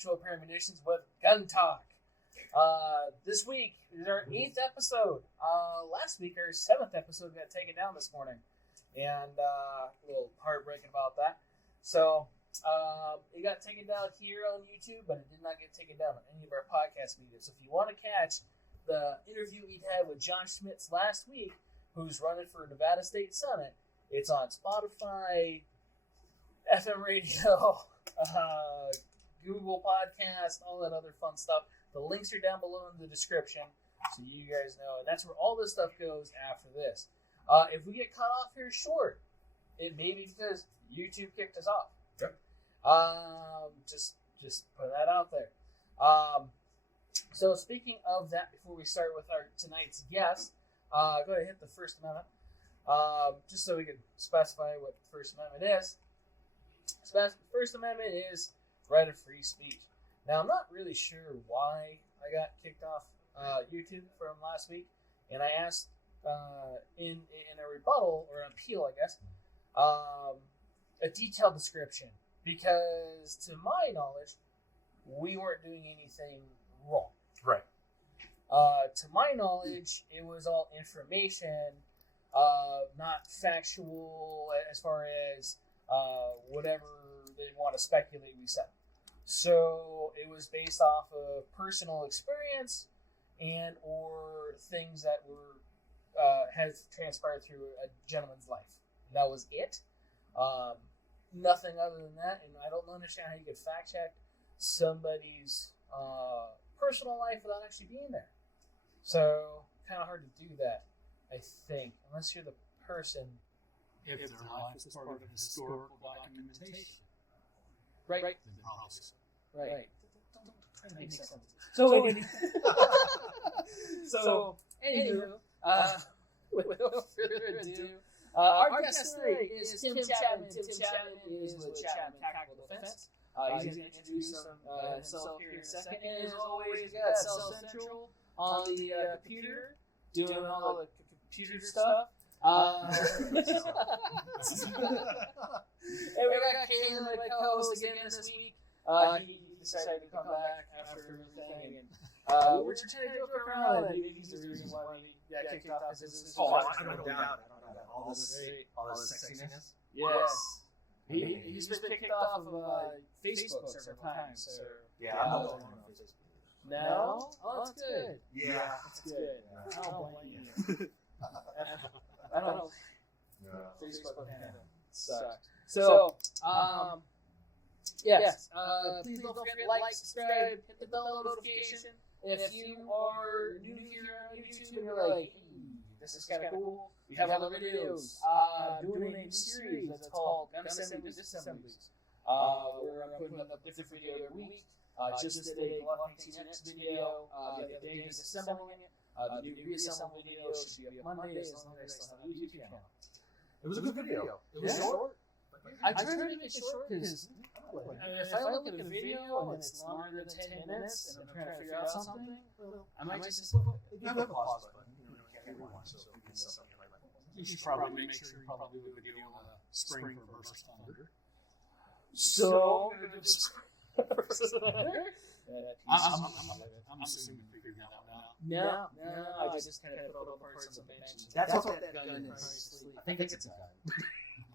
Patrol Munitions with Gun Talk. This week is our 8th episode. Last week, our 7th episode got taken down this morning. And a little heartbreaking about that. So, it got taken down here on YouTube, but it did not get taken down on any of our podcast medias. So if you want to catch the interview we had with John Schmitz last week, who's running for Nevada State Senate, it's on Spotify, FM radio, Google Podcast, all that other fun stuff. The links are down below in the description, so you guys know. And that's where all this stuff goes after this. If we get cut off here short, it may be because YouTube kicked us off. Yep. Just put that out there. So speaking of that, before we start with our tonight's guest, go ahead and hit the First Amendment. Just so we can specify what the First Amendment is. First Amendment is right of free speech. Now, I'm not really sure why I got kicked off YouTube from last week, and I asked in a rebuttal or an appeal, I guess, a detailed description, because to my knowledge, we weren't doing anything wrong. Right. To my knowledge, it was all information, not factual as far as whatever they want to speculate we said. So it was based off of personal experience and or things that were has transpired through a gentleman's life. That was it. Nothing other than that, and I don't understand how you could fact check somebody's personal life without actually being there. So kind of hard to do that, I think, unless you're the person. If their life is part of historical documentation. Right. Then probably so. Right. Don't try to make sense. So anywho, without further ado, our guest tonight is Tim Chapman. Tim Chapman is with Chapman Tactical Defense. He's going to introduce himself here in a second. And as always, we got South Central on the computer, doing all the computer stuff. And we got Kalen, my co-host, again this week. He decided to come back after everything, and we're just trying to joke around, and maybe he's the reason why we got kicked off. I don't doubt it. All this sexiness. Yes. He's been kicked off of Facebook several times. So Yeah, I'm not on Facebook. No? Oh, that's good. Yeah. That's good. I don't blame you. I don't know. Facebook sucks. So, yes. Please don't forget to like, subscribe, hit the bell notification. If you are new here on YouTube and you're like, hey, this is kind of cool, we have other videos doing a new series that's called Gun Assemblies, Disassemblies. We're putting up a different video every week. Just today, Block 18 next video. The other day, disassembling it. The new reassemble video should be up Monday as long as I still have a YouTube channel. It was a good video. It was short. I try to make it short because if I look at a video and it's longer than 10 minutes and I'm trying to figure out something, I might just You have a pause button. You can't rewind, so you can set something like that. You should probably make sure you probably do a video on the spring for burst thunder. So, just I'm assuming you figured that one out. No, I just kind of put all the parts on the bench. That's what that gun is. I think it's a gun.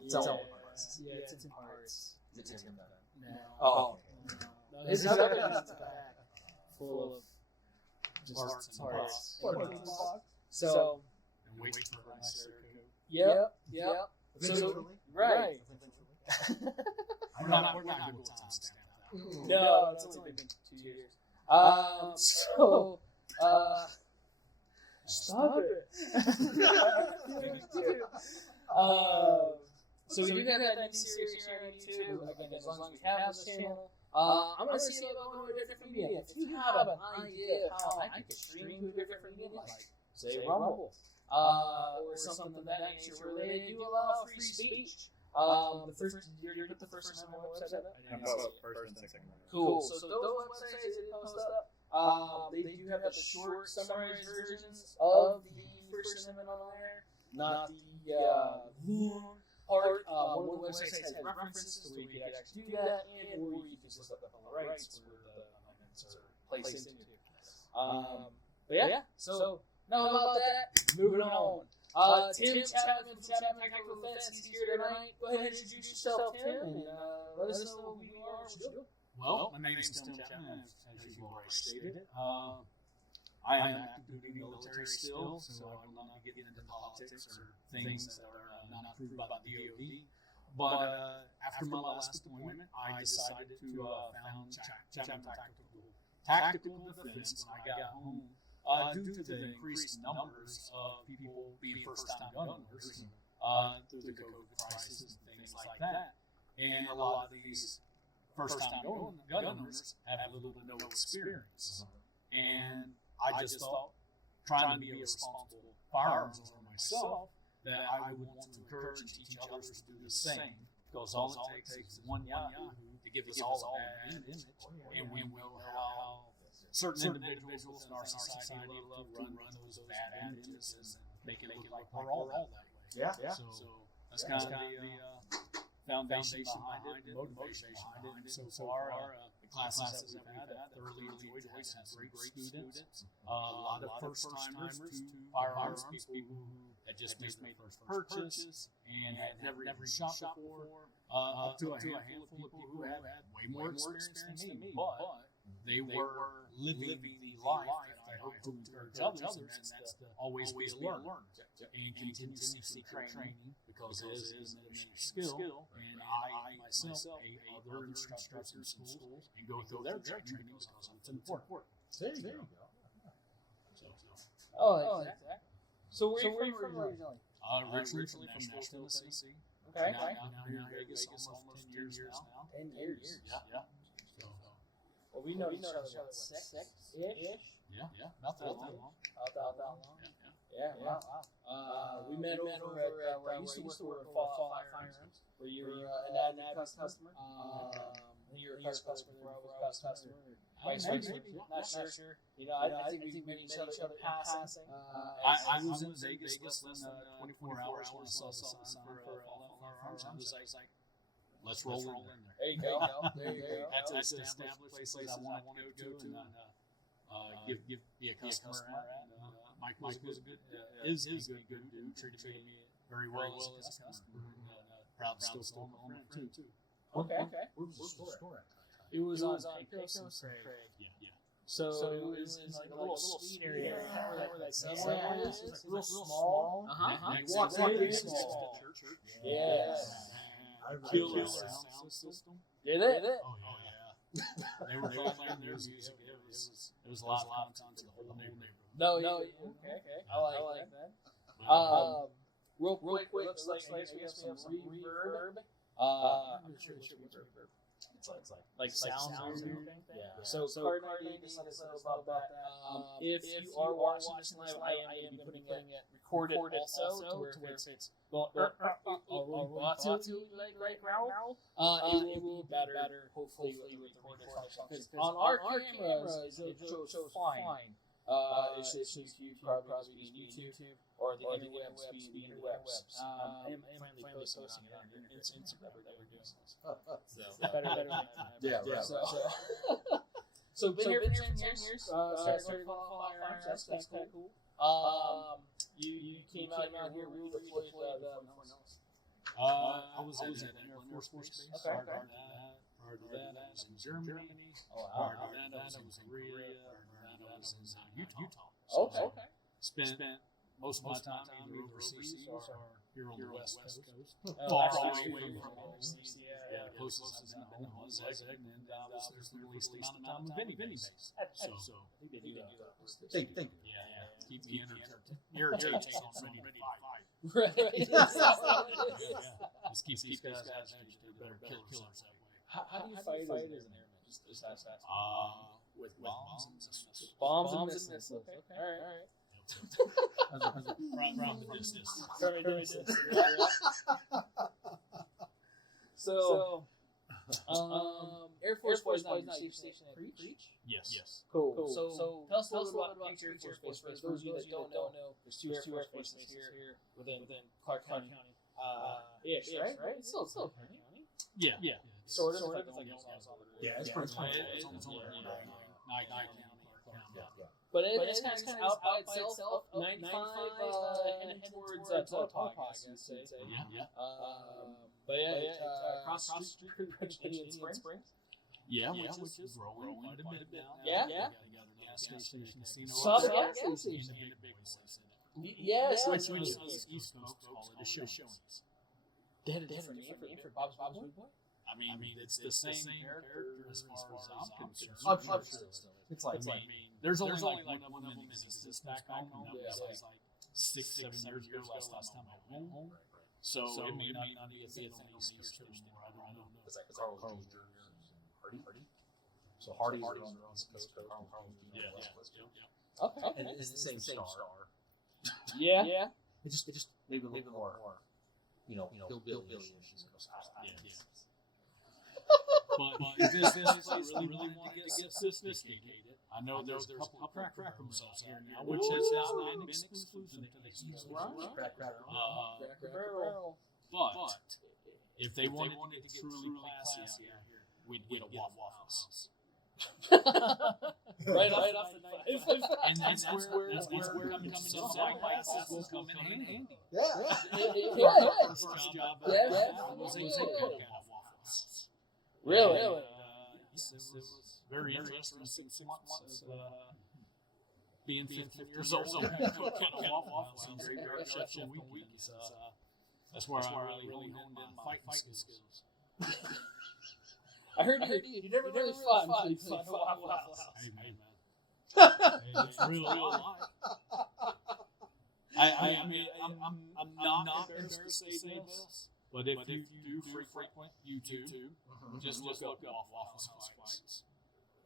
It's all parts. Yeah, it's in parts. Is it Tim gun? No. Oh. No, there's another gun in the back full of just parts. So, And wait for a nice Cerakote. Yep. Eventually. Right. We're not going to timestamp that. No, it's only been 2 years. Stop it. So we do have that new series here on YouTube. Again, as long as we have this channel, I'm going to see about going to a different media. If you have an idea of how I could stream to a different media, like say Rumble, or something of that nature, where they do allow free speech. You put the First Amendment website up? I post first and second amendment. Cool. So those websites that they post up, they do have the short, summarized versions of the First Amendment on there, not the long part. One of the websites has references to where you can actually do that, and or you can just look up on the rights where the placed into. But yeah, so know about that. Moving on. Tim Chapman from Chapman Tactical Defense, he's here tonight. Go ahead and introduce yourself, Tim, and let us know who you are, what you do. Well, my name is Tim Chapman, as you've already stated. I am active duty military still, so I will not be getting into politics or things that are not approved by the DOD. But after my last deployment, I decided to found Chapman Tactical Defense when I got home. Due to the increased numbers of people being first-time gun owners through the COVID crisis and things like that, and a lot of these first-time gun owners have little to no experience. And I just thought, trying to be a responsible firearms owner myself, that I would want to encourage and teach others to do the same, because all it takes is one Yahoo to give us all a bad image, and we know how certain individuals in our society love to run those bad images and make it look like we're all that way. Yeah. So that's kind of the foundation behind it, motivation behind it. And so far, the classes that we've had, I thoroughly enjoyed. We've had some great students, a lot of first-timers to firearms people who had just made their first purchase and had never even shot before, up to a handful of people who had way more experience than me, but they were living the life that I hope to encourage others, and that's to always be a learner and continue to seek training, because it is an administrative skill, and I myself pay other instructors in schools and go through their training because it's important. There you go. Exactly. So where are you from originally? Originally from Nashville, Tennessee. Okay. Now here in Vegas almost 10 years now. 10 years. Yeah. Well, we know each other, what, six-ish? Yeah. Not that long. About that long? Yeah. Wow. We met over at where I used to work for Fall Firearms, where you were an avid customer. You're a customer, where I was a customer. Maybe. Not sure. You know, I think we met each other in passing. I was in Vegas less than 24 hours when I saw the sign for Fall Firearms. I was like, let's roll in there. There you go. That's to establish places I want to go to and be a customer at. Mike was a good dude. Treated me very well as a customer. Proud to still call him a friend too. Okay. Where was the store at? It was on Pecos and Craig. Yeah. So it was in like a little suite area where that subway is. It's real small. You walk in, it's small. Yes. Killer sound system. Did it? Oh yeah. They were playing their music. It was a lot of content to the whole neighborhood. No. Okay. I like that. Real quick. Looks like we have some reverb. I'm not sure what reverb. It's like sounds or anything. Yeah. So Cardi, just let us know about that. If you are watching this live, I am putting it recorded also to where it's going like growl. It will be better hopefully with the recorded function, because on our cameras it shows fine. It shows you probably being YouTube or the interwebs being the interwebs. I am finally posting it on Instagram that we're doing this. So better So been here for 10 years. Started with firearms. That's kind of cool. You came out here. We deployed I was at Air Force Base. Prior to that, I was in Germany. Prior to that, I was in Korea. I was in Utah. Okay. Spent most of my time either overseas or here on the West Coast. Far away from home. Yeah, closest I've been to home was Exit, and was the least amount of time with Vinny Base. So, Thank you. Yeah. Keep the irritating on ready to fight. Right. Just keep these guys agitated to better killers that way. How do you fight as an airman? Just ask. With bombs and missiles. Bombs and missiles. Okay. All right. From the distance. So, Air Force Base now you're stationed at Preach? Yes. Cool. So tell us a little bit about Preach Air Force Base. For those of you that don't know, there's two Air Force Bases here within Clark County. Ish, right? It's still Clark County. Yeah. Sort of. Yeah, it's pretty close. It's only 9 But it's kind of out by itself. 95 heading towards Towpac, I guess you'd say. But across the street, pretty much Indian Springs. Yeah, which is growing quite a bit now. Yeah. Gas station, casino. Some gas stations. And a big place in it. Yes. Which East Coast call it a showings. They had a different name for Bob's Big Boy? I mean, it's the same character as far as I'm concerned. I'm sure still. It's like, there's only like one of them in existence back home. That was like 6-7 years ago last time I went home. So it may not be a thing on the East Coast anymore. I don't know. it's like Carl Jr. and Hardy. So Hardy's on the East Coast. Carl Jr. Yeah. Okay. And it's the same star. Yeah. It just maybe a little more, hillbilly. But if this place really want to get sophisticated, I know there's a couple of cracker themselves here now, which has not been exclusive to the East Coast. But if they wanted to get truly classy out here, we'd get a Waffle House. right off the knife. And that's where coming to some side classes will come in handy. First job I had was a cook at a Waffle House. Really? It was very interesting 6 months of being 15 years old. I cooked at a Waffle House and very chef a week. That's where I really honed in my fighting skills. I heard you never really fought until you fought Waffle House. Hey, man. It's real life. I mean, I'm not embarrassed to say this, but if you do frequent YouTube, just look up Waffle House fights.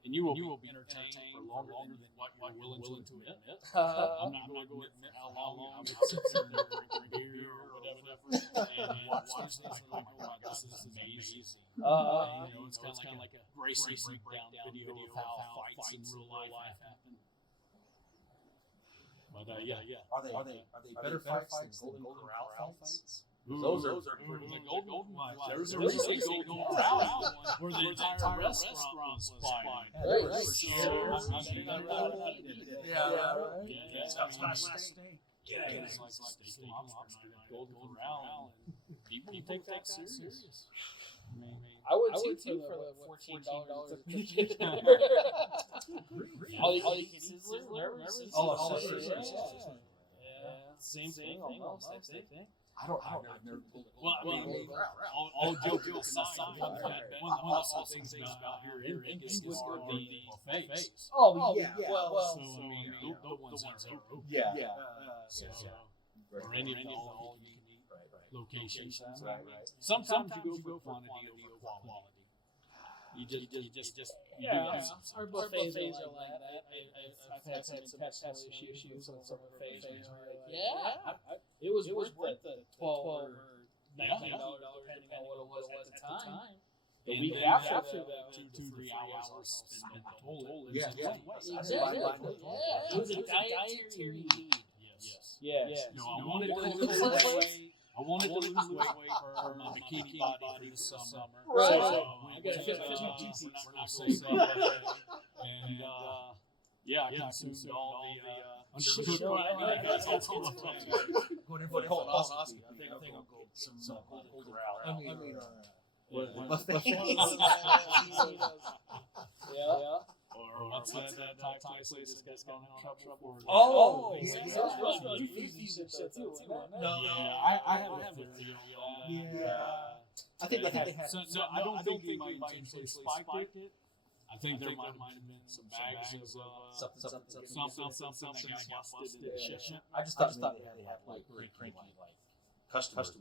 And you will be entertained for longer than what you're willing to admit. I'm not going to admit how long I'm sitting there drinking beer or whatever and watch these things and like, oh my gosh, this is amazing. It's kind of like a Gracie breakdown video of how fights in real life happen. But yeah. Are they better fights than Golden Corral fights? Those are pretty the golden ones. There's a recent Golden Corral one where the entire restaurant was fighting. It's like Golden Corral, and people take that serious. I would too for the $14. All you can eat Sizzler. Same thing. Almost same thing. I've never pulled it. Well, I mean, all joking aside, one of the things about here in Vegas is the buffets. Oh, yeah. Well, so, I mean, those ones are open. Yeah. Or any of the all-you-can-eat locations. Right. Sometimes you go quantity over quality. You just do that. Our buffets are like that. I've had some intestinal issues on some buffets. It was worth the $12 or $19, depending on what it was at the time. The week after that, 2-3 hours spent in the toilet. Exactly. It was a dietary need. Yes. No, I wanted to lose weight. I wanted to lose weight for my bikini body this summer. Right. So I got 50 GPs. We're not going to say that. And I consumed all the undercooked meat. That's all Going in for the colonoscopy. I think I'll go some Golden Corral. Or what's that Thai place that's got trouble? Oh, I have a theory on that. I think they had. So I don't think they might intentionally spiked it. I think there might have been some bags of something that got busted and shit. I just thought they had like really cranky customers.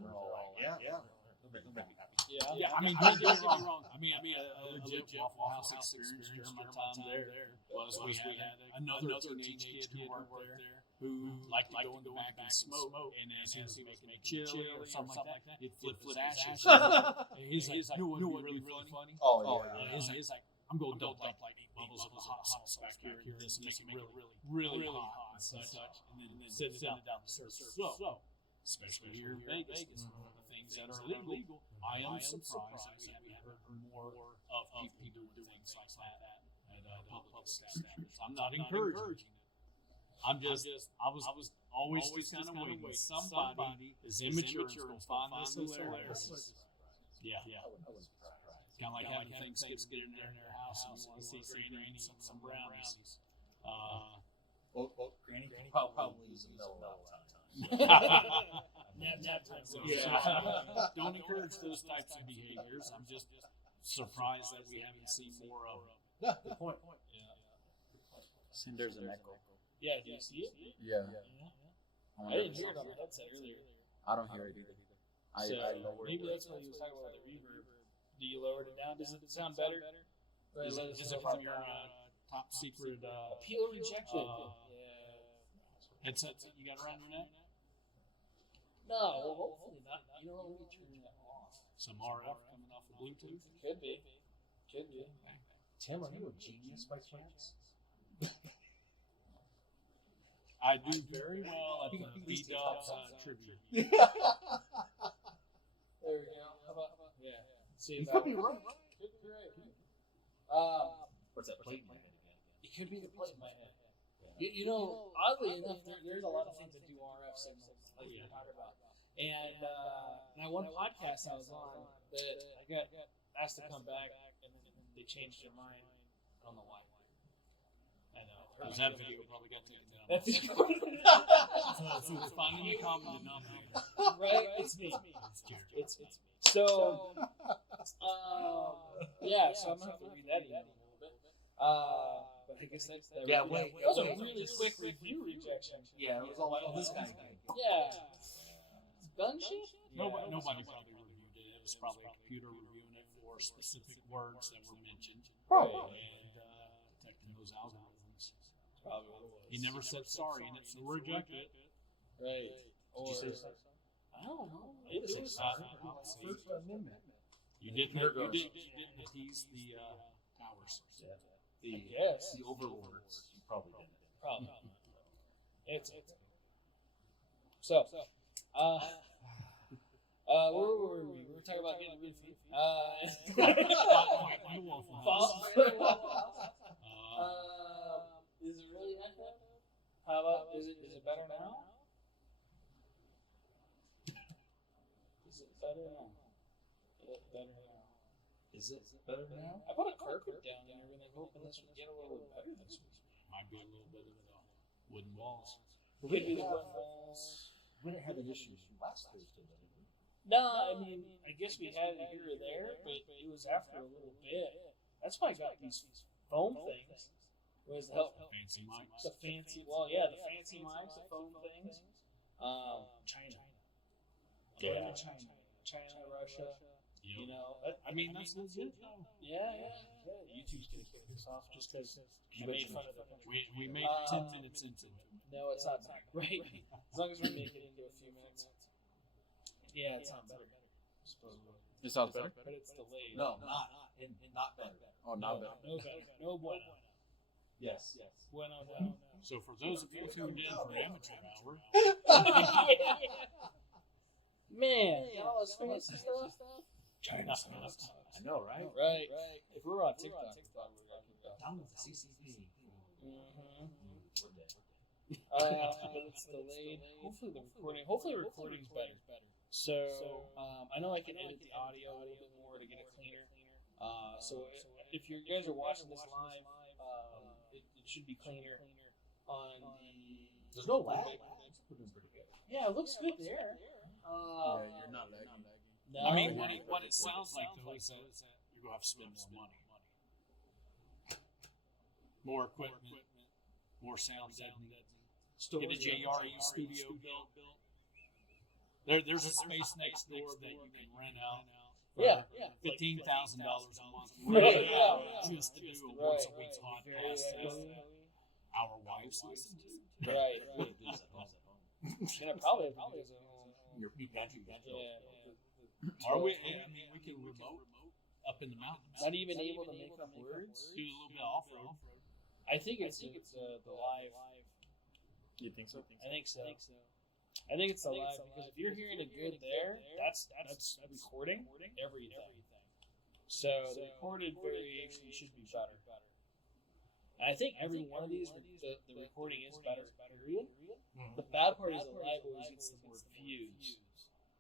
Yeah, I mean, don't get me wrong. I mean, a legit Waffle House experience during my time there was we had another teenage kid who worked there who liked to go in the back and smoke, and as he was making chili or something like that, he'd flip his ashes. And he's like, you know what would be really funny? He's like, I'm going to dump like 8 bubbles of hot sauce back here and this makes it really hot and such, and then send it down the surface. So, especially here in Vegas, one of the things that are illegal, I am surprised that we haven't heard more of people doing things like that at public standards. I'm not encouraging it. I was always just kind of waiting. Somebody is immature and find this hilarious. Yeah. Kind of like having Thanksgiving dinner in their house and you see Granny eat some brownies. Granny probably use a mellow time. Don't encourage those types of behaviors. I'm just surprised that we haven't seen more of them. Good point. Cinder's an echo. Yeah, do you see it? Yeah. I didn't hear it on the headset earlier. I don't hear it either. I lowered maybe it. that's what he was talking about, the reverb. Do you lower it down? Does it sound better? Is it from your top secret appeal rejected? headset that you got around your neck? No, well, hopefully not. You know, let me turn that off. Some RF coming off of Bluetooth? Could be. Tim, are you a genius by chance? I do very well at the B-Dubs tribute. There we go. How about yeah. See, You could be right. Could be right. What's that plate in my head again? It could be the plate in my head. You know, oddly enough, there's a lot of things that do RF signals, like you're talking about. And now one podcast I was on that I got asked to come back, and then they changed their mind. I don't know why. I know. Because that video probably got taken down. That's So we're finding the common denominator. right. It's me. It's Jared. It's so. Yeah. So I'm gonna have to read that email a little bit. But I guess that was a really quick review rejection. Yeah, it was all like, oh, this guy again. Yeah. Gun shit? Nobody probably reviewed it. It was probably a computer reviewing it for specific words that were mentioned. Right. And detecting those algorithms. Probably what it was. He never said sorry in it, so reject it. Right. Did you say something? I don't know. It was First Amendment. You didn't appease the powers. Yes. The overlords. You probably didn't. Probably. It's so. Where were we? We were talking about getting rid of feet. Is it really echo? How about is it better now? Is it better now? Is it better now? I put a carpet down there and I'm hoping this would get a little bit better this week. Might be a little bit of wooden walls. Could be the wooden walls. We didn't have an issue last Thursday, did we? No, I mean, I guess we had it here or there, but it was after a little bit. That's why I got these foam things. Was the help? Fancy mics. The fancy, well, yeah, the fancy mics, the foam things. China. Yeah. China, Russia. Yep. You know, I mean, that's legit. yeah. YouTube's gonna kick us off just because I made fun of the country. We made 10 minutes into it. No, it's not time. Right. As long as we make it into a few minutes. Yeah, it sounds better. Supposedly. It sounds better? But it's delayed. No, not better. Oh, not better. No better. No bueno. Yes. Bueno, no. So for those of you tuned in for amateur hour, Man, all this fancy stuff. China I know, right? Right. If we were on TikTok, we probably would have kicked off. Down with the CCP. We're dead. But it's delayed. Hopefully the recording's better. So, I know I can edit the audio a little bit more to get it cleaner. So if you guys are watching this live, it should be cleaner on the... There's no lag. It's looking pretty good. Yeah, it looks good there. Yeah, you're not lagging. No, I mean, what it sounds like though is that you're going to have to spend more money. More equipment, more sound deadening. Get a JRE studio built. There's a space next door that you can rent out. Yeah. $15,000 a month. Just to do a once a week podcast that our wives listen to. Right. And it probably is at home. Your pantry. Are we? I mean, we can remote up in the mountains. Not even able to make up words. Do a little bit of off-road. I think it's the live. You think so? I think so. I think it's the live because if you're hearing it good there, that's recording everything. So the recorded variation should be better. I think every one of these, the recording is better, period. The bad part is the live always gets the more views.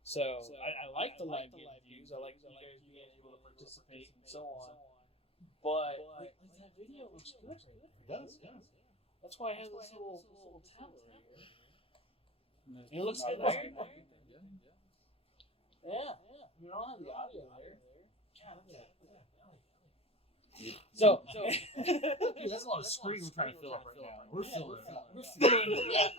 So I like the live getting views. I like you guys being able to participate and so on. But like that video looks good. It does, yeah. That's why I have this little tablet right here. It looks good there. Yeah. You don't have the audio there. God, look at that. So Dude, that's a lot of screen we're trying to fill up right now. We're filling it up. We're filling it up.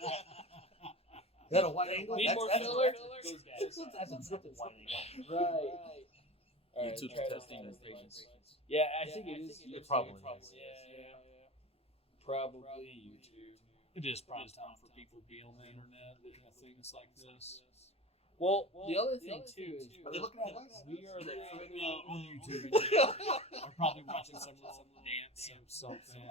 Is that a wide angle? Need more filler? Those guys. That's a triple wide angle. Right. All right, YouTube's try it testing on. your patience. Yeah, I think it is. It probably is. Yeah. Probably YouTube. It is prime time for people to be on the internet looking at things like this. Well, the other thing too is Are they looking at us? we are the On YouTube. Or probably watching some little dance or something.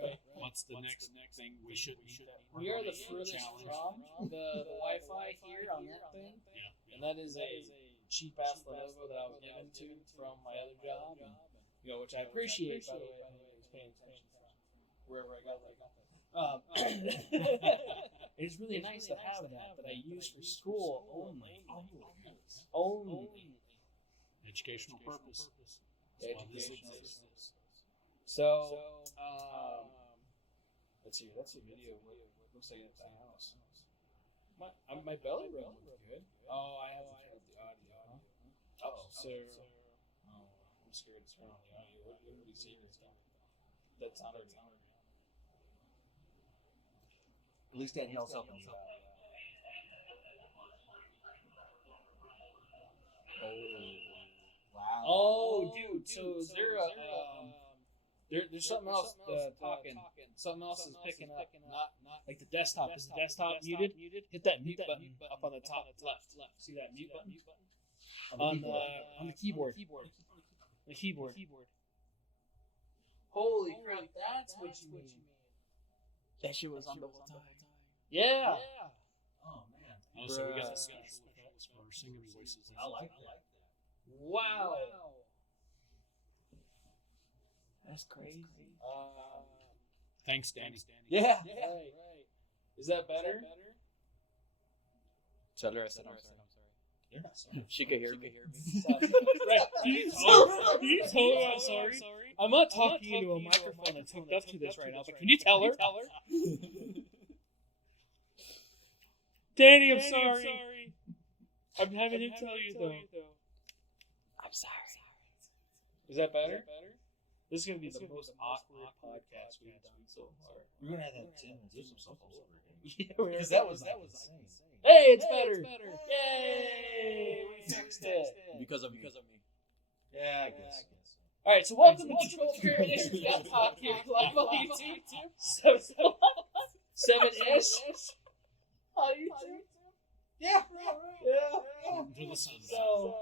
Or what's the next thing we shouldn't eat? we are the furthest from the Wi-Fi here on that thing, Yeah. and that is a cheap ass Lenovo that I was given to from my other job, and which I appreciate by the way. If anybody's paying attention from wherever I got that. It's really nice to have that I use for school only. Only. Educational purpose. Educational. So, let's see. That's a video. What looks like at the house. My belly rub looks good. Oh, I have to turn up the audio. Oh, so. I'm scared to turn on the audio. What do we see this time? That's not already on. At least Danielle's helping you out. Wow. Oh, dude. So is there there's something else talking. Something else is picking up. Not like the desktop. Is the desktop muted? Hit that mute button up on the top left. See that mute button? On the keyboard. The keyboard. Holy crap! That's what you mean. That shit was on the whole time. Yeah. Oh, man. Oh, so we got the special effects for our singing voices. I like that. Wow. That's crazy. Thanks, Danny. Yeah. Right. Is that better? Tell her I said I'm sorry. You're not sorry. She could hear me. Right. Do you tell her I'm sorry? I'm not talking into a microphone that's hooked up to this right now, but can you tell her? Danny, I'm sorry. I'm having to tell you though. I'm sorry. Is that better? This is going to be the most awkward podcast we've done so far. We're going to have that Tim introduce himself all over again. Yeah, Because that was insane. Hey, it's better. Yay! We fixed it. Because of me. Yeah, I guess. All right, so welcome to Control Care Edition Talk here live on YouTube. 7-ish on YouTube. Yeah. Until the sun So,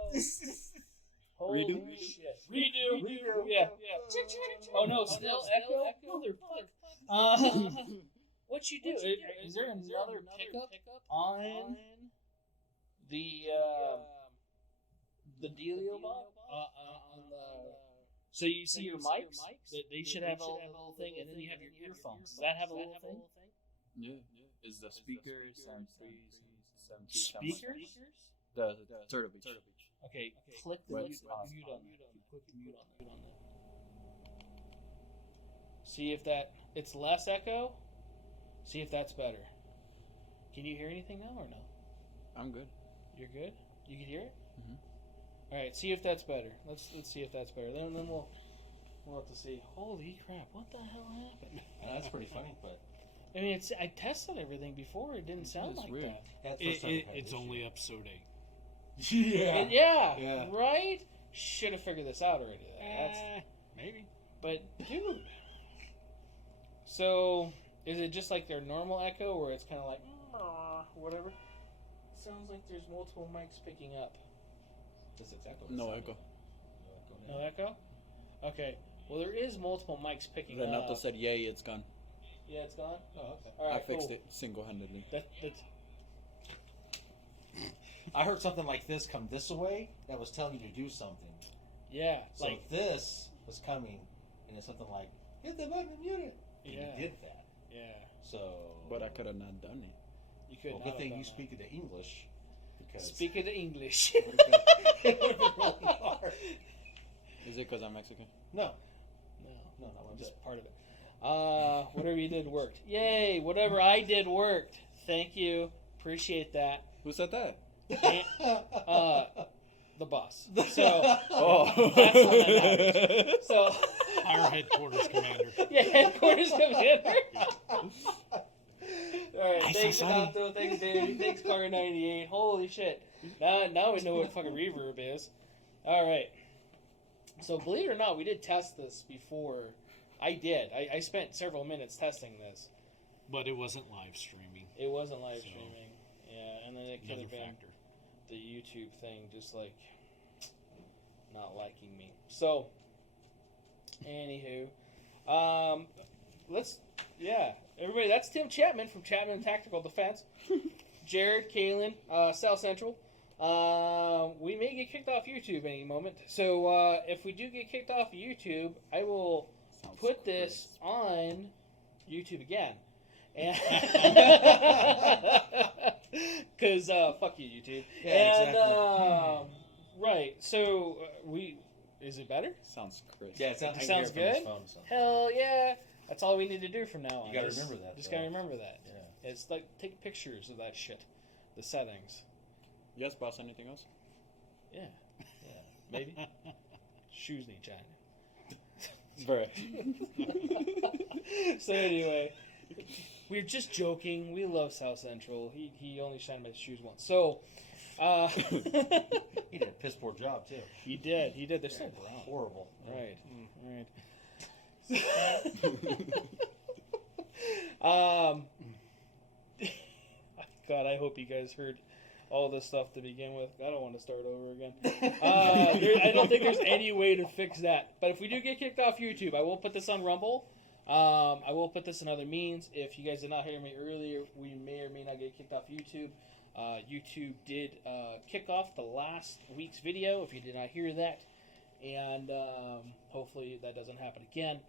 holy Redo? shit. Redo. Yeah. Oh no, still echo? Motherfucker. What you do? Is there another pickup on the dealio mod? On the so you see your mics? They should have a little thing, and then you have your earphones. Does that have a little thing? Yeah. Is the speakers and Speakers? The Turtle Beach. Okay, click the What? mute on that. Click the mute on that. See if it's less echo. See if that's better. Can you hear anything now or no? I'm good. You're good? You can hear it? Mhm. All right, see if that's better. Let's see if that's better. Then we'll have to see. Holy crap, what the hell happened? That's pretty funny, but I mean, I tested everything before. It didn't sound It's like weird. that. that's the first time we've had It's this only shit. episode 8. Yeah, Yeah. right? Should have figured this out already. Maybe. But, dude. So, is it just like their normal echo, or it's kind of like, whatever? Sounds like there's multiple mics picking up. That's exactly No what it echo. sounded. No echo? Okay. Well, there is multiple mics picking Renato up. said, yay, it's gone. Yeah, it's gone? Oh, okay. All right, I fixed cool. it single-handedly. That's I heard something like this come this way that was telling you to do something. yeah. So Like, this was coming, and it's something like hit the button to mute it. And Yeah. you did that. Yeah. So. But I could have not done it. You could. Well, good thing you speak the English. Because Speaking the English. it would have been really hard. Is it because I'm Mexican? No, No, not one just bit. part of it. Whatever you did worked. Yay! Whatever I did worked. Thank you. Appreciate that. Who said that? And, the boss. So Oh. that's the one that matters. So Our headquarters commander. yeah, headquarters commander. All right, I'm thanks so sorry. Donato, thanks Davey, thanks Car98. Holy shit! Now we know what fucking reverb is. All right. So believe it or not, we did test this before. I did. I spent several minutes testing this. But it wasn't live streaming. It wasn't live So, streaming. Yeah, and then it could Another have been factor. the YouTube thing just like not liking me. So anywho, everybody, that's Tim Chapman from Chapman Tactical Defense. Jared, Kalen, South Central. We may get kicked off YouTube any moment. So if we do get kicked off of YouTube, I will Sounds put this on YouTube again. Because fuck you, YouTube. Yeah, and exactly. right, so is it better? Sounds crisp. Yeah, it sounds, It sounds good? Hell yeah! That's all we need to do from now on. You gotta Just- remember that, Just though. gotta remember that. Yeah. It's like take pictures of that shit, the settings. Yes, boss. Anything else? Yeah, maybe. Shoes need China. Bruh. So anyway, we're just joking. We love South Central. He only shined my shoes once. So, He did a piss poor job too. he did. They're so brown. Horrible. Right. Right. God, I hope you guys heard all this stuff to begin with. I don't want to start over again. I don't think there's any way to fix that. But if we do get kicked off YouTube, I will put this on Rumble. I will put this in other means. If you guys did not hear me earlier, we may or may not get kicked off YouTube. YouTube did kick off the last week's video, if you did not hear that. And hopefully that doesn't happen again.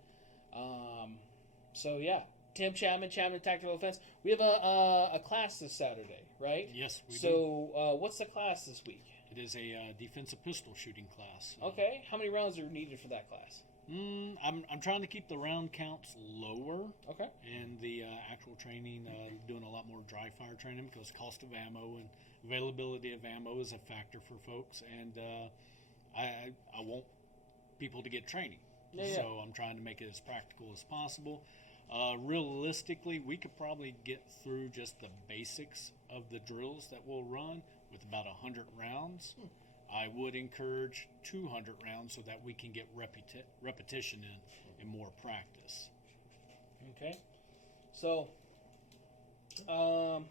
So yeah, Tim Chapman, Chapman Tactical Defense. We have a class this Saturday, right? Yes, we do. So what's the class this week? It is a defensive pistol shooting class. Okay, how many rounds are needed for that class? I'm trying to keep the round counts lower, Okay. and the actual training, doing a lot more dry fire training because cost of ammo and availability of ammo is a factor for folks, and I want people to get training. Yeah. So I'm trying to make it as practical as possible. Realistically, we could probably get through just the basics of the drills that we'll run with about 100 rounds. I would encourage 200 rounds so that we can get repetition in and more practice. Okay. So, I don't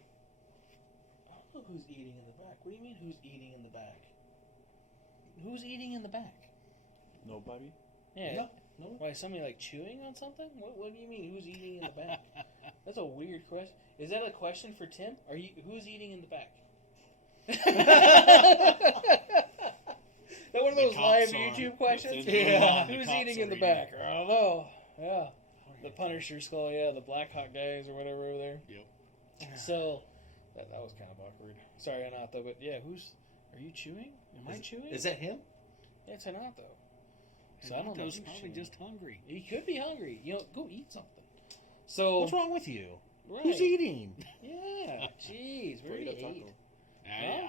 know who's eating in the back. What do you mean who's eating in the back? Who's eating in the back? Nobody. Yeah. No. Why, somebody like chewing on something? What do you mean who's eating in the back? That's a weird question. Is that a question for Tim? Who's eating in the back? That one of The those live cops are. YouTube questions? Yeah. The Who's cops eating are in the eating. back? I don't know. Yeah. The Punisher skull, yeah, the Black Hawk guys or whatever over there. Yep. So, that was kind of awkward. Sorry, Anato, but yeah, are you chewing? Am I chewing? Is that him? Yeah, it's Anato. So I don't know. Anato's who's probably chewing. just hungry. He could be hungry. Go eat something. So, What's wrong with you? right. Who's eating? Yeah, jeez, where do you Burrito taco. eat?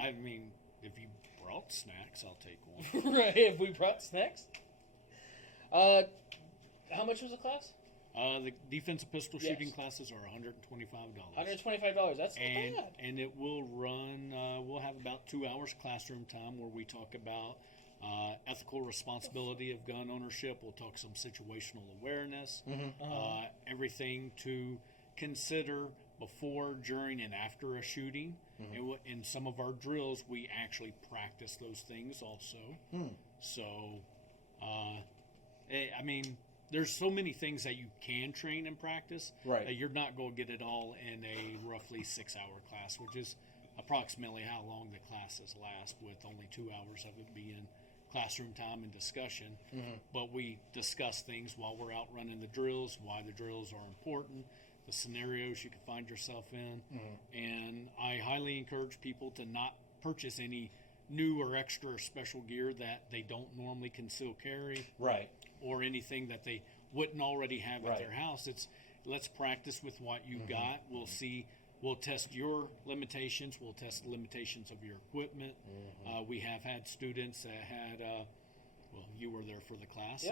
I mean, if you brought snacks, I'll take one. Right, if we brought snacks. How much was the class? The defensive pistol Yes. shooting classes are $125. $125. That's not And bad. and it will run. We'll have about 2 hours classroom time where we talk about ethical responsibility of gun ownership. We'll talk some situational awareness, everything to consider before, during, and after a shooting. And in some of our drills, we actually practice those things also. So, I mean, there's so many things that you can train and practice Right. that you're not going to get it all in a roughly 6-hour class, which is approximately how long the classes last, with only 2 hours of it being classroom time and discussion, but we discuss things while we're out running the drills, why the drills are important, the scenarios you can find yourself in, and I highly encourage people to not purchase any new or extra or special gear that they don't normally conceal carry, Right. or anything that they wouldn't already have at their house. It's let's practice with what you got. We'll see. We'll test your limitations. We'll test the limitations of your equipment. We have had students that had, well, you were there for the class,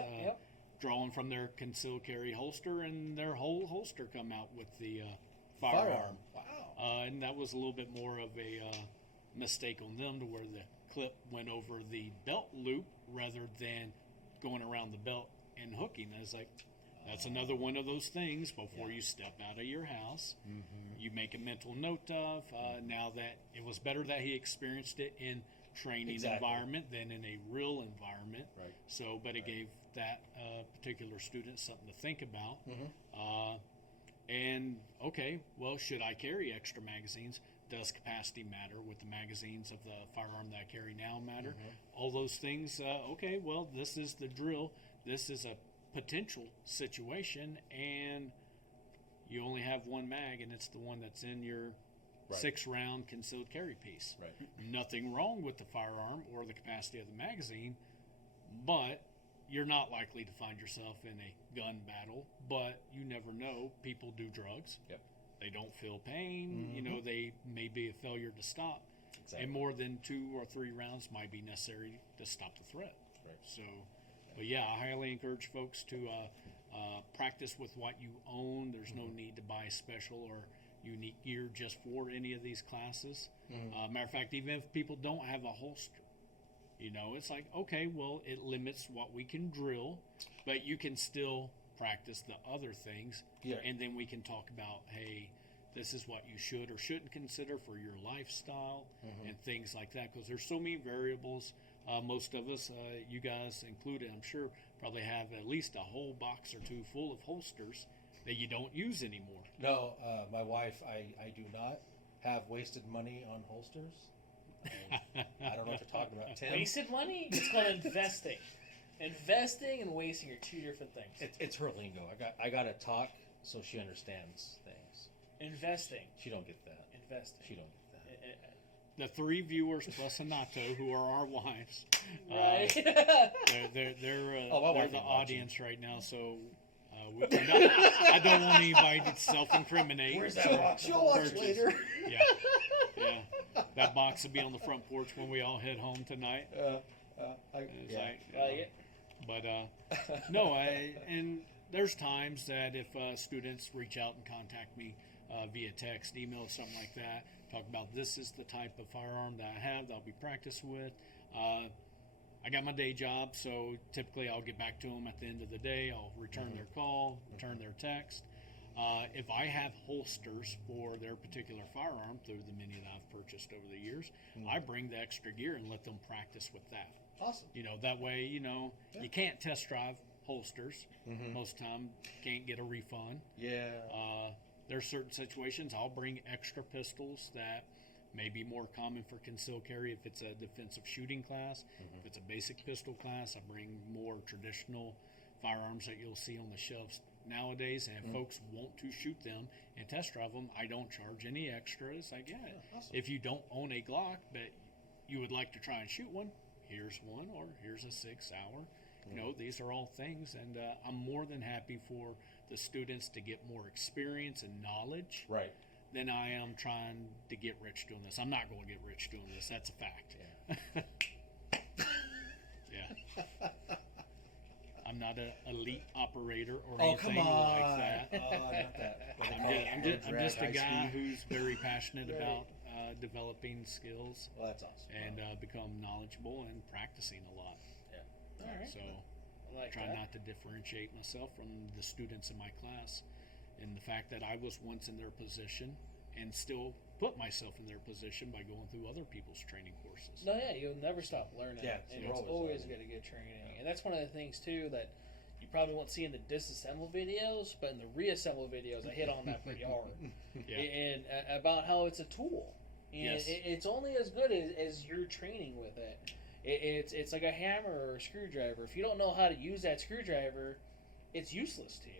drawing from their concealed carry holster, and their whole holster come out with the firearm. Wow. And that was a little bit more of a mistake on them, to where the clip went over the belt loop rather than going around the belt and hooking. I was like, that's another one of those things before you step out of your house. You make a mental note of, now that it was better that he experienced it in training environment than in a real environment. Right. So, but it gave that particular student something to think about. And okay, well, should I carry extra magazines? Does capacity matter with the magazines of the firearm that I carry now matter? All those things. Okay, well, this is the drill. This is a potential situation, and you only have one mag, and it's the one that's in your 6-round concealed carry piece. Nothing wrong with the firearm or the capacity of the magazine, but you're not likely to find yourself in a gun battle. But you never know. People do drugs. They don't feel pain. You know, they may be a failure to stop. And more than 2 or 3 rounds might be necessary to stop the threat. So, but yeah, I highly encourage folks to practice with what you own. There's no need to buy special or unique gear just for any of these classes. Matter of fact, even if people don't have a holster, you know, it's like, okay, well, it limits what we can drill, but you can still practice the other things. And then we can talk about, hey, this is what you should or shouldn't consider for your lifestyle and things like that, because there's so many variables. Most of us, you guys included, I'm sure, probably have at least a whole box or 2 full of holsters that you don't use anymore. No, my wife, I do not have wasted money on holsters. I don't know what you're talking about, Tim. Wasted money? It's called investing. Investing and wasting are 2 different things. It's her lingo. I got to talk so she understands things. Investing. She don't get that. Investing. She don't get that. The 3 viewers plus Anato, who are our wives, Right. they're wife the is audience right now. So I don't want anybody to self-incriminate. Where's that box? She'll watch later. Yeah. That box will be on the front porch when we all head home tonight. But no, and there's times that if students reach out and contact me via text, email, something like that, talk about this is the type of firearm that I have that I'll be practiced with. I got my day job, so typically I'll get back to them at the end of the day. I'll return their call, return their text. If I have holsters for their particular firearm through the many that I've purchased over the years, I bring the extra gear and let them practice with that. Awesome. You know, that way, you know, you can't test drive holsters. Most time, can't get a refund. There's certain situations I'll bring extra pistols that may be more common for concealed carry if it's a defensive shooting class. If it's a basic pistol class, I bring more traditional firearms that you'll see on the shelves nowadays. And if folks want to shoot them and test drive them, I don't charge any extras. I get it. Awesome. If you don't own a Glock, but you would like to try and shoot one, here's one, or here's a 6-hour. You know, these are all things, and I'm more than happy for the students to get more experience and knowledge than I am trying to get rich doing this. I'm not going to get rich doing this. That's a fact. I'm not an elite operator or anything like that. Not that. I'm just a guy who's very passionate about developing skills. Well, that's awesome. And become knowledgeable and practicing a lot. All right. So I like try that. not to differentiate myself from the students in my class, and the fact that I was once in their position and still put myself in their position by going through other people's training courses. No, yeah, you'll never stop learning. Yeah, and you're it's always always learning. going to get training. And that's one of the things, too, that you probably won't see in the disassemble videos, but in the reassemble videos, I hit on that pretty hard. And about how it's a tool. And it's only as good as you're training with it. It's like a hammer or a screwdriver. If you don't know how to use that screwdriver, it's useless to you.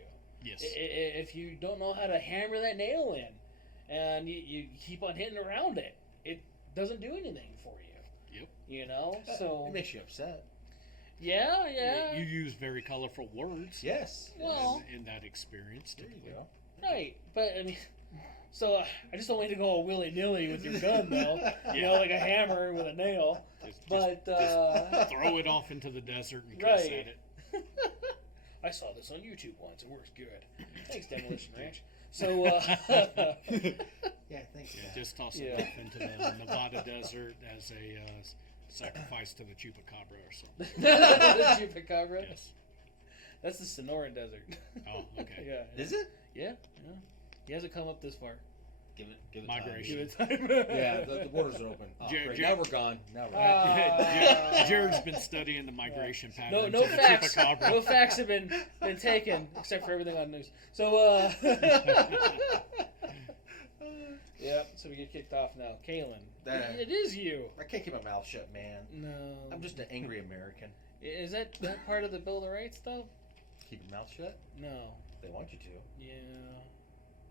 Yes. If you don't know how to hammer that nail in, and you keep on hitting around it, it doesn't do anything for you. Yep. You know, so It makes you upset. yeah. You use very colorful words. Yes. Well, In that experience. There you typically. go. right, but I mean, so I just don't want you to go willy nilly with your gun, though. You know, like a hammer with a nail. Just throw it off into the desert and cuss Right. at it. I saw this on YouTube once. It works good. Thanks, Demolition Ranch. So, Yeah, thanks. Yeah, Matt. just toss Yeah. it off into the Nevada desert as a sacrifice to the chupacabra or something. the Chupacabra. Yes. That's the Sonoran Desert. Oh, okay. Yeah. Is it? Yeah. He hasn't come up this far. Give it Migration. Give it time. Yeah, the borders are open. Oh, Jer- great. Jer- Now we're gone. Now we're gone. Jared's been studying the migration patterns No of the facts. chupacabra. No facts have been taken except for everything on the news. So, yeah. So we get kicked off now. Kalen, it is you. I can't keep my mouth shut, man. No. I'm just an angry American. Is that part of the Bill of Rights stuff? Keep your mouth shut? No. They want you to. Yeah.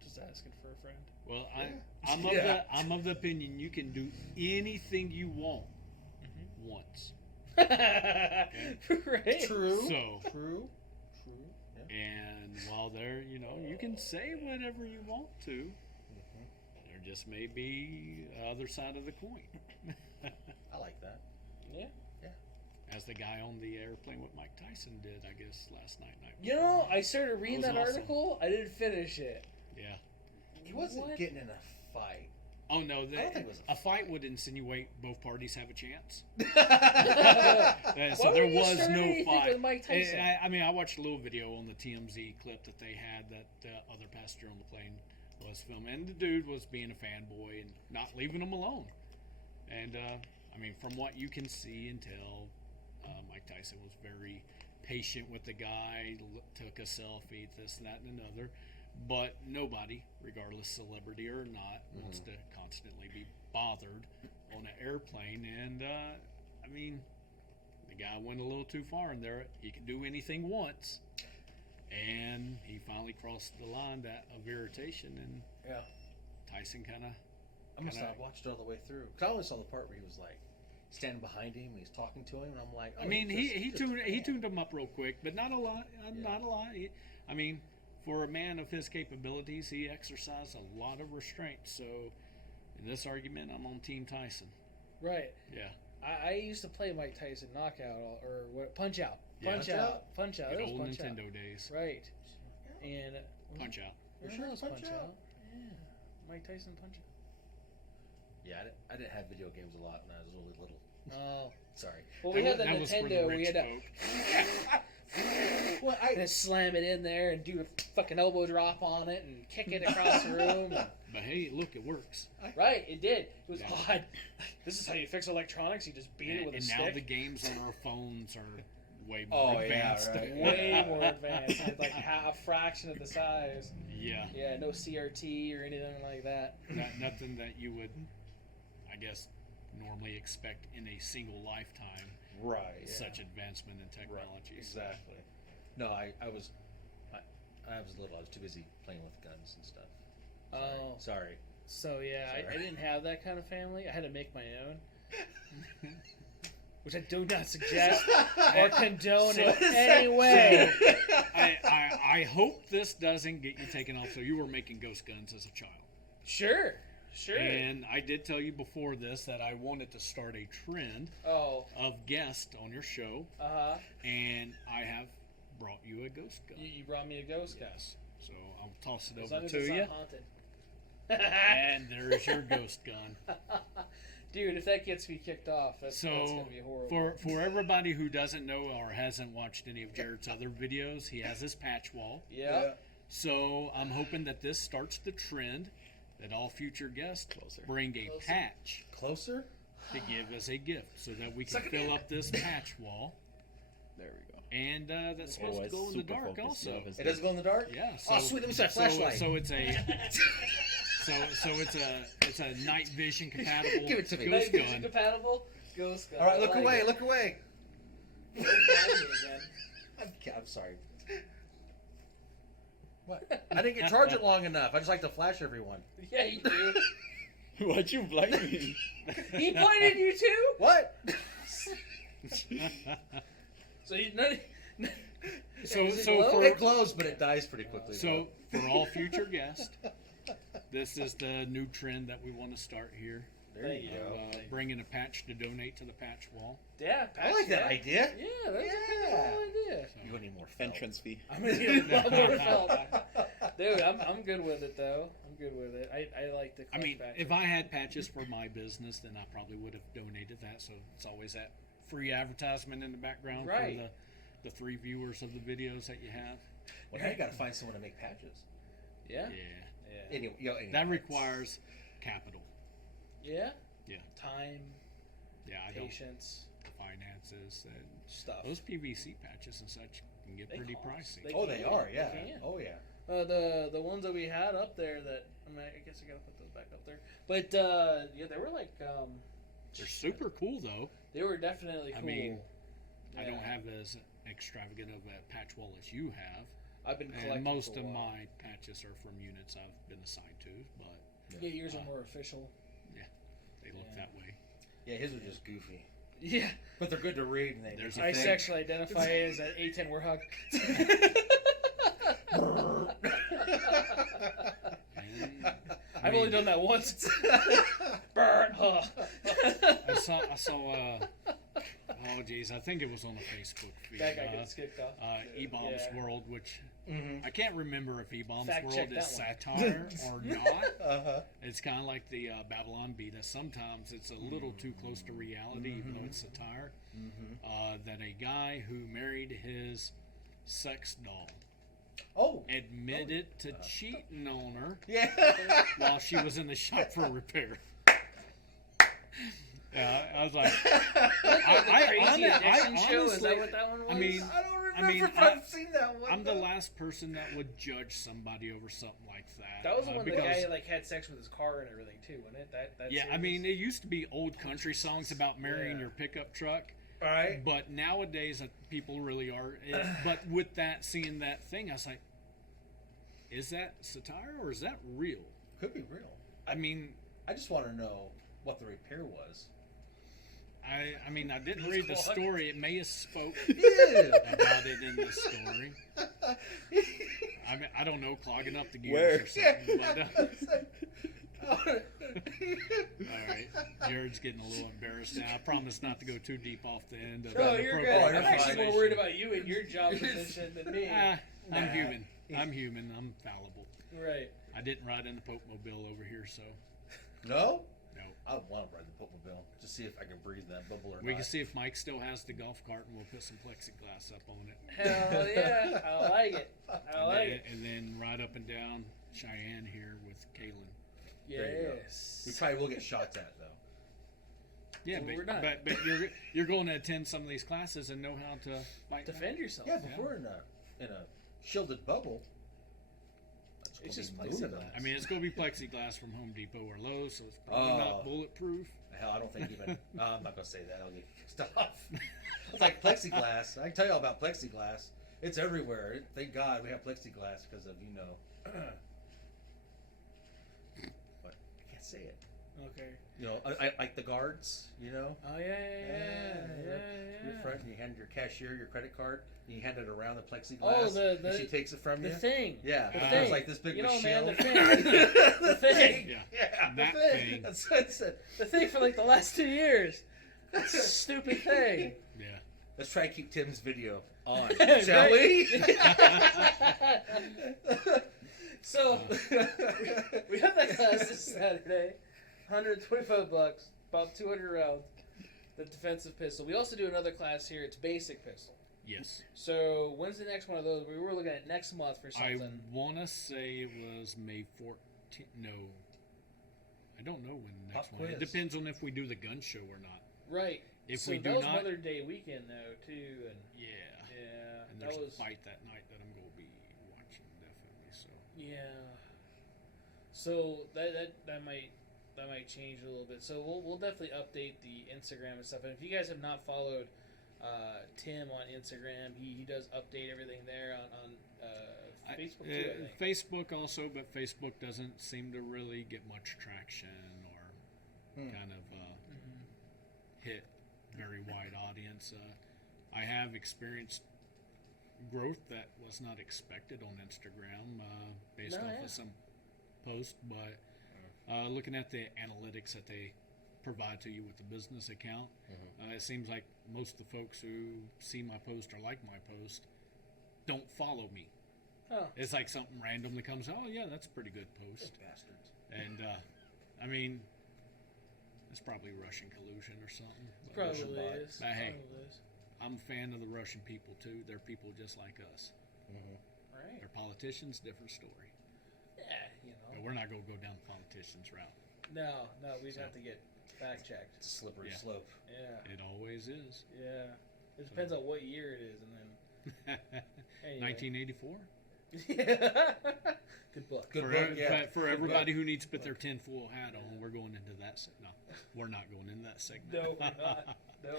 Just asking for a friend. Well, Yeah. I'm of the opinion you can do anything you want once. Right. True. So, True. Yeah. and while there, you can say whatever you want to. There just may be the other side of the coin. I like that. Yeah. As the guy on the airplane with Mike Tyson did, I guess, last night. You know, I started reading That that was awesome. article. I didn't finish it. Yeah. He wasn't What? getting in a fight. Oh, no. I don't think it was A fight would insinuate both parties have a chance. Why So would there you was start no anything fight. with Mike Tyson? I mean, I watched a little video on the TMZ clip that they had that other passenger on the plane was filming. And the dude was being a fanboy and not leaving him alone. And, I mean, from what you can see and tell, Mike Tyson was very patient with the guy, took a selfie, this and that and another. But nobody, regardless celebrity or not, wants to constantly be bothered on an airplane. And, I mean, the guy went a little too far in there. He can do anything once. And he finally crossed the line of irritation. And Yeah. Tyson kind of... I must not have watched it all the way through. Because I only saw the part where he was like standing behind him and he's talking to him. And I'm like, oh, I mean, he just tuned him up real quick, but not a lot. Not a lot. I mean, for a man of his capabilities, he exercised a lot of restraint. So, in this argument, I'm on Team Tyson. Right. Yeah. I used to play Mike Tyson Knockout or what? Punch Out. Yeah. Punch Out. Punch Out. Good It was old Punch Nintendo Out. days. Right. And Punch Out. I'm sure it was Punch Out. Yeah. Mike Tyson Punch Out. Yeah, I didn't have video games a lot when I was really little. Oh. Sorry. Well, we had the That was for Nintendo. the We rich had to folk. Well, and slam it in there and do a fucking elbow drop on it and kick it across the room. But hey, look, it works. Right, it did. It was Yeah. odd. This is how you fix electronics. You just beat it with a And stick. now the games on our phones are way more Oh, yeah, advanced. right. Way more advanced. It's like a fraction of the size. Yeah. Yeah, no CRT or anything like that. Nothing that you would, I guess, normally expect in a single lifetime. Right. Yeah. Such advancement in technology. Right, exactly. No, I was little. I was too busy playing with guns and stuff. Oh. Sorry. So yeah, I Sorry. didn't have that kind of family. I had to make my own, which I do not suggest or condone in any way. I hope this doesn't get you taken off. So you were making ghost guns as a child. Sure. And I did tell you before this that I wanted to start a trend Oh. of guests on your show, and I have brought you a ghost gun. You brought me a ghost gun. Yes. So I'll toss it As long over as to it's you. not haunted. And there's your ghost gun. Dude, if that gets me kicked off, that's gonna be horrible. For everybody who doesn't know or hasn't watched any of Jared's other videos, he has his patch wall. Yeah. So I'm hoping that this starts the trend that all future guests bring a patch Closer? to give as a gift, so that we can fill up this patch wall. There we go. And that's supposed to Otherwise, go in the super dark focused also. stuff is It doesn't go in the dark? Yeah. Oh, sweet. Let me see that flashlight. So it's a so it's a night vision compatible Give it to me. ghost Night vision gun. compatible. Ghost gun. All right, I look like away, it. look away. Don't blind me again. I'm sorry. What? I didn't get charged it long enough. I just like to flash everyone. Yeah, you do. Why'd you blind me? He pointed you too. What? So you none. So Does it so glow? for It glows, but it dies pretty quickly. So, for all future guests, this is the new trend that we want to start here. there you Of, go. bringing a patch to donate to the patch wall. Yeah, I like that idea. Yeah, that's a Yeah. cool idea. You want any more felt? Entrance fee. I'm gonna need a lot more felt. Dude, I'm good with it though. I'm good with it. I like the. I mean, patches. if I had patches for my business, then I probably would have donated that. So it's always that free advertisement in the background Right. for the 3 viewers of the videos that you have. Well, now you got to find someone to make patches. yeah, Yeah, yeah, Anyway, that requires capital. yeah, Yeah. time, Yeah, I don't patience, finances and stuff. those PVC patches and such can get They pretty cost. pricey. Oh, they are. Yeah. They can. Oh, yeah. The ones that we had up there that I guess I gotta put those back up there. But yeah, they were like They're super cool though. they were definitely cool. I mean, I Yeah. don't have as extravagant of a patch wall as you have. I've been collecting And most for a of while. my patches are from units I've been assigned to, but Yeah, yours are more official. they look Yeah. that way. Yeah, his are just goofy. Yeah, But they're good to read. And they There's make a I you think. sexually identify as an A10 warthog. And, I've only done that once. Burn. Huh. I saw oh geez, I think it was on the Facebook feed. That guy gets kicked off. E-Bombs Yeah. World, which Mhm. I can't remember if E-Bombs Fact World check is that satire or not. Uh-huh. It's kind of like the Babylon Beta. Sometimes it's a little too close to reality, even though it's satire. That a guy who married his sex doll Oh. admitted to cheating on her Yeah. while she was in the shop for repair. I was like, Crazy Addiction show? Is honestly, that what that one was? I mean, I don't remember I mean, if I've seen that one. I'm the though. last person that would judge somebody over something like that. that was the one the because, guy like had sex with his car and everything too, wasn't it? That yeah, I series? mean, it used to be old country songs about marrying Yeah. your pickup truck. Right. But nowadays, people really are. But with that, seeing that thing, I was like, is that satire or is that real? Could be real. I mean, I just want to know what the repair was. I mean, I didn't read the story. It may have spoke Yeah. about it in the story. I mean, I don't know, clogging up the gears Where? or something. But, Oh, all right, Jared's getting a little embarrassed now. I promise not to go too deep off the end of Oh, the you're good. appropriate I'm actually more information. worried about you and your job position than me. I'm Nah. human. I'm human. I'm fallible. Right. I didn't ride in the Pope Mobile over here, so no? no. I would want to ride the Popemobile to see if I can breathe that bubble or We not. can see if Mike still has the golf cart, and we'll put some plexiglass up on it. Hell yeah. I like it. I like it. And then ride up and down Cheyenne here with Kaylin. There you go. Yes. We probably will get shots at though. Yeah, Well, we're not. but you're going to attend some of these classes and know how to like Defend yourself. Yeah, but if we're in a shielded bubble, that's It's gonna just be moving plexiglass. us. I mean, it's going to be plexiglass from Home Depot or Lowe's, so it's probably Oh. not bulletproof. Hell, I don't think even. No, I'm not gonna say that. I'll get kicked off. It's like plexiglass. I can tell you all about plexiglass. It's everywhere. Thank God we have plexiglass because of but I can't say it. Okay. You know, I like the guards. You know, Oh yeah. Your front, and you hand your cashier your credit card, and you hand it around the plexiglass. Oh, the- and she takes it from The you. thing. Yeah, The it's thing. like this big You know, shield. man, the thing. The thing. Yeah. Yeah, That the thing. That's what it said. The thing for like the last 2 years. That's a stupid thing. Yeah. Let's try and keep Tim's video on, Right? shall we? So we have that class this Saturday. $125, about 200 rounds. The defensive pistol. We also do another class here. It's basic pistol. Yes. So when's the next one of those? We were looking at next month for I something. want to say it was May 14th. No. I don't know when the next Pop one. It quiz. depends on if we do the gun show or not. Right. If so we that do was not, Mother Day weekend though too, and yeah. yeah, And that there's was a fight that night that I'm going to be watching definitely. So yeah. So that that might change a little bit. So we'll definitely update the Instagram and stuff. And if you guys have not followed Tim on Instagram, he does update everything there on Facebook too. I think. Facebook also, but Facebook doesn't seem to really get much traction or kind of hit very wide audience. I have experienced growth that was not expected on Instagram based off of some posts, but looking at the analytics that they provide to you with the business account, it seems like most of the folks who see my post or like my post don't follow me. Oh. It's like something random that comes, oh yeah, that's a pretty good post. Bastards. And I mean, it's probably Russian collusion or something. Probably is. But hey, Probably is. I'm a fan of the Russian people too. They're people just like us. Right. They're politicians, different story. Yeah, But we're not going to go down the politicians route. No, we'd have to get fact checked. It's a slippery Yeah. slope. Yeah. It always is. Yeah. It depends on what year it is, and then. Anyway. 1984. Good book. Good For, book, yeah. for everybody who needs to put their tinfoil hat on, we're going into that. No, we're not going into that segment. No, we're not. No.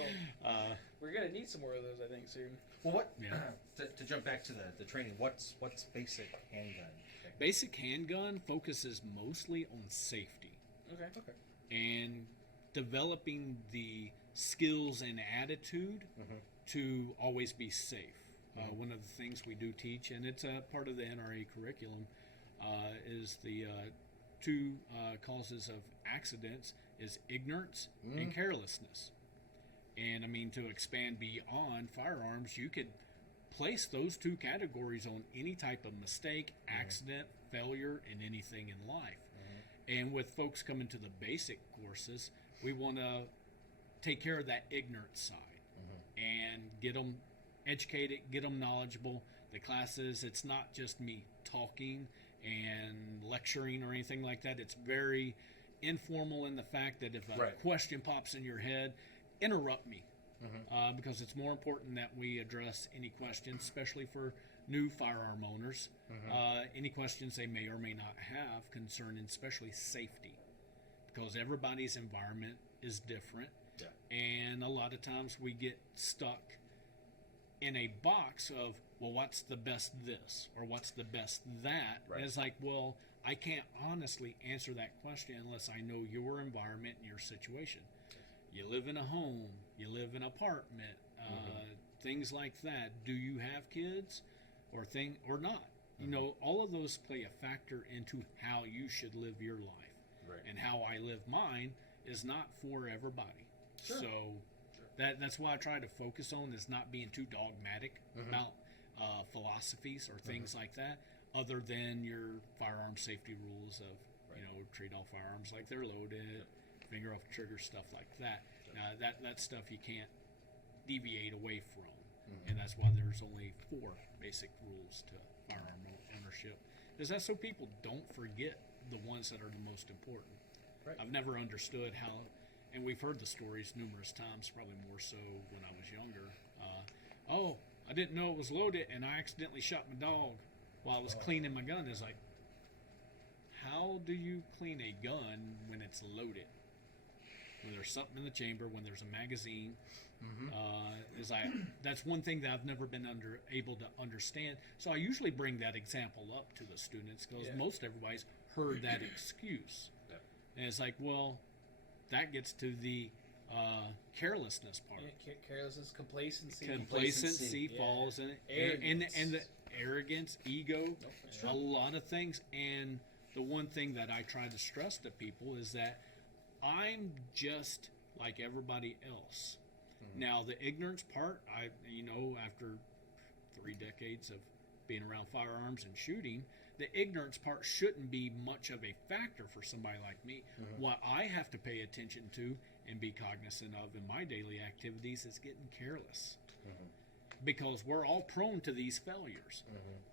We're gonna need some more of those, I think, soon. Well, what? Yeah. To jump back to the training, what's basic handgun? Basic handgun focuses mostly on safety Okay. and developing the skills and attitude to always be safe. One of the things we do teach, and it's a part of the NRA curriculum, is the two causes of accidents is ignorance and carelessness. And I mean, to expand beyond firearms, you could place those two categories on any type of mistake, accident, failure, and anything in life. And with folks coming to the basic courses, we want to take care of that ignorance side and get them educated, get them knowledgeable. The classes, it's not just me talking and lecturing or anything like that. It's very informal in the fact that if a question pops in your head, interrupt me. Because it's more important that we address any questions, especially for new firearm owners, any questions they may or may not have concerning especially safety, because everybody's environment is different. And a lot of times we get stuck in a box of, well, what's the best this or what's the best that? And it's like, well, I can't honestly answer that question unless I know your environment and your situation. You live in a home, you live in an apartment, things like that. Do you have kids or not? You know, all of those play a factor into how you should live your life. And how I live mine is not for everybody. So that's why I try to focus on is not being too dogmatic about philosophies or things like that, other than your firearm safety rules of, you know, treat all firearms like they're loaded, finger off the trigger, stuff like that. That stuff you can't deviate away from. And that's why there's only 4 basic rules to firearm ownership. Is that so people don't forget the ones that are the most important. I've never understood how, and we've heard the stories numerous times, probably more so when I was younger. Oh, I didn't know it was loaded, and I accidentally shot my dog while I was cleaning my gun. It's like, how do you clean a gun when it's loaded? When there's something in the chamber, when there's a magazine, that's one thing that I've never been able to understand. So I usually bring that example up to the students because most everybody's heard that excuse. And it's like, well, that gets to the carelessness part. Carelessness, complacency. Complacency falls in it. And the arrogance, ego, a lot of things. And the one thing that I try to stress to people is that I'm just like everybody else. Now, the ignorance part, after 3 decades of being around firearms and shooting, the ignorance part shouldn't be much of a factor for somebody like me. What I have to pay attention to and be cognizant of in my daily activities is getting careless. Because we're all prone to these failures.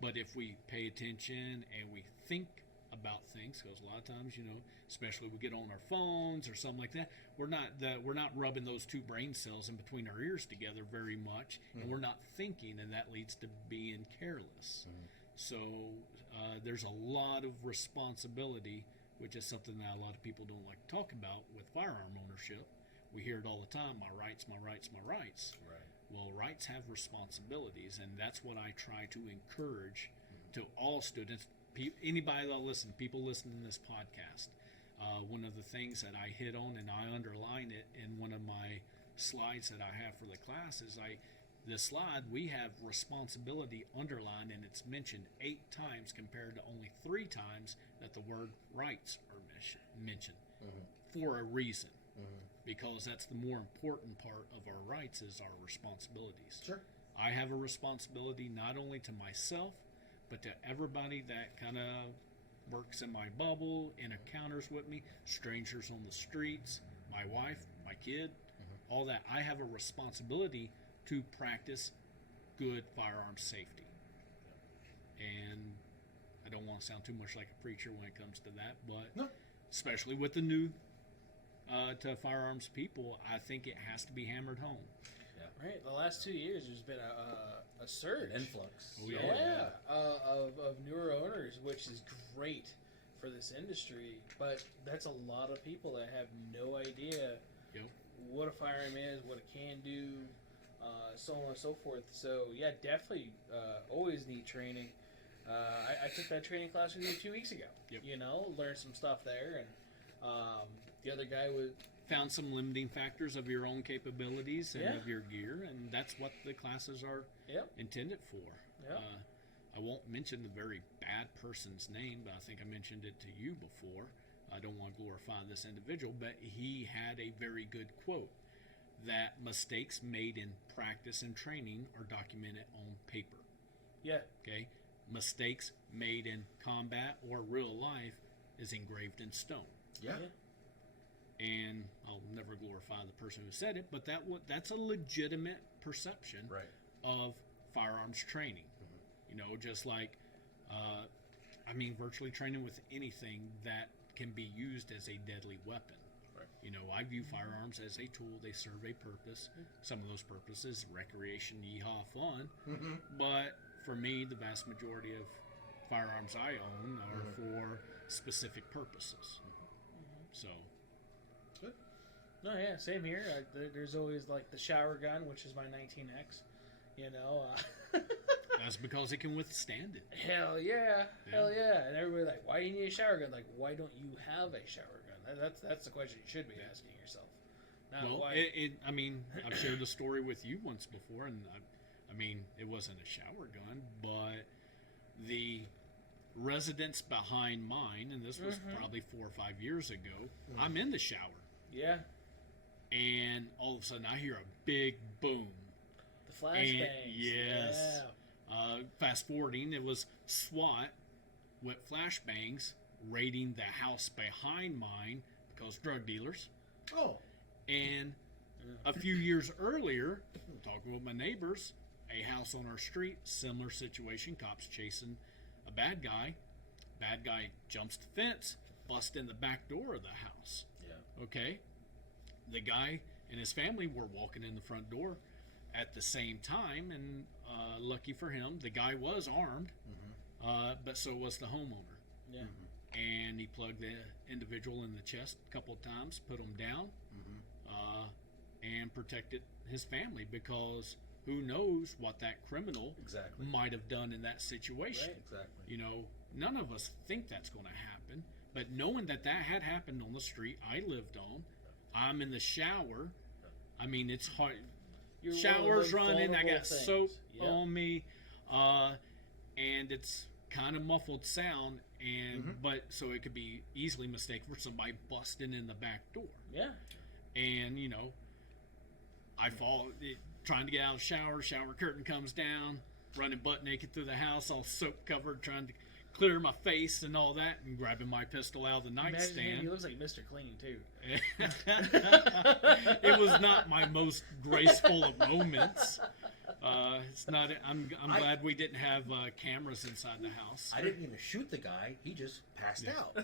But if we pay attention and we think about things, because a lot of times, especially we get on our phones or something like that, we're not rubbing those 2 brain cells in between our ears together very much, and we're not thinking, and that leads to being careless. So there's a lot of responsibility which is something that a lot of people don't like to talk about with firearm ownership. We hear it all the time, my rights, my rights, my rights. Right. Well, rights have responsibilities, and that's what I try to encourage to all students, anybody that listen, people listening to this podcast. One of the things that I hit on, and I underline it in one of my slides that I have for the class, is this slide, we have responsibility underlined, and it's mentioned 8 times compared to only 3 times that the word rights are mentioned for a reason. Because that's the more important part of our rights is our responsibilities. Sure. I have a responsibility not only to myself, but to everybody that kind of works in my bubble, encounters with me, strangers on the streets, my wife, my kid, all that. I have a responsibility to practice good firearm safety. And I don't want to sound too much like a preacher when it comes to that, but especially with the new to firearms people, I think it has to be hammered home. Right. The last 2 years, there's been a surge, An influx. of newer owners, which is great for this industry. But that's a lot of people that have no idea what a firearm is, what it can do, so on and so forth. So yeah, definitely always need training. I took that training class with you 2 weeks ago. You know, learned some stuff there, and the other guy found some limiting factors of your own capabilities and of your gear, and that's what the classes are intended for. I won't mention the very bad person's name, but I think I mentioned it to you before. I don't want to glorify this individual, but he had a very good quote that mistakes made in practice and training are documented on paper. Okay? Mistakes made in combat or real life is engraved in stone. And I'll never glorify the person who said it, but that's a legitimate perception of firearms training. You know, just like, virtually training with anything that can be used as a deadly weapon. You know, I view firearms as a tool. They serve a purpose. Some of those purposes, recreation, yeehaw, fun. But for me, the vast majority of firearms I own are for specific purposes. So... No, yeah, same here. There's always like the shower gun, which is my 19X. You know, that's because it can withstand it. Hell yeah. And everybody's like, "Why do you need a shower gun?" Like, why don't you have a shower gun? That's the question you should be asking yourself. Well, I've shared the story with you once before, and it wasn't a shower gun, but the residence behind mine, and this was probably 4 or 5 years ago. I'm in the shower. And all of a sudden, I hear a big boom. The flashbangs. Yes. Fast forwarding, it was SWAT with flashbangs raiding the house behind mine because drug dealers. And a few years earlier, talking with my neighbors, a house on our street, similar situation, cops chasing a bad guy. Bad guy jumps the fence, busts in the back door of the house. Okay? The guy and his family were walking in the front door at the same time, and lucky for him, the guy was armed, but so was the homeowner. And he plugged the individual in the chest a couple of times, put him down, and protected his family, because who knows what that criminal might have done in that situation. You know, none of us think that's going to happen, but knowing that had happened on the street I lived on, I'm in the shower. It's hard. Shower's running. I got soap on me, and it's kind of muffled sound, and but so it could be easily mistaken for somebody busting in the back door. And you know, I fall trying to get out of the shower. Shower curtain comes down. Running butt naked through the house, all soap covered, trying to clear my face and all that, and grabbing my pistol out of the nightstand. He looks like Mr. Clean too. It was not my most graceful of moments. It's not. I'm glad we didn't have cameras inside the house. I didn't even shoot the guy. He just passed out.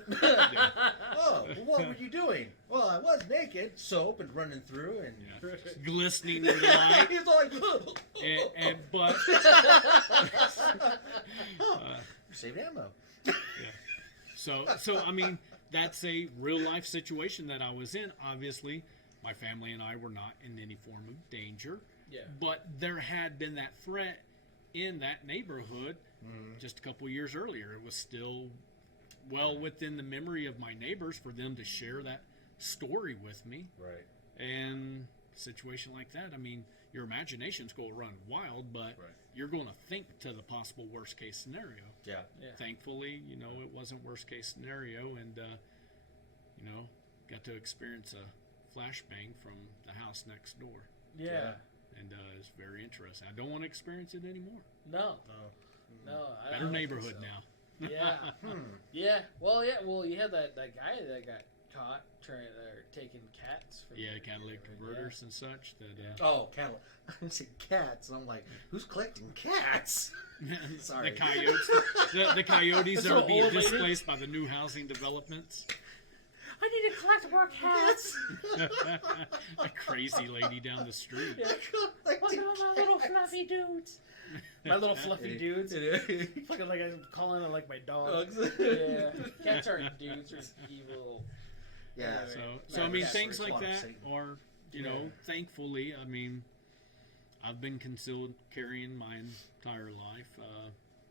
Oh, what were you doing? Well, I was naked, soap and running through and glistening in the light. He's like, but save ammo. So that's a real life situation that I was in. Obviously, my family and I were not in any form of danger. Yeah. But there had been that threat in that neighborhood just a couple years earlier. It was still well within the memory of my neighbors for them to share that story with me. Right. And a situation like that, I mean, your imagination's going to run wild, but you're going to think to the possible worst case scenario. Yeah. Thankfully, you know, it wasn't worst case scenario, and you know, got to experience a flashbang from the house next door. Yeah. And it's very interesting. I don't want to experience it anymore. No. I Better don't neighborhood think now. so. Yeah. Yeah. Well, you had that guy that got caught taking cats. From Catalytic converters and such. That Oh, catalytic. I said cats. I'm like, who's collecting cats? Sorry. The coyotes. The coyotes are being displaced by the new housing developments. I need to collect more cats. A crazy lady down the street. Yeah. Look at all my little fluffy dudes. My little fluffy dudes. Fucking like I'm calling it like my dogs. Yeah. Cats aren't dudes. They're evil. Yeah. So I mean, cats things are a like lot of that Satan. are, you know, thankfully, I mean, I've been concealed carrying my entire life.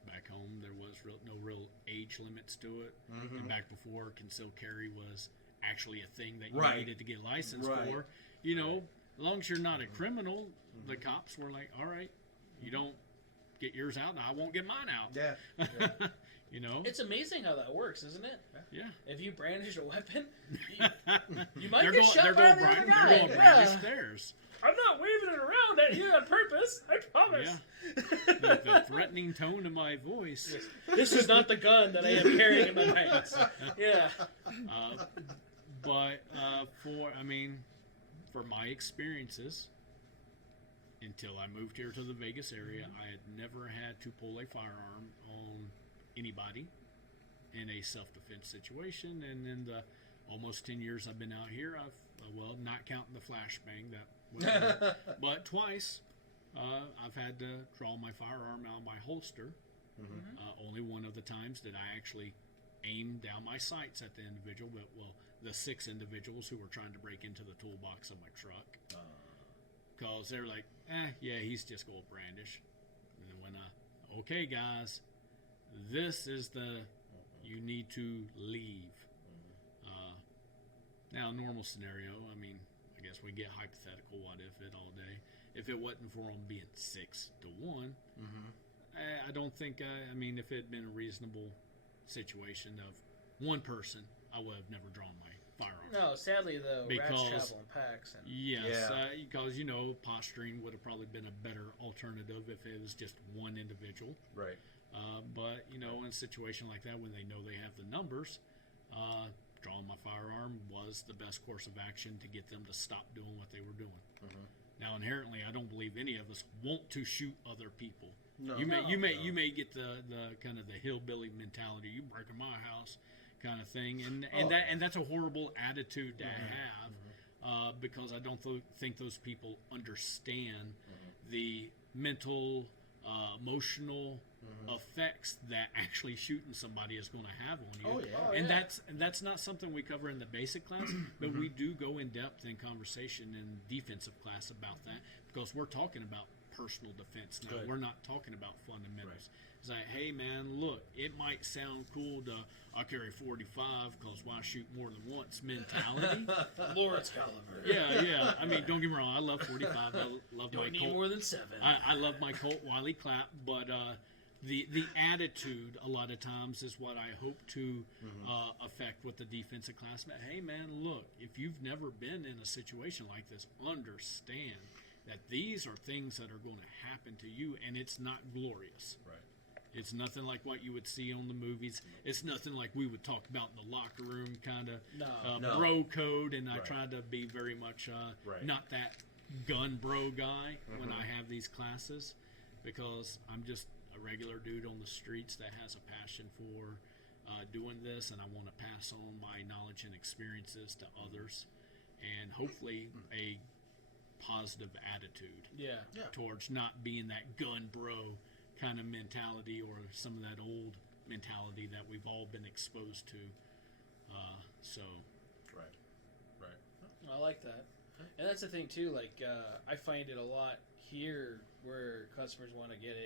Back home, there was no real age limits to it. And back before, concealed carry was actually a thing that you needed to get licensed for. You know, as long as you're not a criminal, the cops were like, all right, you don't get yours out, and I won't get mine out. Yeah. You know? It's amazing how that works, isn't it? Yeah. If you brandish a weapon, you might get shot by they're the other going guy. to brandish theirs. I'm not waving it around at you on purpose. I promise. Yeah. The threatening tone of my voice. This is not the gun that I am carrying in my pants. Yeah. But for my experiences, until I moved here to the Vegas area, I had never had to pull a firearm on anybody in a self-defense situation. And in the almost 10 years I've been out here, I've not counting the flashbang, but twice I've had to draw my firearm out of my holster. Only one of the times did I actually aim down my sights at the individual, but the 6 individuals who were trying to break into the toolbox of my truck, because they're like, yeah, he's just going to brandish. And then when okay guys, this is you need to leave. Now, normal scenario, I mean, I guess we get hypothetical, what if it all day. If it wasn't for them being 6-1, I don't think, I mean, if it had been a reasonable situation of one person, I would have never drawn my firearm. No, sadly, though, rats travel in packs. Yes, because, you know, posturing would have probably been a better alternative if it was just one individual. Right. But, you know, in a situation like that, when they know they have the numbers, drawing my firearm was the best course of action to get them to stop doing what they were doing. Now, inherently, I don't believe any of us want to shoot other people. No. You may get the kind of the hillbilly mentality, you breaking my house kind of thing, and that's a horrible attitude to have, because I don't think those people understand the mental, emotional effects that actually shooting somebody is going to have on you. And that's not something we cover in the basic class, but we do go in depth in conversation in defensive class about that, because we're talking about personal defense now. We're not talking about fundamentals. It's like, hey man, look, it might sound cool to I carry 45 because why shoot more than once mentality. Lawrence caliber. Yeah. I mean, don't get me wrong, I love 45. I love don't my need Colt. more than 7. I love my Colt Wiley clap, but the attitude a lot of times is what I hope to affect with the defensive class. Hey man, look, if you've never been in a situation like this, understand that these are things that are going to happen to you, and it's not glorious. Right. It's nothing like what you would see on the movies. It's nothing like we would talk about in the locker room, kind of bro code. And I try to be very much not that gun bro guy when I have these classes, because I'm just a regular dude on the streets that has a passion for doing this, and I want to pass on my knowledge and experiences to others, and hopefully a positive attitude towards not being that gun bro kind of mentality, or some of that old mentality that we've all been exposed to So, Right. I like that, and that's the thing too. Like I find it a lot here where customers want to get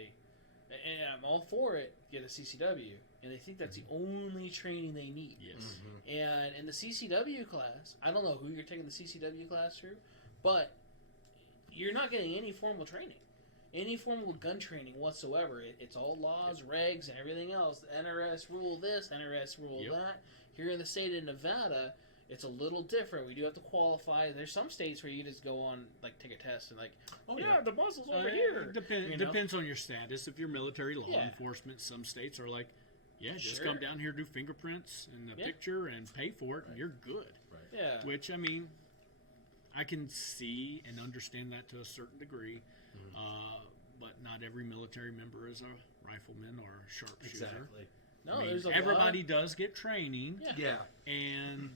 and I'm all for it, get a CCW, and they think that's the only training they need. yes. And in the CCW class, I don't know who you're taking the CCW class through, but you're not getting any formal training, any formal gun training whatsoever. It's all laws, regs, and everything else. The NRS rule this, NRS rule that. Here in the state of Nevada, it's a little different. We do have to qualify. There's some states where you just go on, like, take a test and, like, the muzzle's over here. Depends on your status. If you're military law Yeah. enforcement, some states are like, just Sure. come down here, do fingerprints and the picture and pay for it, and you're good. Right. Yeah. Which, I mean, I can see and understand that to a certain degree, but not every military member is a rifleman or a sharpshooter. Exactly. No, I mean, there's a everybody lot. does get training, Yeah. and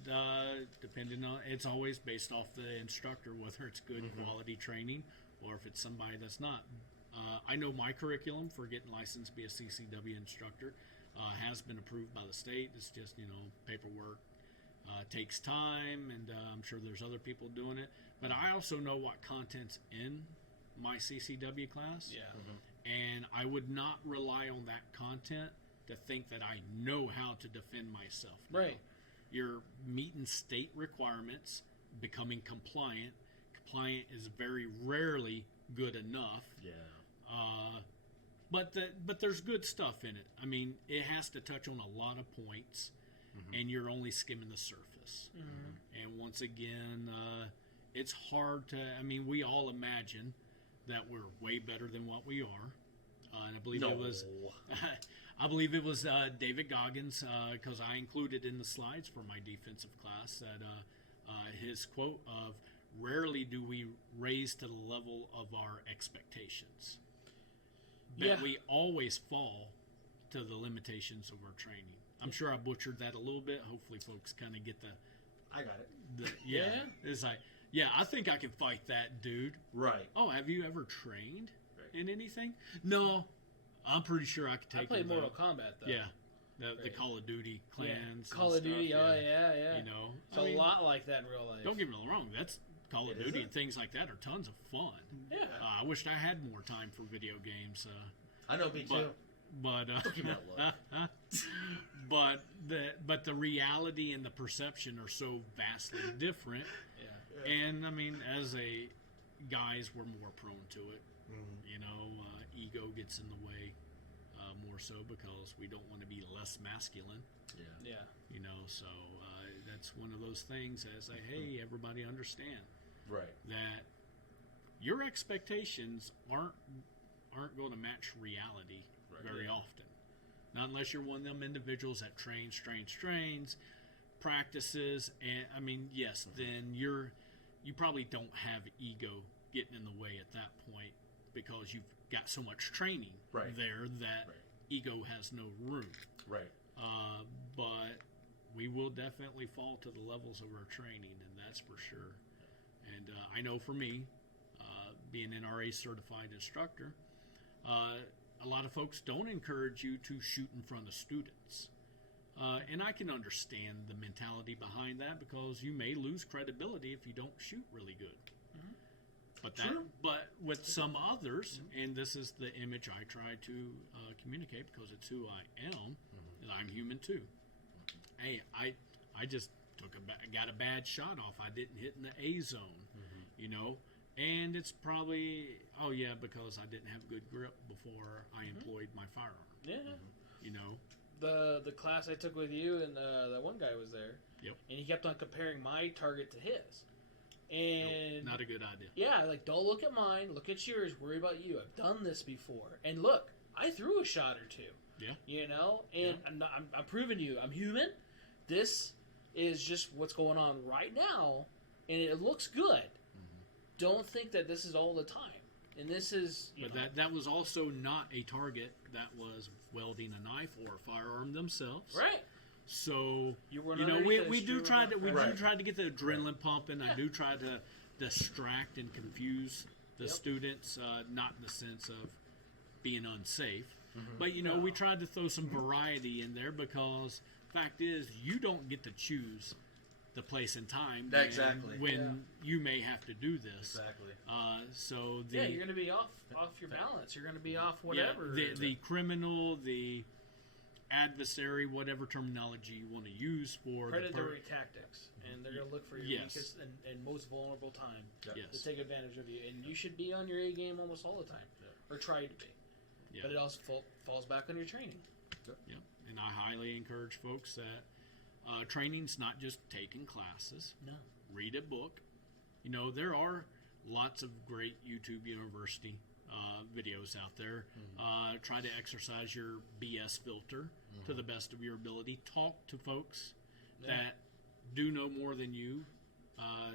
depending on, it's always based off the instructor, whether it's good quality training or if it's somebody that's not. I know my curriculum for getting licensed to be a CCW instructor has been approved by the state. It's just, paperwork takes time, and I'm sure there's other people doing it. But I also know what content's in my CCW class, and I would not rely on that content to think that I know how to defend myself. No. Right. You're meeting state requirements, becoming compliant. Compliant is very rarely good enough. Yeah. But there's good stuff in it. I mean, it has to touch on a lot of points, and you're only skimming the surface. And once again, it's hard to. I mean, we all imagine that we're way better than what we are, and I believe it was. I believe it was David Goggins, because I included in the slides for my defensive class that his quote of, "Rarely do we raise to the level of our expectations." But we always fall to the limitations of our training. I'm sure I butchered that a little bit. Hopefully folks kind of get I got it. It's like, I think I can fight that dude. Right. Oh, have you ever trained in anything? No. I'm pretty sure I could take I played him, Mortal Kombat, though. Yeah. The Call of Duty clans. Call of Duty, stuff, yeah. You know, It's a lot like that in real life. Don't get me wrong. That's Call of It Duty is and things like that are tons of fun. Yeah. I wished I had more time for video games. I know, me too. But Don't give me that look. but the reality and the perception are so vastly different. Yeah. And I mean, as guys, we're more prone to it. You know, ego gets in the way more so because we don't want to be less masculine. Yeah. You know, so that's one of those things as hey, everybody understand that your expectations aren't going to match reality very often. Not unless you're one of them individuals that trains, practices, and I mean, yes, then you probably don't have ego getting in the way at that point because you've got so much training there that ego has no room. Right. But we will definitely fall to the levels of our training, and that's for sure. And I know for me, being an NRA certified instructor, a lot of folks don't encourage you to shoot in front of students. And I can understand the mentality behind that because you may lose credibility if you don't shoot really good. But with some others, and this is the image I try to communicate because it's who I am, and I'm human too. Hey, I just got a bad shot off. I didn't hit in the A zone, you know, and it's probably because I didn't have good grip before I employed my firearm. Yeah. You know, the class I took with you and that one guy was there. Yep. And he kept on comparing my target to his. And not a good idea. Yeah, like, don't look at mine, look at yours, worry about you. I've done this before. And look, I threw a shot or two. Yeah. You know? And I'm proving to you, I'm human. This is just what's going on right now, and it looks good. Don't think that this is all the time. And this is... But that was also not a target that was welding a knife or a firearm themselves. Right. So we do try to get the adrenaline pumping. I do try to distract and confuse the students, not in the sense of being unsafe, but we tried to throw some variety in there because fact is you don't get to choose the place and time Yeah, exactly. when you may have to do this. Exactly. So you're going to be off your balance. You're going to be off whatever. Yeah, the criminal, the adversary, whatever terminology you want to use for predatory tactics, and they're going to look for your Yes. weakest and most vulnerable time Yeah. to take advantage of you. And you should be on your A game almost all the time, or try to be. Yeah. But it also falls back on your training. Yep. And I highly encourage folks that training's not just taking classes. No. Read a book. You know, there are lots of great YouTube University videos out there. Try to exercise your BS filter to the best of your ability. Talk to folks that do know more than you.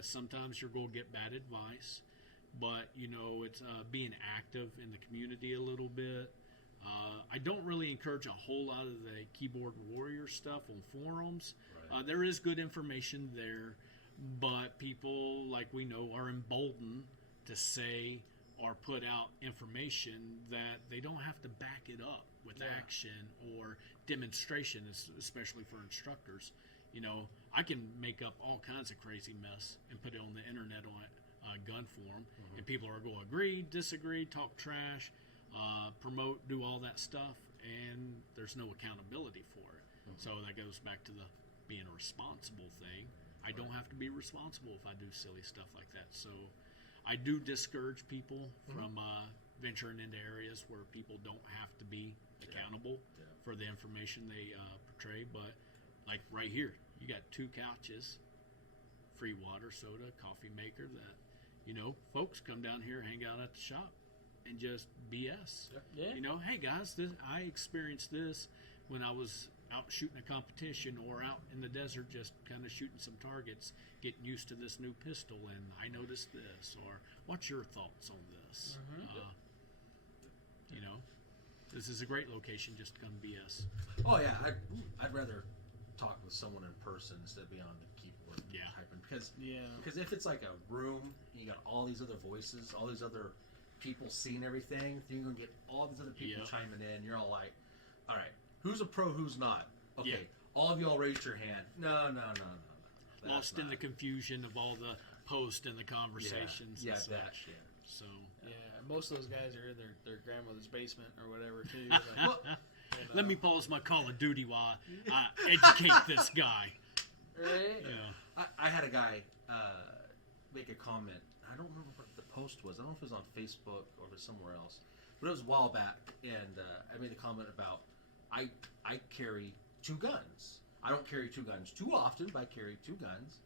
Sometimes you're going to get bad advice, but you know, it's being active in the community a little bit. I don't really encourage a whole lot of the keyboard warrior stuff on forums. Right. There is good information there, but people, like we know, are emboldened to say or put out information that they don't have to back it up with action or demonstration, especially for instructors. You know, I can make up all kinds of crazy mess and put it on the internet on gun forum, and people are going to agree, disagree, talk trash, promote, do all that stuff, and there's no accountability for it. So that goes back to the being a responsible thing. I don't have to be responsible if I do silly stuff like that. So I do discourage people from venturing into areas where people don't have to be accountable for the information they portray. But like right here, you got 2 couches, free water, soda, coffee maker that, you know, folks come down here, hang out at the shop, and just BS. Yeah. You know, hey guys, I experienced this when I was out shooting a competition or out in the desert just kind of shooting some targets, getting used to this new pistol, and I noticed this, or what's your thoughts on this? You know, this is a great location just to come BS. Oh yeah, I'd rather talk with someone in person instead of being on the keyboard typing, because if it's like a room and you got all these other voices, all these other people seeing everything, then you're gonna get all these other people chiming in. You're all like, all right, who's a pro, who's not? Okay, all of y'all raised your hand. No. Lost in the confusion of all the posts and the conversations. Yeah, and that. such. So most of those guys are in their grandmother's basement or whatever too. Like, you know. Let me pause my Call of Duty while I educate this guy. Right? Yeah. I had a guy make a comment. I don't remember what the post was. I don't know if it was on Facebook or if it was somewhere else. But it was a while back, and I made a comment about I carry 2 guns. I don't carry 2 guns too often, but I carry 2 guns.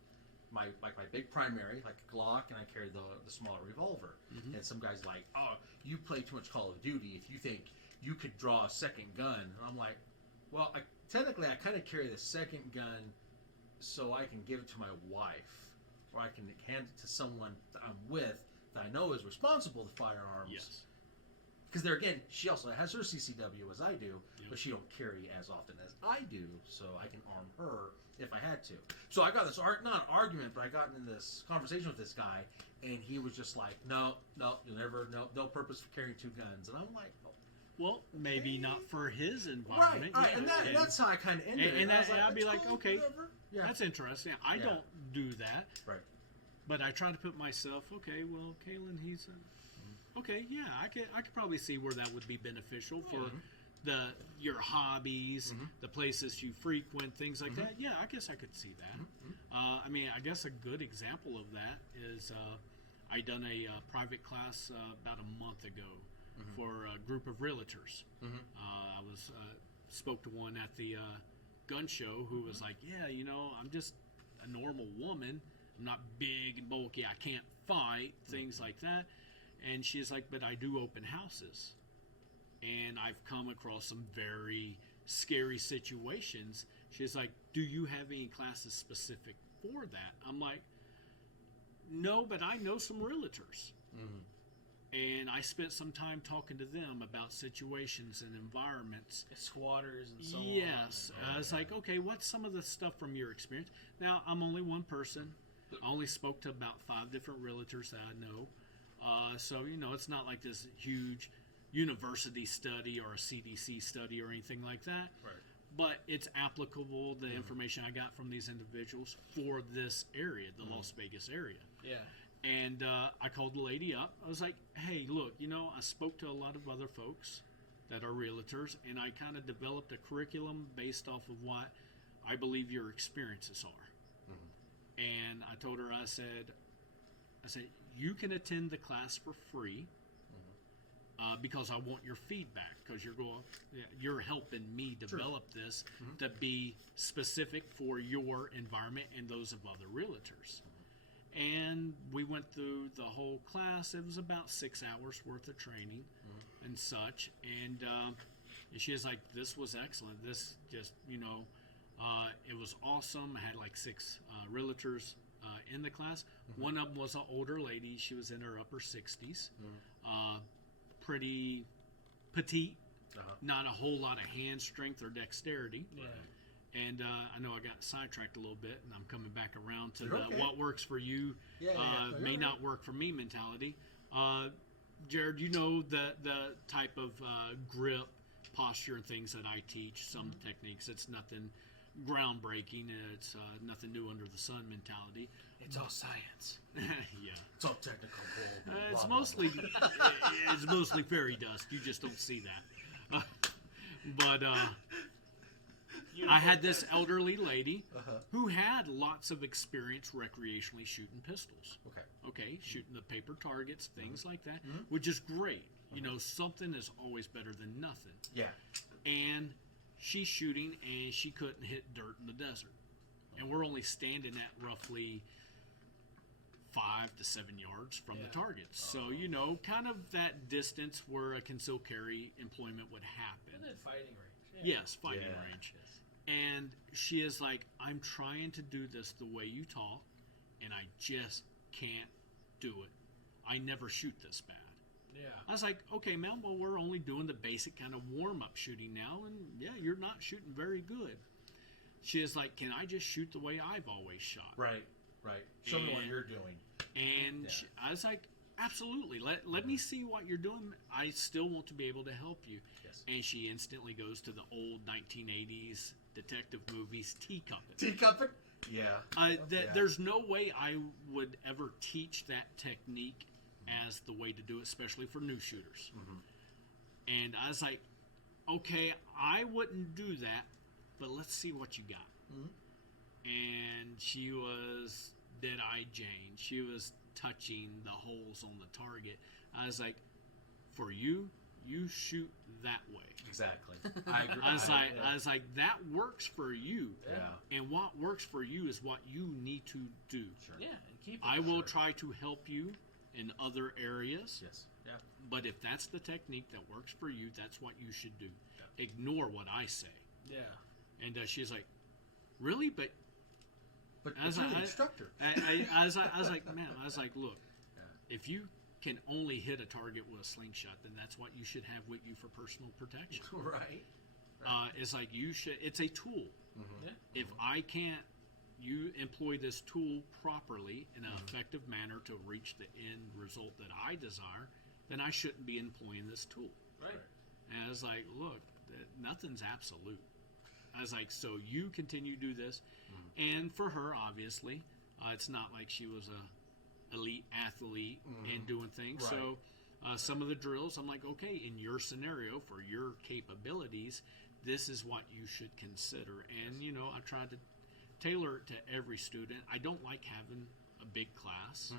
My big primary, like a Glock, and I carry the smaller revolver. And some guy's like, oh, you play too much Call of Duty if you think you could draw a second gun. And I'm like, well, technically I kind of carry the second gun so I can give it to my wife, or I can hand it to someone that I'm with that I know is responsible to firearms. Yes. Because there again, she also has her CCW as I do, but she don't carry as often as I do, so I can arm her if I had to. So I got this not an argument, but I got in this conversation with this guy, and he was just like, no, you'll never, no purpose for carrying 2 guns. And I'm like, well, maybe not for his environment. Right, and that's how I kind of ended it. And I'd be like, cool, okay, whatever. Yeah. that's interesting. I don't do that. Right. But I try to put myself, okay, well, Kalen, he's okay, yeah, I could probably see where that would be beneficial for your hobbies, the places you frequent, things like that. Yeah, I guess I could see that. I mean, I guess a good example of that is I done a private class about a month ago for a group of realtors. I was spoke to one at the gun show who was like, yeah, you know, I'm just a normal woman. I'm not big and bulky. I can't fight, things like that. And she's like, but I do open houses. And I've come across some very scary situations. She's like, do you have any classes specific for that? I'm like, no, but I know some realtors. And I spent some time talking to them about situations and environments. Squatters and so on. Yes. I was like, okay, what's some of the stuff from your experience? Now, I'm only one person. I only spoke to about 5 different realtors that I know. So, you know, it's not like this huge university study or a CDC study or anything like that. Right. but it's applicable, the information I got from these individuals for this area, the Las Vegas area. Yeah. And I called the lady up. I was like, hey, look, I spoke to a lot of other folks that are realtors, and I kind of developed a curriculum based off of what I believe your experiences are. And I told her, I said, you can attend the class for free because I want your feedback, because you're helping me develop this to be specific for your environment and those of other realtors. And we went through the whole class. It was about 6 hours worth of training and such. And she was like, this was excellent. This just, it was awesome. I had like 6 realtors in the class. One of them was an older lady. She was in her upper 60s. Pretty petite. Not a whole lot of hand strength or dexterity. Yeah. And I know I got sidetracked a little bit, and I'm coming back around to You're okay. what works for you may not work for me mentality. Jared, the type of grip, posture, and things that I teach, some techniques. It's nothing groundbreaking. It's nothing new under the sun mentality. It's all science. Yeah. It's all technical. It's mostly fairy dust. You just don't see that. But I had this elderly lady who had lots of experience recreationally shooting pistols. Okay, shooting the paper targets, things like that, which is great. Something is always better than nothing. Yeah. And she's shooting, and she couldn't hit dirt in the desert. And we're only standing at roughly 5 to 7 yards from the targets. So, kind of that distance where a concealed carry employment would happen. And then fighting range. Yeah. Yes, fighting range. And she is like, I'm trying to do this the way you taught, and I just can't do it. I never shoot this bad. Yeah. I was like, okay, ma'am, well, we're only doing the basic kind of warm-up shooting now, and you're not shooting very good. She is like, can I just shoot the way I've always shot? Right. Show me what you're doing. And I was like, absolutely. Let me see what you're doing. I still want to be able to help you. Yes. And she instantly goes to the old 1980s detective movies, teacupping. Teacupping? Yeah. There's no way I would ever teach that technique as the way to do it, especially for new shooters. And I was like, okay, I wouldn't do that, but let's see what you got. And she was dead-eyed Jane. She was touching the holes on the target. I was like, for you shoot that way. Exactly. I agree. I was like, that works for you. Yeah. And what works for you is what you need to do. Sure. Yeah, and keep it. I will try to help you in other areas. Yes. Yeah. But if that's the technique that works for you, that's what you should do. Yeah. Ignore what I say. Yeah. And she's like, really? But as an instructor. I was like, man, look, if you can only hit a target with a slingshot, then that's what you should have with you for personal protection. Right. It's like it's a tool. Yeah. If I can't employ this tool properly in an effective manner to reach the end result that I desire, then I shouldn't be employing this tool. Right. And I was like, look, nothing's absolute. I was like, so you continue to do this. And for her, obviously, it's not like she was a elite athlete and doing things. Right. So some of the drills, I'm like, okay, in your scenario, for your capabilities, this is what you should consider. And, I tried to tailor it to every student. I don't like having a big class,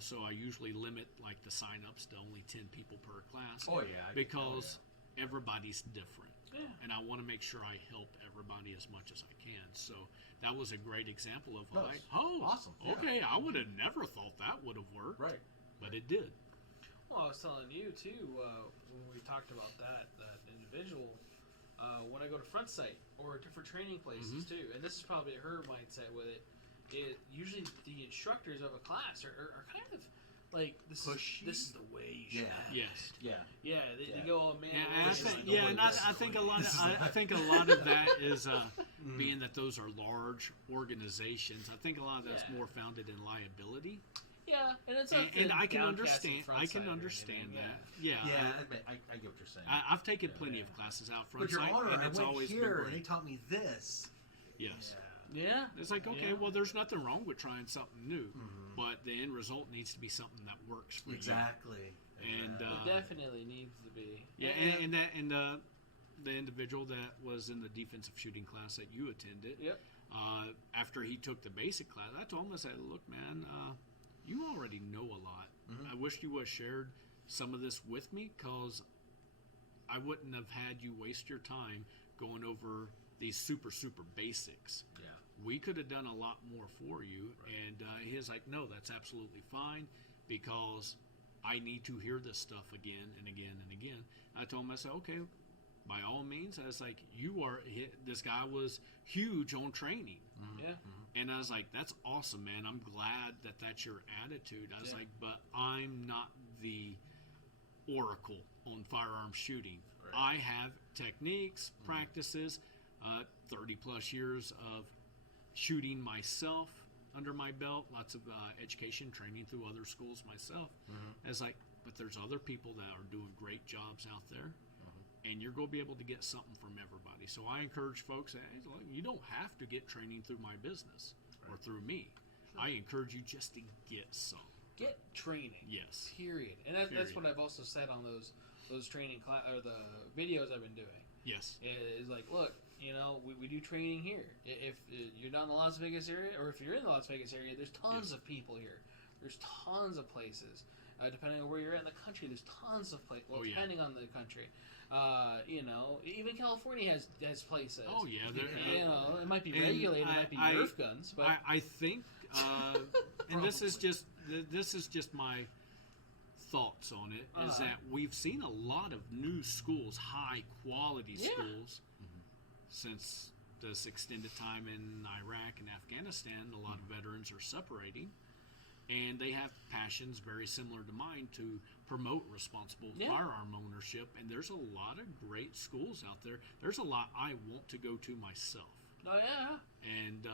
so I usually limit like the sign-ups to only 10 people per class. Because everybody's different. Yeah. And I want to make sure I help everybody as much as I can. So that was a great example of like, awesome. Okay, I would have never thought that would have worked. Right. But it did. Well, I was telling you too when we talked about that individual. When I go to front site or different training places too, and this is probably her mindset with it. Usually the instructors of a class are kind of like this is the way you should act. Yes. Yeah. They go, oh man. I think a lot of that is being that those are large organizations. I think a lot of that's more founded in liability. Yeah, and it's and I can understand. I can understand that. Yeah. I get what you're saying. I've taken plenty of classes out front. But Your Honor, and it's I went always here been and great. they taught me this. Yes. Yeah. It's like, okay, Yeah. well, there's nothing wrong with trying something new, but the end result needs to be something that works for you. Exactly. And It definitely needs to be. yeah, and the individual that was in the defensive shooting class that you attended. Yep. After he took the basic class, I told him, I said, look, man, you already know a lot. I wish you would have shared some of this with me, because I wouldn't have had you waste your time going over these super basics. Yeah. We could have done a lot more for you. Right. And he's like, no, that's absolutely fine, because I need to hear this stuff again and again and again. I told him, I said, okay, by all means. I was like, this guy was huge on training. Yeah. And I was like, that's awesome, man. I'm glad that that's your attitude. I was like, but I'm not the oracle on firearm shooting. Right. I have techniques, practices, 30 plus years of shooting myself under my belt, lots of education, training through other schools myself. It's like, but there's other people that are doing great jobs out there. And you're going to be able to get something from everybody. So I encourage folks, hey, look, you don't have to get training through my business or through me. Sure. I encourage you just to get some. Get training. Yes. Period. And that's what I've also said on those training or the videos I've been doing. Yes. Is like, look, we do training here. If you're not in the Las Vegas area, or if you're in the Las Vegas area, there's tons of people here. There's tons of places. Depending on where you're at in the country, there's tons of places. Well, depending on the country. Even California has places. Oh yeah, it might be regulated, it might be Nerf guns, but I think, and this is just my thoughts on it, is that we've seen a lot of new schools, high quality schools, since this extended time in Iraq and Afghanistan. A lot of veterans are separating. And they have passions very similar to mine to promote responsible firearm ownership. And there's a lot of great schools out there. There's a lot I want to go to myself. Oh, yeah. And,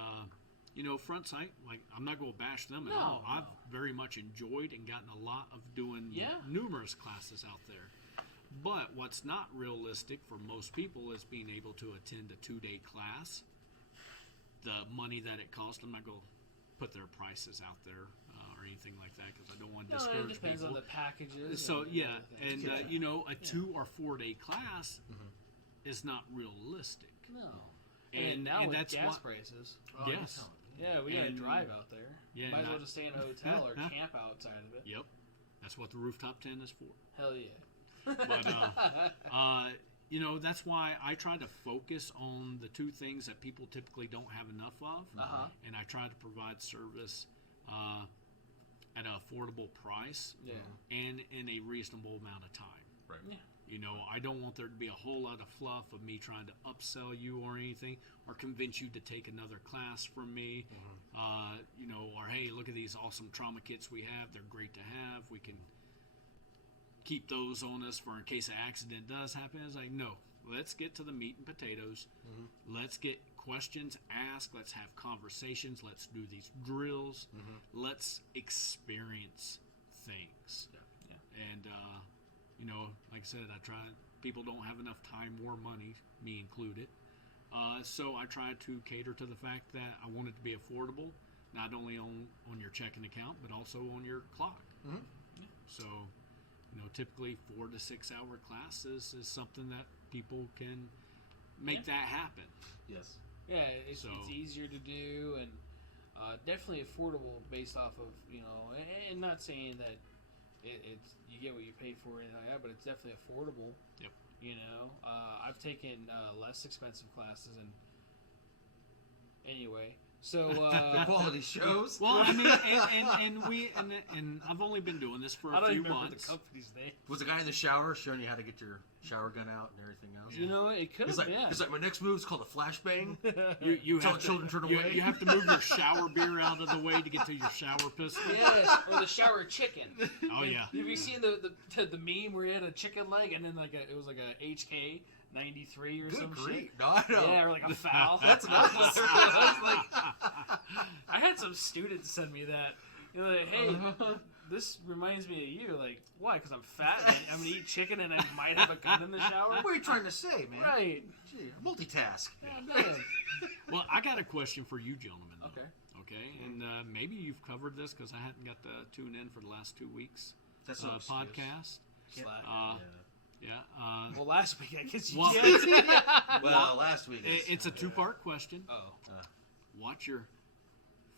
Front Sight, like, I'm not going to bash them at all. I've very much enjoyed and gotten a lot of doing numerous classes out there. But what's not realistic for most people is being able to attend a 2-day class. The money that it costs, I'm not going to put their prices out there or anything like that, because I don't want to discourage people. It depends on the packages. So and a 2 or 4 day class is not realistic. No. And now with that's gas prices. Yes. Yeah, we gotta drive out there. Yeah, might as well just stay in a hotel or camp outside of it. Yep. That's what the rooftop tent is for. Hell yeah. But that's why I try to focus on the two things that people typically don't have enough of, and I try to provide service at an affordable price, and in a reasonable amount of time. Right. Yeah. I don't want there to be a whole lot of fluff of me trying to upsell you or anything, or convince you to take another class from me, or hey, look at these awesome trauma kits we have. They're great to have. We can keep those on us for in case an accident does happen. It's like, no, let's get to the meat and potatoes. Let's get questions asked. Let's have conversations. Let's do these drills. Let's experience things. And, like I said, people don't have enough time or money, me included. So I try to cater to the fact that I want it to be affordable, not only on your checking account, but also on your clock. So, typically 4 to 6 hour classes is something that people can make that happen. Yes. Yeah, it's easier to do, and definitely affordable based off of, and not saying that it's you get what you pay for or anything like that, but it's definitely affordable. Yep. I've taken less expensive classes, and anyway, so the quality shows. Well, I mean, and I've only been doing this for a few months. The company's name. Was the guy in the shower showing you how to get your shower gun out and everything else? It could have. He's like, my next move is called a flashbang. You tell have children turn away. You have to move your shower beer out of the way to get to your shower pistol. Yes, or the shower chicken. Oh yeah. Have you seen the meme where he had a chicken leg and then it was like a HK 93 or some shit? No, I know. Yeah, or like a foul. That's not. I had some students send me that. You're like, hey, this reminds me of you. Like, why? Because I'm fat and I'm going to eat chicken and I might have a gun in the shower? What are you trying to say, man? Right. Gee, multitask. Yeah, man. Well, I got a question for you, gentlemen. Though. Okay. Okay, and maybe you've covered this because I hadn't got to tune in for the last 2 weeks. That's no excuse. Podcast. Yeah. Well, last week, I guess you Well- did. Well, last week. It's a two-part question. Oh. What's your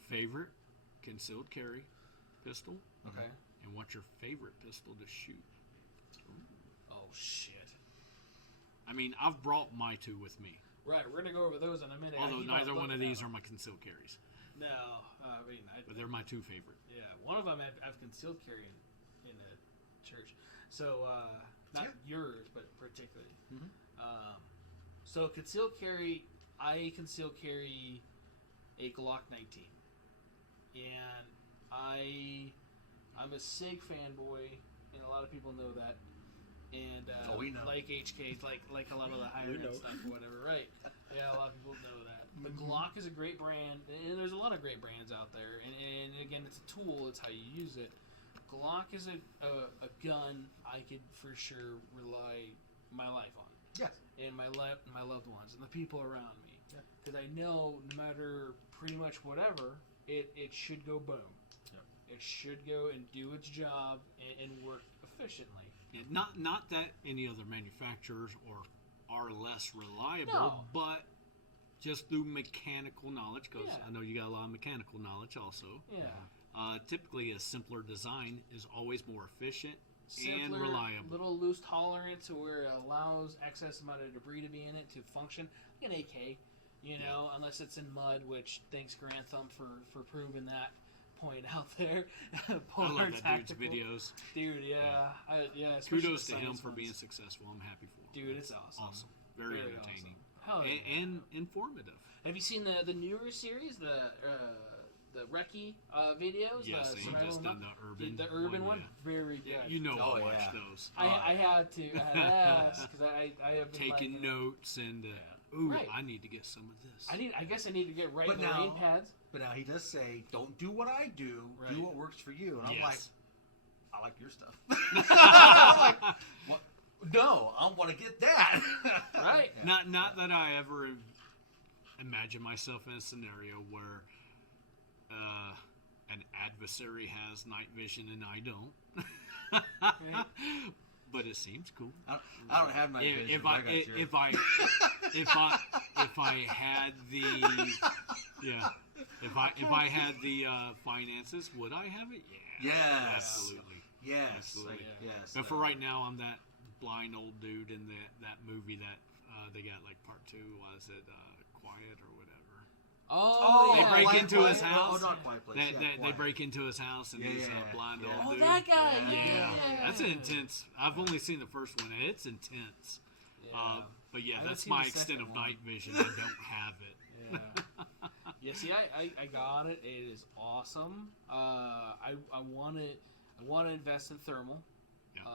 favorite concealed carry pistol? Okay. And what's your favorite pistol to shoot? Oh, shit. I mean, I've brought my two with me. Right, we're going to go over those in a minute. Although neither one of these are my concealed carries. No, I mean, But they're my two favorite. yeah, one of them I've concealed carry in a church. So, not yours, but particularly. Mhm. So concealed carry, I conceal carry a Glock 19, and I'm a SIG fanboy, and a lot of people know that. And we know. like HKs, like a lot of the higher end stuff or whatever, right? Yeah, a lot of people know that. But Glock is a great brand, and there's a lot of great brands out there. And again, it's a tool; it's how you use it. Glock is a gun I could for sure rely my life on. Yes. And my loved ones and the people around me, because I know no matter pretty much whatever, it should go boom. Yeah. It should go and do its job and work efficiently. Yeah, not that any other manufacturers are less reliable, No. but just through mechanical knowledge, because Yeah. I know you got a lot of mechanical knowledge also. Yeah. Typically, a simpler design is always more efficient and Simpler, reliable. little loose tolerance to where it allows excess amount of debris to be in it to function like an AK, unless it's in mud, which thanks Grantham for proving that point out there. I Polar love that Tactical. dude's videos. Dude, yeah. Especially Kudos the to him science for ones. being successful. I'm happy for him. Dude, it's awesome. Awesome. Very Really entertaining. Awesome. Hell yeah. And informative. Have you seen the newer series, the Recce videos? Yes, the he survival just of done the the urban one? yeah. Very good. You know Oh, I watch yeah. those. I had to ask because I have been Taking liking it. notes and ooh, Right. I need to get some of this. I guess I need to get right But marine now- pads. But now he does say, "Don't do what I do. Right. Do what works for you." And I'm like, Yes. "I like your stuff." I'm like, what? No, I want to get that. Right. Yeah. Not that I ever imagine myself in a scenario where an adversary has night vision and I don't. But it seems cool. I don't have my vision. If but I got yours. if I had the if I had the finances, would I have it? Yeah. Yes. Absolutely. Yes. Absolutely. Yes. But for right now, I'm that blind old dude in that movie that they got like part 2. Was it Quiet or whatever? Oh, They yeah. break Quiet into Place? his house. Oh, not Quiet Place. They Quiet. break into his house and Yeah, he's yeah, a blind yeah. old Oh, dude. that guy. Yeah. Yeah. That's intense. I've only seen the first one. It's intense. Yeah. But yeah, I haven't that's seen my the extent second of one. night vision. I don't have it. Yeah. Yeah, see, I got it. It is awesome. I want to invest in thermal.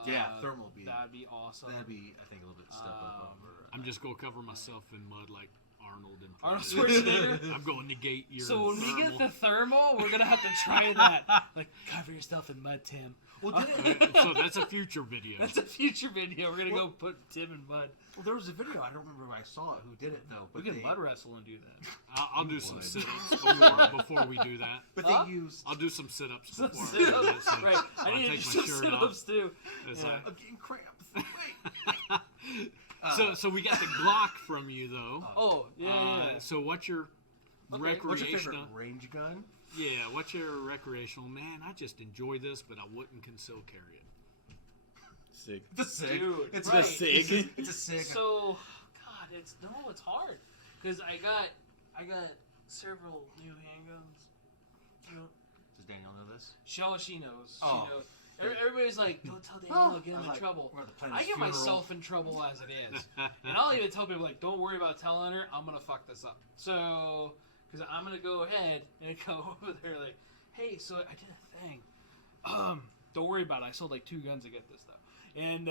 Yeah, thermal would be. That'd be awesome. That'd be, I think, a little bit step up over. I'm just gonna cover myself in mud like Arnold and Arnold Predator. Schwarzenegger. I'm going to negate your. So when we thermal. get the thermal, we're gonna have to try that. Like, cover yourself in mud, Tim. Well, did it? So that's a future video. That's a future video. We're gonna go put Tim in mud. Well, there was a video. I don't remember if I saw it. Who did it though? We But can they, mud wrestle and do that. I'll do some would. sit-ups before we do that. But Huh? they used. I'll do some sit-ups Some before I do that. sit-ups. So Right. I I'll need to take do my some shirt sit-ups off. too. It's Yeah. like- I'm getting cramps. so we got the Glock from you though. Oh, yeah. So what's your Okay. What's your recreational? favorite range gun? Yeah, what's your recreational? Man, I just enjoy this, but I wouldn't conceal carry it. Sick. It's a SIG. Dude, It's right. a SIG. It's a SIG. So, God, it's hard because I got several new handguns. You know, Does Danielle know this? she knows. Oh. She knows. Everybody's like, don't tell Danielle, get him in I was like, trouble. we're at the I planet's get funeral. myself in trouble as it is. And I'll even tell people, like, don't worry about telling her, I'm going to fuck this up. So, because I'm going to go ahead and go over there like, hey, so I did a thing. Don't worry about it. I sold like 2 guns to get this stuff. And,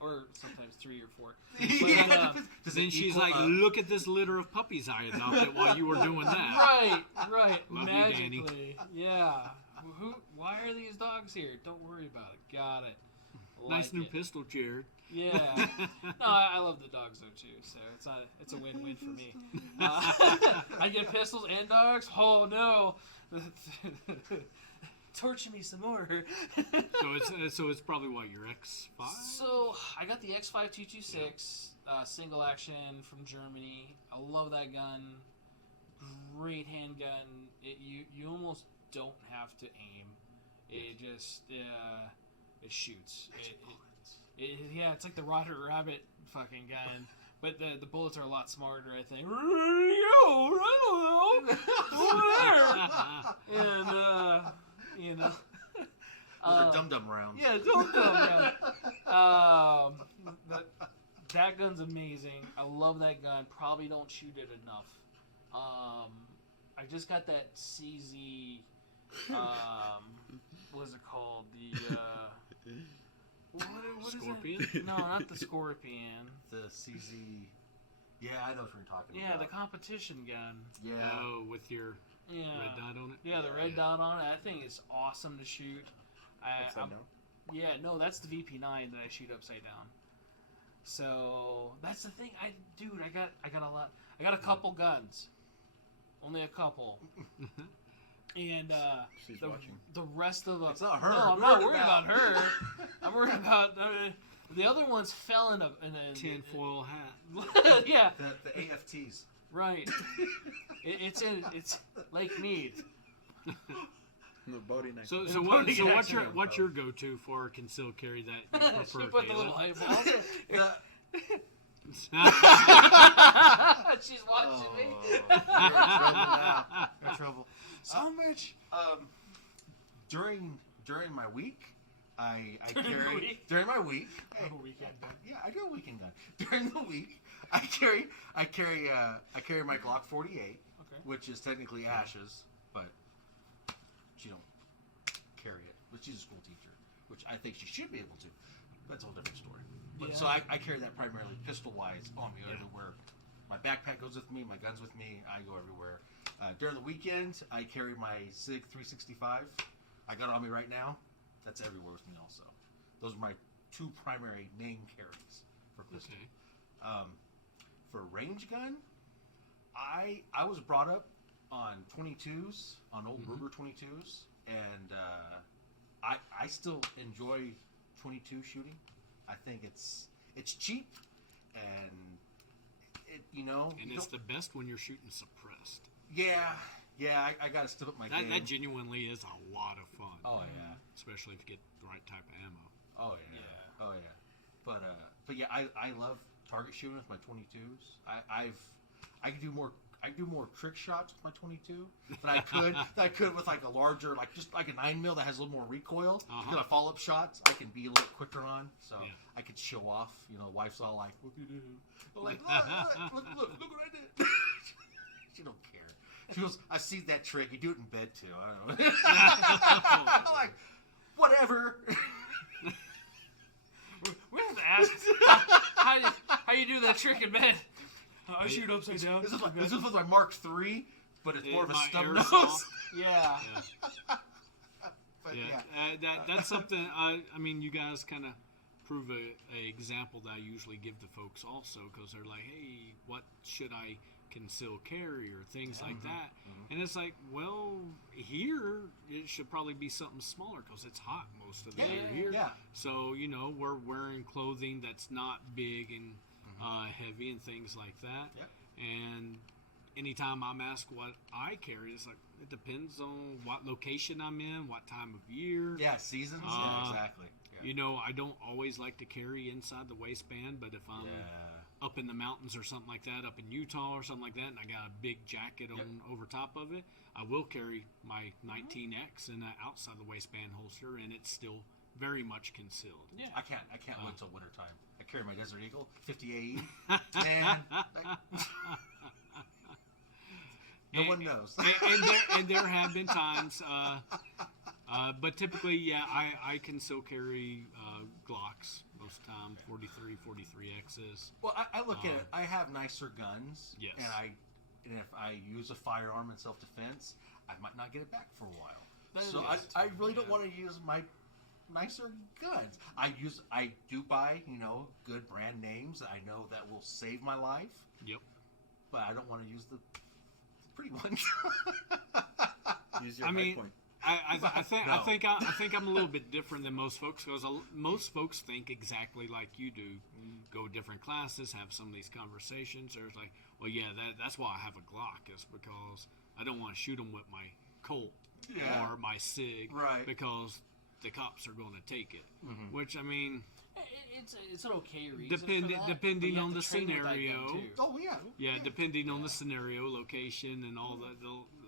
or sometimes 3 or 4. But, Does Then it she's equal like, up? look at this litter of puppies I adopted while you were doing that. right. Love you, Danny. Magically. Yeah. Why are these dogs here? Don't worry about it. Got it. Nice new pistol, Jared. Yeah. No, I love the dogs though too. So it's a win-win for me. I get pistols and dogs. Oh no. Torture me some more. so it's probably what, your X5? So I got the X5 226 single action from Germany. I love that gun. Great handgun. You almost don't have to aim. It just it shoots. It's like the Roger Rabbit fucking gun. But the bullets are a lot smarter, I think. And those are dum-dum rounds. Yeah, dum-dum rounds. That gun's amazing. I love that gun. Probably don't shoot it enough. I just got that CZ. What is it called? The what Scorpion? Is it? No, not the Scorpion. The CZ. Yeah, I know what you're talking Yeah, about. the competition gun. Yeah. Oh, with your red dot on it? Yeah, the red dot on it. That thing is awesome to shoot. Upside down? Yeah, no, that's the VP9 that I shoot upside down. So that's the thing. I got a lot. I got a couple guns. Only a couple. And She's watching. the rest of them. It's not her. No, I'm not worried about her. I'm worried about the other ones fell in a tinfoil hat. yeah. The AFTs. Right. It's Lake Mead. The boating next. So Boating what's your go-to for concealed carry that you prefer, She put the little Caleb? eyeballs. She's watching me. You're in trouble now. You're in trouble. So much. During my week, I During the carry week? during my week. I have a weekend gun. Yeah, I do a weekend gun. During the week, I carry my Glock 48, Okay. which is technically Ash's, but she don't carry it. But she's a school teacher, which I think she should be able to. That's a whole different story. But, Yeah. So I carry that primarily pistol-wise on me everywhere. My backpack goes with me. My gun's with me. I go everywhere. During the weekend, I carry my SIG 365. I got it on me right now. That's everywhere with me also. Those are my two primary main carries for pistol. Okay. For range gun, I was brought up on 22s, on old Ruger 22s, and I still enjoy 22 shooting. I think it's cheap, and And it's the best when you're shooting suppressed. Yeah, I got to step up my game. That genuinely is a lot of fun. Oh yeah. Especially if you get the right type of ammo. Oh yeah. Oh yeah. But yeah, I love target shooting with my 22s. I do more trick shots with my 22 than I could with like a larger, like just like a 9mm that has a little more recoil. Because I follow up shots, I can be a little quicker on, so I could show off. Wife's all like, "What do you do?" I'm like, look what I did. She don't care. She goes, "I see that trick. You do it in bed too." I don't know. I'm like, whatever. We have to ask how you do that trick in bed. I shoot upside down. This is with my Mark III, but it's more of a my stub airsoft. nose. Yeah. But That's something. I mean, you guys kind of prove a example that I usually give to folks also, because they're like, "Hey, what should I conceal carry or things like that?" And it's like, well, here it should probably be something smaller because it's hot most of the year here. Yeah. So we're wearing clothing that's not big and heavy and things like that. Yep. And anytime I'm asked what I carry, it's like it depends on what location I'm in, what time of year. Yeah, seasons. Yeah, exactly. Yeah. I don't always like to carry inside the waistband, but if I'm up in the mountains or something like that, up in Utah or something like that, and I got a big jacket on over top of it, I will carry my 19X in that outside the waistband holster, and it's still very much concealed. Yeah. I can't wait till wintertime. I carry my Desert Eagle 50 AE. Man, no one knows. and there have been times, but typically, I can still carry Glocks most of the time, 43Xs. Well, I look at it. I have nicer guns. Yes. And if I use a firearm in self-defense, I might not get it back for a while. So I really don't want to use my nicer guns. I do buy, good brand names. I know that will save my life. Yep. But I don't want to use the pretty ones. Use your high point. I think I'm a little bit different than most folks because most folks think exactly like you do. Go to different classes, have some of these conversations. There's like, well, yeah, that's why I have a Glock is because I don't want to shoot them with my Colt or my SIG, right? Because the cops are going to take it. Mm-hmm. Which I mean, it's an okay reason. Depending on the scenario. Oh yeah. Yeah, depending on the scenario, location, and all the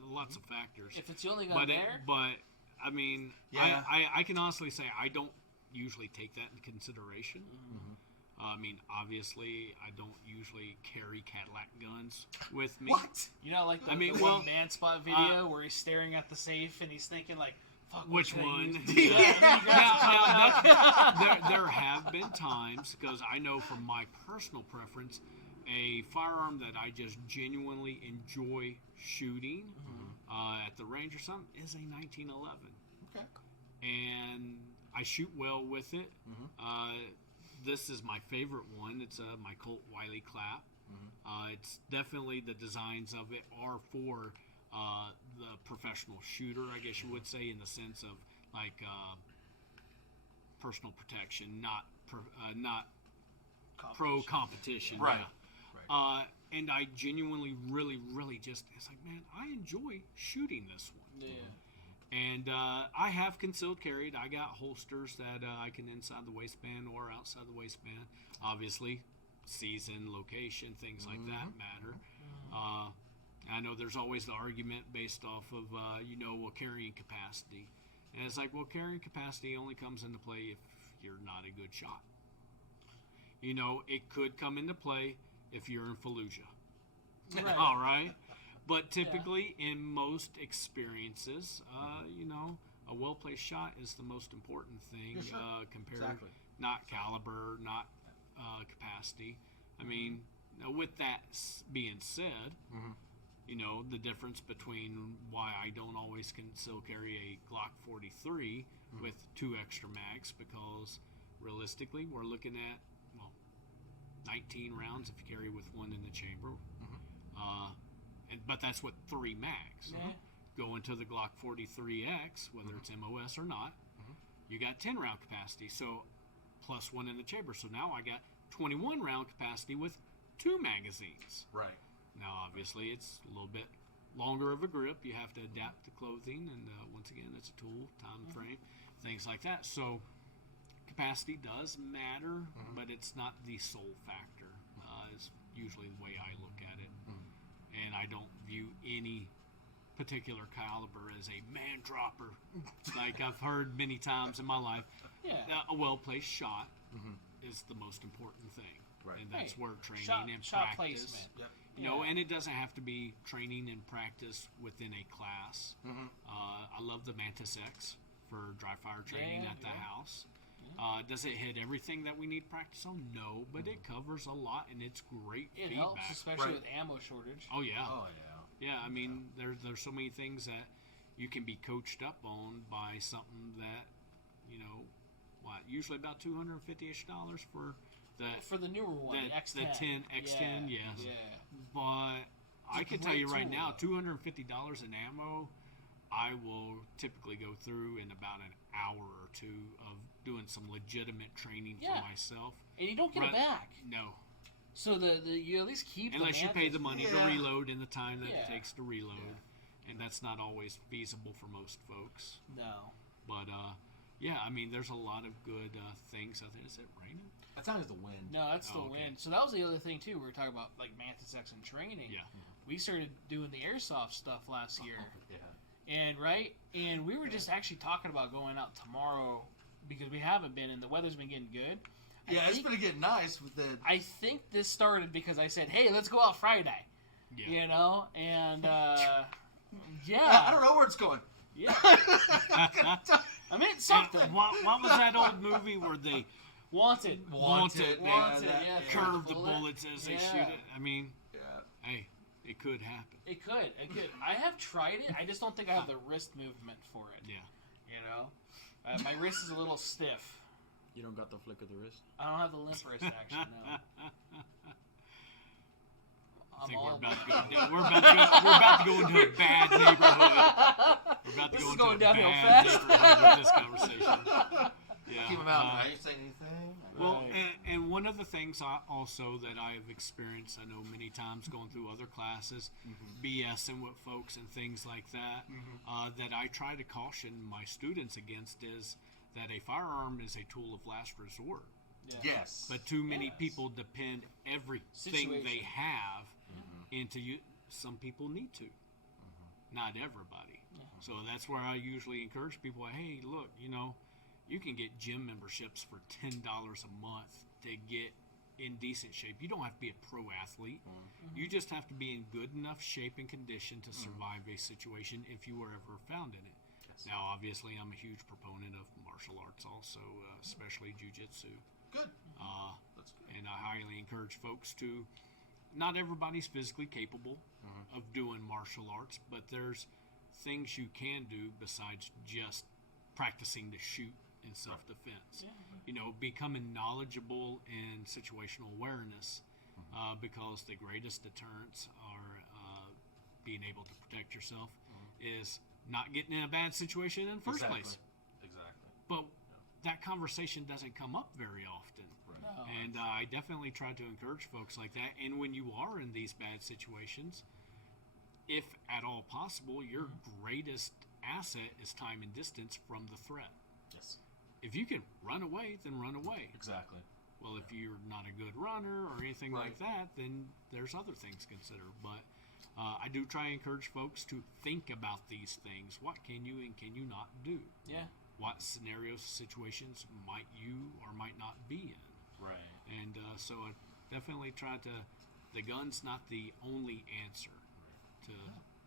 lots of factors. If it's the only gun but I mean, I can honestly say I don't usually take that into consideration. Mm-hmm. I mean, obviously, I don't usually carry Cadillac guns with me. What? You know, like the one man spot video where he's staring at the safe and he's thinking like, fuck, which one? There have been times, because I know from my personal preference, a firearm that I just genuinely enjoy shooting at the range or something is a 1911. Okay. And I shoot well with it. Mm-hmm. This is my favorite one. It's my Colt Wiley Clap. Mm-hmm. It's definitely the designs of it are for the professional shooter, I guess you would say, in the sense of like personal protection, not pro competition. Right. Yeah. Right. And I genuinely, really, really just, it's like, man, I enjoy shooting this one. Yeah. And I have concealed carried. I got holsters that I can inside the waistband or outside the waistband. Obviously, season, location, things like that matter. I know there's always the argument based off of, carrying capacity. And it's like, well, carrying capacity only comes into play if you're not a good shot. It could come into play if you're in Fallujah. Right. All right? But typically, in most experiences, a well-placed shot is the most important thing compared, not caliber, not capacity. I mean, with that being said, the difference between why I don't always conceal carry a Glock 43 with 2 extra mags, because realistically, we're looking at 19 rounds if you carry with 1 in the chamber. But that's what 3 mags. Go into the Glock 43X, whether it's MOS or not, you got 10 round capacity, so plus 1 in the chamber. So now I got 21 round capacity with 2 magazines. Right. Now, obviously, it's a little bit longer of a grip. You have to adapt the clothing, and once again, it's a tool, time frame, things like that. So capacity does matter, but it's not the sole factor. Is usually the way I look at it. And I don't view any particular caliber as a man dropper, like I've heard many times in my life. Yeah. A well-placed shot is the most important thing. Right. And that's where training and shot practice. Placement. Yep. And it doesn't have to be training and practice within a class. I love the Mantis X for dry fire training at the house. Does it hit everything that we need practice on? No, but it covers a lot, and it's great feedback. It helps, especially with ammo shortage. Oh, yeah. Oh, yeah. Yeah, I mean, there's so many things that you can be coached up on by something that, usually about $250-ish for the newer one, the X10. The X10, yes. Yeah. But I can tell you right now, $250 in ammo, I will typically go through in about an hour or 2 of doing some legitimate training for myself. And you don't get it back. No. So you at least keep unless you pay the money to Yeah. reload in the time that it takes to reload. And that's not always feasible for most folks. No. But, I mean, there's a lot of good things out there. Is it raining? That time is the wind. No, that's the wind. So that was the other thing, too. We were talking about, like, Mantis X and training. Yeah. We started doing the airsoft stuff last year. Yeah. And we were just actually talking about going out tomorrow because we haven't been, and the weather's been getting good. It's been getting nice with the... I think this started because I said, hey, let's go out Friday. Yeah. And, I don't know where it's going. Yeah. I mean, it's something. What was that old movie where they... Wanted. Wanted. Yeah, Curve the bullets as they shoot it. I mean, hey, It could happen. It could. I have tried it. I just don't think I have the wrist movement for it. Yeah. You know, my wrist is a little stiff. You don't got the flick of the wrist? I don't have the limp wrist action. No. I think we're about to go into a bad neighborhood. We're about to go into a bad neighborhood with this conversation. Yeah. Keep them out. I ain't saying anything. Well, and one of the things also that I have experienced, I know many times going through other classes, BSing with folks and things like that, that I try to caution my students against is that a firearm is a tool of last resort. Yeah. Yes. But too many people depend everything they have into you. Some people need to. Not everybody. So that's where I usually encourage people, hey, look, you can get gym memberships for $10 a month to get in decent shape. You don't have to be a pro athlete. You just have to be in good enough shape and condition to survive a situation if you were ever found in it. Yes. Now, obviously, I'm a huge proponent of martial arts also, especially jiu-jitsu. Good. That's good. And I highly encourage folks to, not everybody's physically capable of doing martial arts, but there's things you can do besides just practicing to shoot in self-defense. Becoming knowledgeable in situational awareness, because the greatest deterrents are being able to protect yourself is not getting in a bad situation in the first place. Exactly. But that conversation doesn't come up very often. Right. And I definitely try to encourage folks like that. And when you are in these bad situations, if at all possible, your greatest asset is time and distance from the threat. Yes. If you can run away, then run away. Exactly. Well, if you're not a good runner or anything like that, then there's other things to consider. But I do try and encourage folks to think about these things. What can you and can you not do? Yeah. What scenarios, situations might you or might not be in? Right. And so I definitely try to, the gun's not the only answer to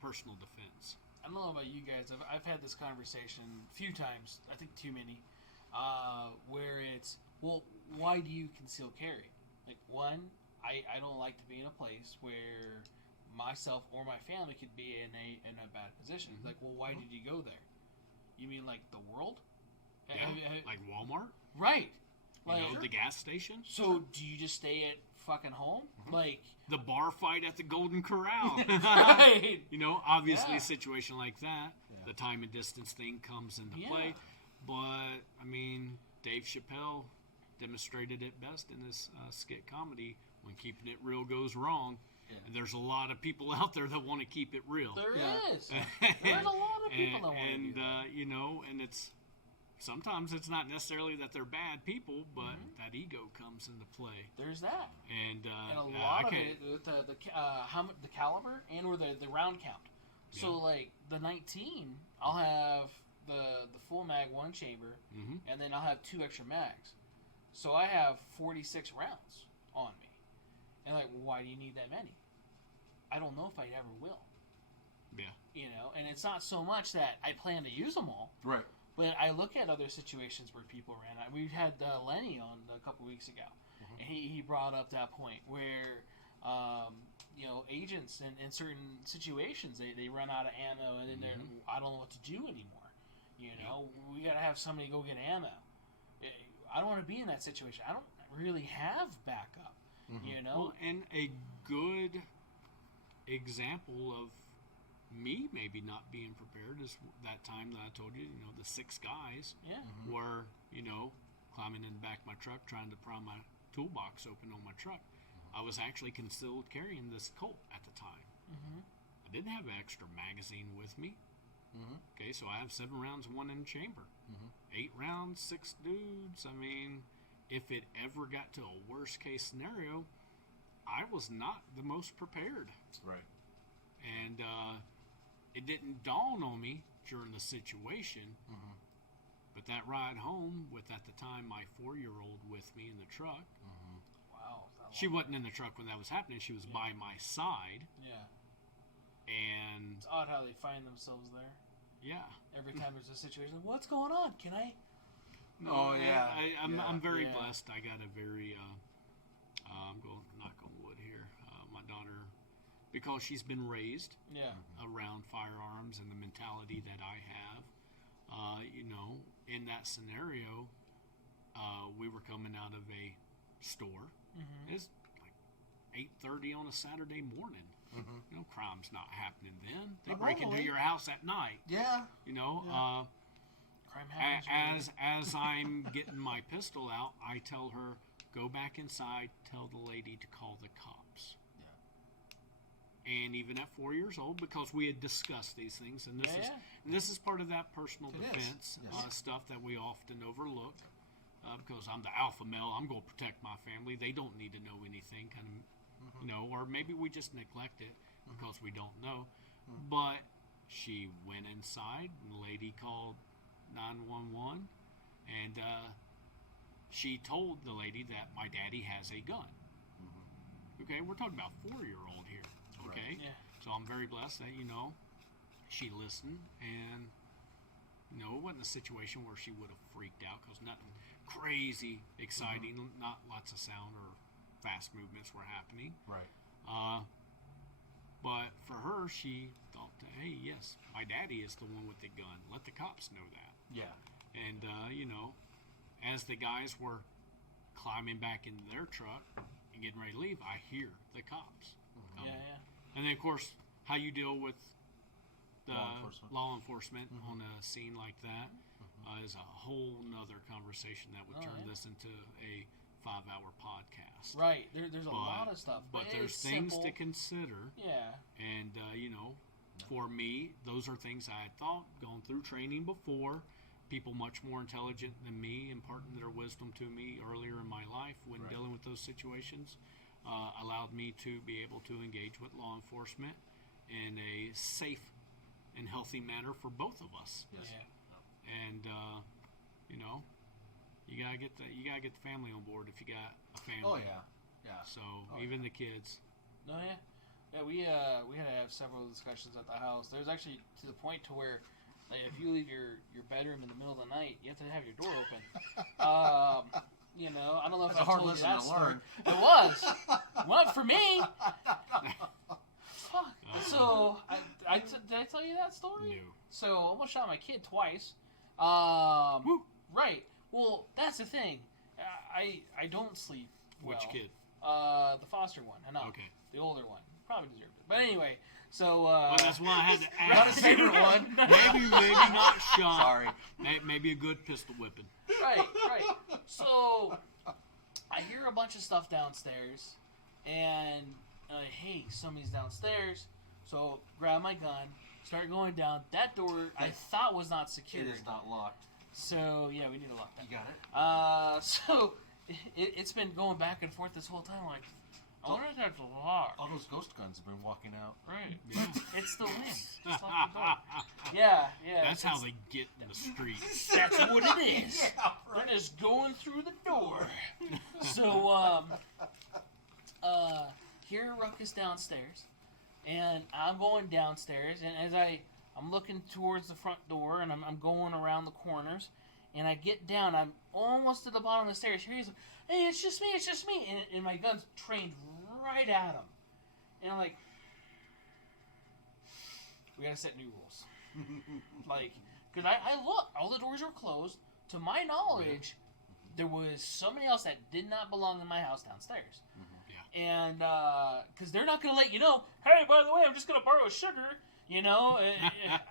personal defense. I don't know about you guys. I've had this conversation a few times. I think too many. Where it's, well, why do you conceal carry? Like, one, I don't like to be in a place where myself or my family could be in a bad position. Like, well, why did you go there? You mean like the world? Yeah, like Walmart? Right. Like, the gas station? So do you just stay at fucking home? Like the bar fight at the Golden Corral. Right. Obviously a situation like that, the time and distance thing comes into play. But, I mean, Dave Chappelle demonstrated it best in this skit comedy, when keeping it real goes wrong. Yeah. And there's a lot of people out there that want to keep it real. There is. There's a lot of people that want to do that. And it's, sometimes it's not necessarily that they're bad people, but that ego comes into play. There's that. And a lot of it with the caliber and or the round count. Yeah. So, like, the 19, I'll have the full mag one chamber, and then I'll have 2 extra mags. So I have 46 rounds on me. And like, why do you need that many? I don't know if I ever will. Yeah. And it's not so much that I plan to use them all. Right. But I look at other situations where people ran out. We had Lenny on a couple weeks ago, and he brought up that point where agents in certain situations they run out of ammo, and then I don't know what to do anymore. We got to have somebody go get ammo. I don't want to be in that situation. I don't really have backup. Well, and a good example of me maybe not being prepared is that time that I told you, the 6 guys were, climbing in the back of my truck trying to pry my toolbox open on my truck. I was actually concealed carrying this Colt at the time. I didn't have an extra magazine with me. Okay, so I have 7 rounds, 1 in the chamber. 8 rounds, 6 dudes. I mean, if it ever got to a worst case scenario, I was not the most prepared. Right. And it didn't dawn on me during the situation, but that ride home with, at the time, my 4-year-old with me in the truck. Wow. She wasn't in the truck when that was happening. She was by my side. Yeah. And it's odd how they find themselves there. Yeah. Every time there's a situation, what's going on? Can I? No, I'm very blessed. I got a very, I'm going knock on wood here. My daughter because she's been raised Yeah. around firearms and the mentality that I have. In that scenario, we were coming out of a store. Mm-hmm. It's like 8:30 on a Saturday morning. Mm-hmm. Crime's not happening then. They Not break into normally. your house at night. Yeah. Crime happens. As I'm getting my pistol out, I tell her, go back inside, tell the lady to call the cops. And even at 4 years old, because we had discussed these things, and this is part of that personal defense stuff that we often overlook, because I'm the alpha male. I'm going to protect my family. They don't need to know anything, or maybe we just neglect it because we don't know. But she went inside, and the lady called 911, and she told the lady that my daddy has a gun. Okay, we're talking about 4-year-old here. Okay, Yeah. so I'm very blessed that she listened, and it wasn't a situation where she would have freaked out because nothing crazy exciting, not lots of sound or fast movements were happening. Right. But for her, she thought, hey, yes, my daddy is the one with the gun. Let the cops know that. Yeah. And as the guys were climbing back into their truck and getting ready to leave, I hear the cops coming. Yeah. And then, of course, how you deal with the Law enforcement. law enforcement on a scene like that is a whole nother conversation that would turn this into a 5-hour podcast. Right. There's a lot of stuff. But there's it's things simple. to consider. Yeah. And, for me, those are things I had thought, gone through training before. People much more intelligent than me imparting their wisdom to me earlier in my life when dealing with those situations. Allowed me to be able to engage with law enforcement in a safe and healthy manner for both of us. Yes. Yeah. And you gotta get the family on board if you got a family. Oh yeah. So even the kids. No, yeah. We had to have several discussions at the house. There's actually to the point to where, like, if you leave your bedroom in the middle of the night, you have to have your door open. I don't know if That's a I hard told you lesson that to story. learn. It was. Not for me. Fuck. So did I tell you that story? No. So I almost shot my kid twice. Woo. Right. Well, that's the thing. I don't sleep well. Which kid? The foster one. I know. Okay. The older one. Probably deserved it. But anyway, so Well, that's why I had to ask. Not his favorite one. Maybe not shot. Sorry. Maybe a good pistol whipping. Right. So I hear a bunch of stuff downstairs, and hey, somebody's downstairs. So grab my gun, start going down. That door I thought was not secured. It is not locked. So yeah, we need to lock that. You got it. So it's been going back and forth this whole time. Like, I wonder if that's locked. All those ghost guns have been walking out. Right. Yeah. It's the wind. Just lock the door. Yeah. That's how they get in the streets. That's what it is. They're just going through the door. So, hear a ruckus downstairs, and I'm going downstairs, and as I'm looking towards the front door, and I'm going around the corners, and I get down, I'm almost to the bottom of the stairs. Here he's like, hey, it's just me, and my gun's trained right at him. And I'm like, we gotta set new rules. Like, because I look, all the doors are closed. To my knowledge, there was somebody else that did not belong in my house downstairs. And, because they're not going to let you know, hey, by the way, I'm just going to borrow sugar,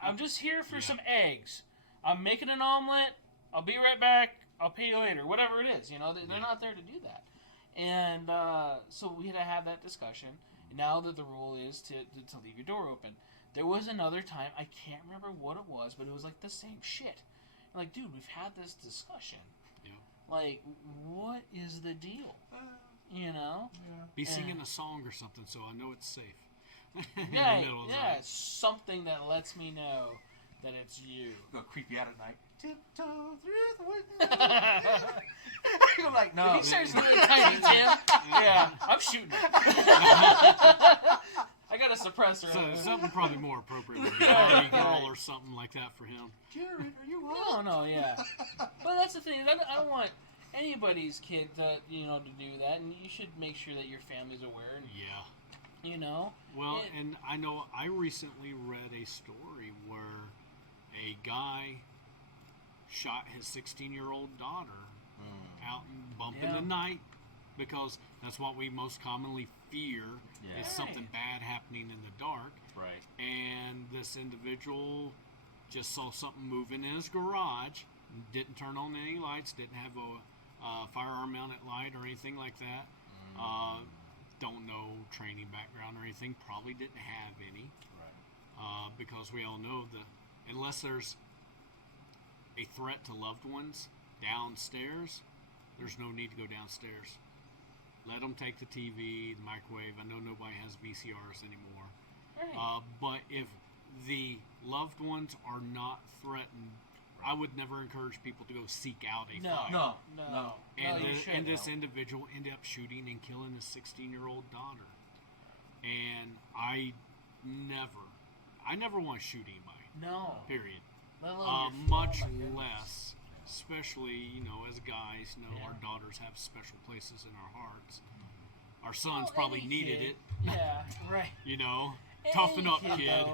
I'm just here for some eggs. I'm making an omelet. I'll be right back. I'll pay you later. Whatever it is, they're not there to do that. And, so we had to have that discussion. Now that the rule is to leave your door open. There was another time, I can't remember what it was, but it was like the same shit. Like, dude, we've had this discussion. Yeah. Like, what is the deal? Be singing a song or something so I know it's safe. In Yeah, the middle of the yeah, night. something that lets me know that it's you. Go creep you out at night. Tiptoe through the window. You're like, no. If he starts really tiny, Tim, yeah, I'm shooting it. I got a suppressor. So, on it. something probably more appropriate would be Barbie Girl or something like that for him. Jared, are you wrong? No, yeah. But that's the thing. I don't want anybody's kid to do that, and you should make sure that your family's aware. And Yeah. You know. Well, and I know I recently read a story where a guy shot his 16-year-old daughter out and bumping the night, because that's what we most commonly fear is something bad happening in the dark. Right. And this individual just saw something moving in his garage, didn't turn on any lights, didn't have a firearm mounted light or anything like that. Don't know training background or anything, probably didn't have any. Right. Because we all know unless there's a threat to loved ones downstairs, there's no need to go downstairs. Let them take the TV, the microwave. I know nobody has VCRs anymore. Right. But if the loved ones are not threatened, I would never encourage people to go seek out a fight. No. And this individual ended up shooting and killing his 16-year-old daughter. And I never want to shoot anybody. No. Period. Let alone Much less, especially, as guys, our daughters have special places in our hearts. Our sons probably needed it. Yeah, right. Toughen up, kid.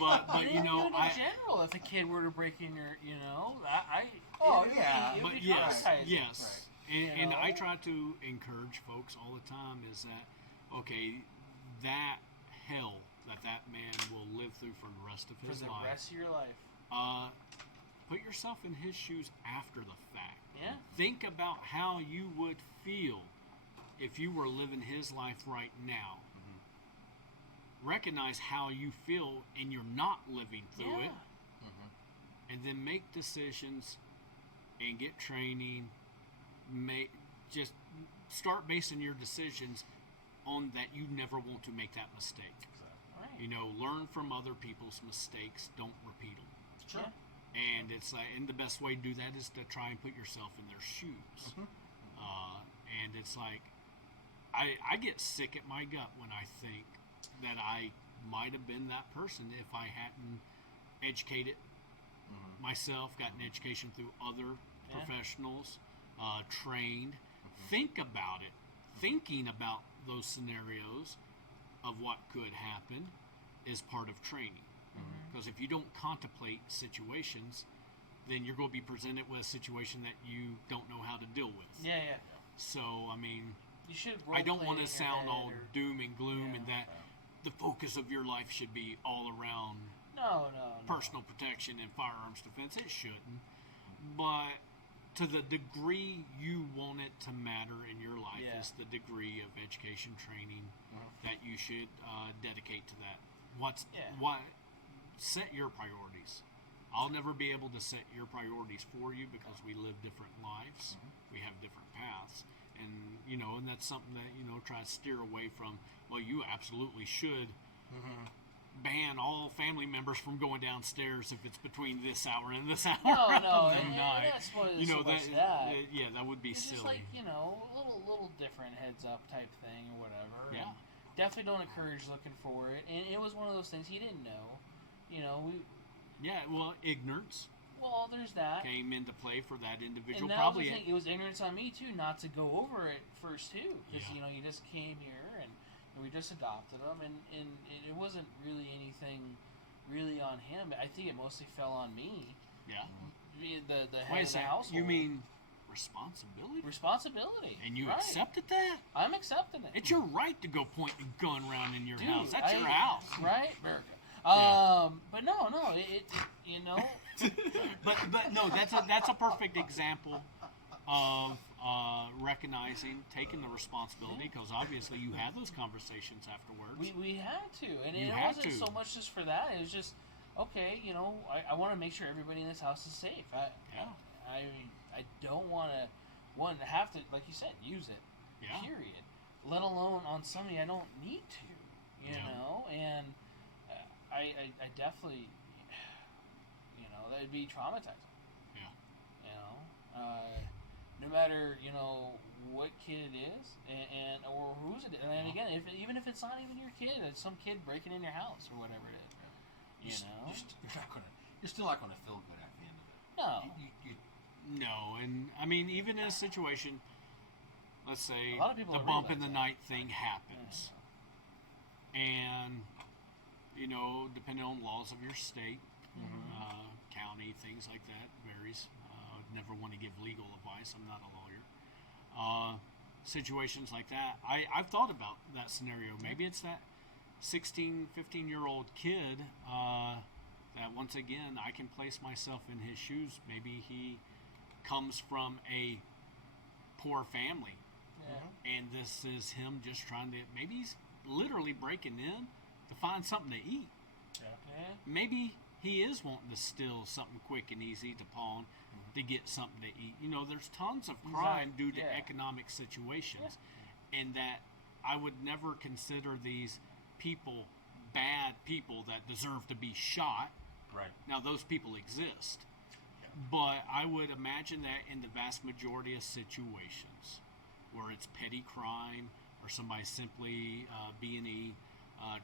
But in general, if a kid were to break in your, But yes. Right. And I try to encourage folks all the time is that, okay, that hell that man will live through for the rest of his life. For the rest of your life. Put yourself in his shoes after the fact. Yeah. Think about how you would feel if you were living his life right now. Recognize how you feel and you're not living through it. And then make decisions and get training. Just start basing your decisions on that you never want to make that mistake. Right. Learn from other people's mistakes. Don't repeat them. Sure. And it's and the best way to do that is to try and put yourself in their shoes. And it's I get sick at my gut when I think that I might have been that person if I hadn't educated myself, gotten education through other professionals, trained. Think about it. Thinking about those scenarios of what could happen is part of training. Because if you don't contemplate situations, then you're going to be presented with a situation that you don't know how to deal with. Yeah. So, You should I don't want to sound all doom and gloom and that the focus of your life should be all around personal protection and firearms defense. It shouldn't. But to the degree you want it to matter in your life is the degree of education training that you should dedicate to that. Set your priorities. I'll never be able to set your priorities for you because we live different lives. We have different paths. And, and that's something that, try to steer away from. Well, you absolutely should ban all family members from going downstairs if it's between this hour and this hour of the night. That's what that. That would be it's silly. Just like, a little different heads up type thing or whatever. Yeah. And definitely don't encourage looking for it. And it was one of those things he didn't know. Ignorance. Well, there's that. Came into play for that individual. And that probably was the thing. It was ignorance on me too, not to go over it first too, because you just came here and we just adopted him, and it wasn't really anything really on him. I think it mostly fell on me. Yeah. The head of the household. You mean responsibility? Responsibility. And you accepted that? I'm accepting it. It's your right to go point a gun around in your house. That's your house, right, America? But no, but no, that's a perfect example of recognizing, taking the responsibility, because obviously you had those conversations afterwards. We had to, and it wasn't so much just for that. It was just, okay, I want to make sure everybody in this house is safe. I don't want to have to, like you said, use it. Yeah. Period. Let alone on something I don't need to. And I definitely, that'd be traumatizing. No matter what kid it is, and or who's it is. And again, even if it's not even your kid, it's some kid breaking in your house or whatever it is. You're still not gonna feel good at the end of it. No. No, and even in a situation, let's say a lot of people the bump in the night thing happens. and depending on laws of your state, county, things like that varies. I'd never want to give legal advice. I'm not a lawyer. Situations like that, I've thought about that scenario. Maybe it's that 16, 15-year-old kid that, once again, I can place myself in his shoes. Maybe he comes from a poor family, and this is him just trying to, maybe he's literally breaking in to find something to eat. Maybe he is wanting to steal something quick and easy to pawn to get something to eat. There's tons of crime due to economic situations, and that I would never consider these people bad people that deserve to be shot. Right. Now, those people exist, but I would imagine that in the vast majority of situations where it's petty crime or somebody simply B&E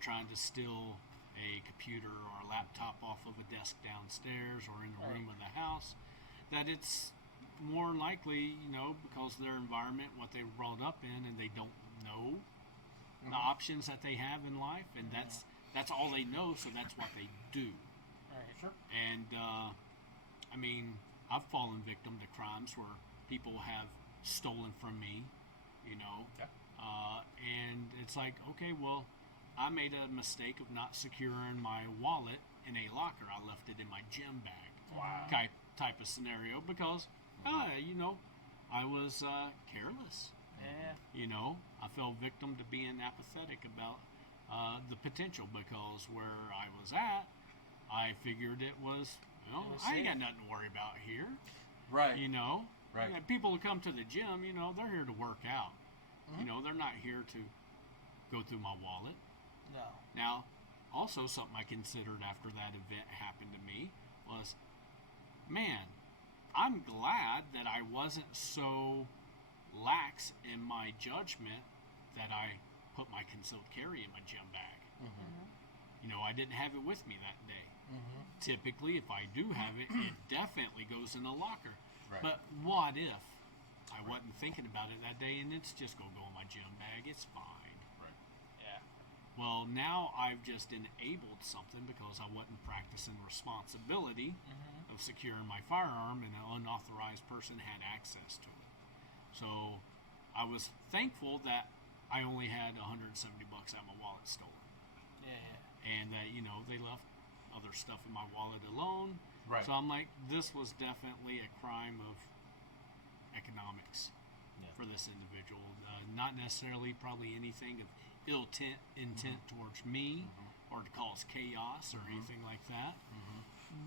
trying to steal a computer or a laptop off of a desk downstairs or in the room of the house, that it's more likely, because of their environment, what they were brought up in, and they don't know the options that they have in life, and that's all they know, so that's what they do. Sure. And I've fallen victim to crimes where people have stolen from me, and it's like, okay, well, I made a mistake of not securing my wallet in a locker. I left it in my gym bag. Wow. Type of scenario, because I was careless. I fell victim to being apathetic about the potential, because where I was at, I figured it was, I ain't got nothing to worry about here. Right. Right. People who come to the gym, they're here to work out. They're not here to go through my wallet. No. Now, also something I considered after that event happened to me was, man, I'm glad that I wasn't so lax in my judgment that I put my concealed carry in my gym bag. I didn't have it with me that day. Typically, if I do have it, it definitely goes in a locker. Right. But what if I wasn't thinking about it that day, and it's just going to go in my gym bag? It's fine. Right. Yeah. Well, now I've just enabled something because I wasn't practicing responsibility of securing my firearm, and an unauthorized person had access to it. So I was thankful that I only had $170 out of my wallet stolen. Yeah. And that, they left other stuff in my wallet alone. Right. So I'm like, this was definitely a crime of economics for this individual. Not necessarily probably anything of ill intent towards me or to cause chaos or anything like that.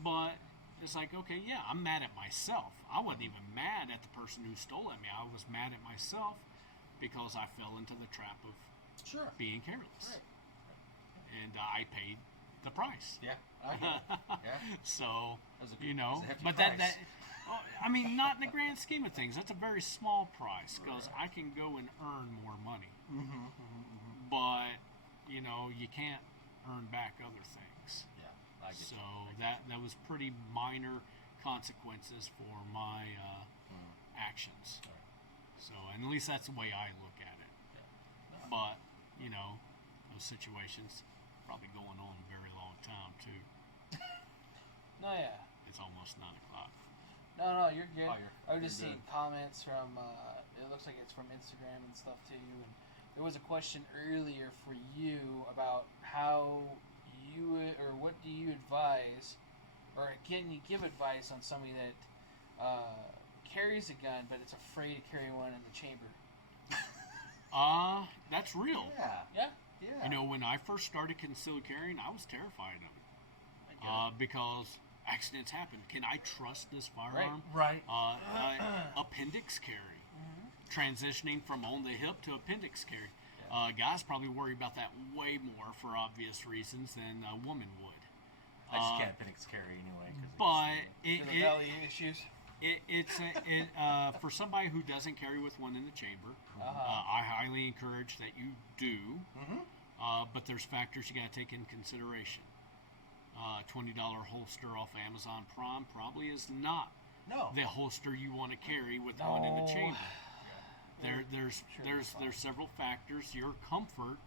But it's like, okay, yeah, I'm mad at myself. I wasn't even mad at the person who stole at me. I was mad at myself because I fell into the trap of being careless. Right. And I paid the price. Yeah. I get it. Yeah. So, That was a hefty but price. that not in the grand scheme of things. That's a very small price, because I can go and earn more money. But, you can't earn back other things. Yeah. I get So you. that was pretty minor consequences for my actions. Right. So, and at least that's the way I look at it. Yeah. But, those situations probably going on a very long time too. No, yeah. It's almost 9 o'clock. No, you're good. Oh, I was just you're seeing comments from, it looks like it's from Instagram and stuff too. And there was a question earlier for you about how you would, or what do you advise, or can you give advice on somebody that carries a gun but is afraid to carry one in the chamber? That's real. Yeah. Yeah? Yeah. When I first started concealed carrying, I was terrified of it. Because accidents happen. Can I trust this firearm? Right. Appendix carry. Transitioning from on the hip to appendix carry. Guys probably worry about that way more for obvious reasons than a woman would. I just can't appendix carry anyway. For the belly issues? It's for somebody who doesn't carry with one in the chamber. I highly encourage that you do. But there's factors you got to take in consideration. $20 holster off Amazon Prime probably is not the holster you want to carry with one in the chamber. There's several factors. Your comfort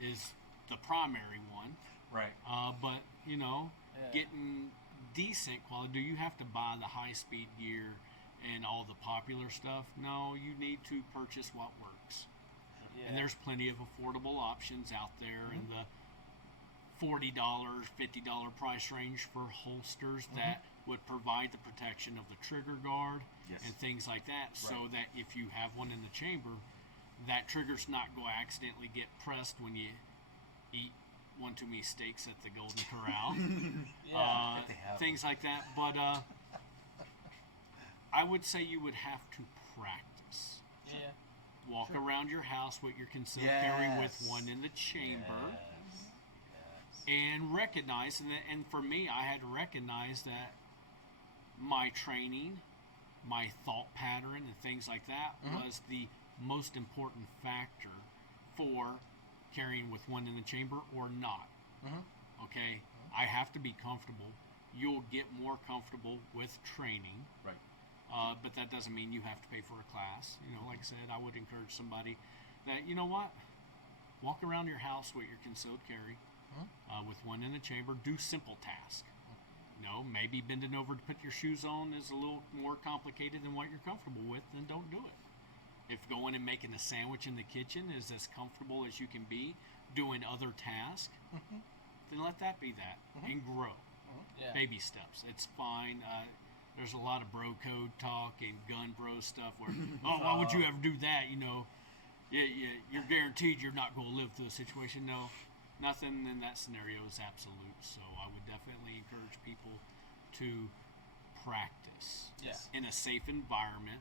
is the primary one. Right. But you know, Yeah. getting decent quality. Do you have to buy the high-speed gear and all the popular stuff? No, you need to purchase what works. Yeah. And there's plenty of affordable options out there in the $40, $50 price range for holsters that would provide the protection of the trigger guard Yes. and things like that, so that if you have one in the chamber, that trigger's not going to accidentally get pressed when you eat one too many steaks at the Golden Corral. Yeah. Things like that. But I would say you would have to practice. Yeah. Walk around your house with your concealed carry with one in the chamber. And recognize, and for me, I had to recognize that my training, my thought pattern, and things like that was the most important factor for carrying with one in the chamber or not. Okay? I have to be comfortable. You'll get more comfortable with training. Right. But that doesn't mean you have to pay for a class. You know, like I said, I would encourage somebody that, you know what? Walk around your house with your concealed carry. With one in the chamber, do simple tasks. You know, maybe bending over to put your shoes on is a little more complicated than what you're comfortable with, then don't do it. If going and making a sandwich in the kitchen is as comfortable as you can be doing other tasks, then let that be that and grow. Yeah. Baby steps. It's fine. There's a lot of bro code talk and gun bro stuff where, oh, why would you ever do that? You know, you're guaranteed you're not going to live through a situation. No. Nothing in that scenario is absolute, so I would definitely encourage people to practice in a safe environment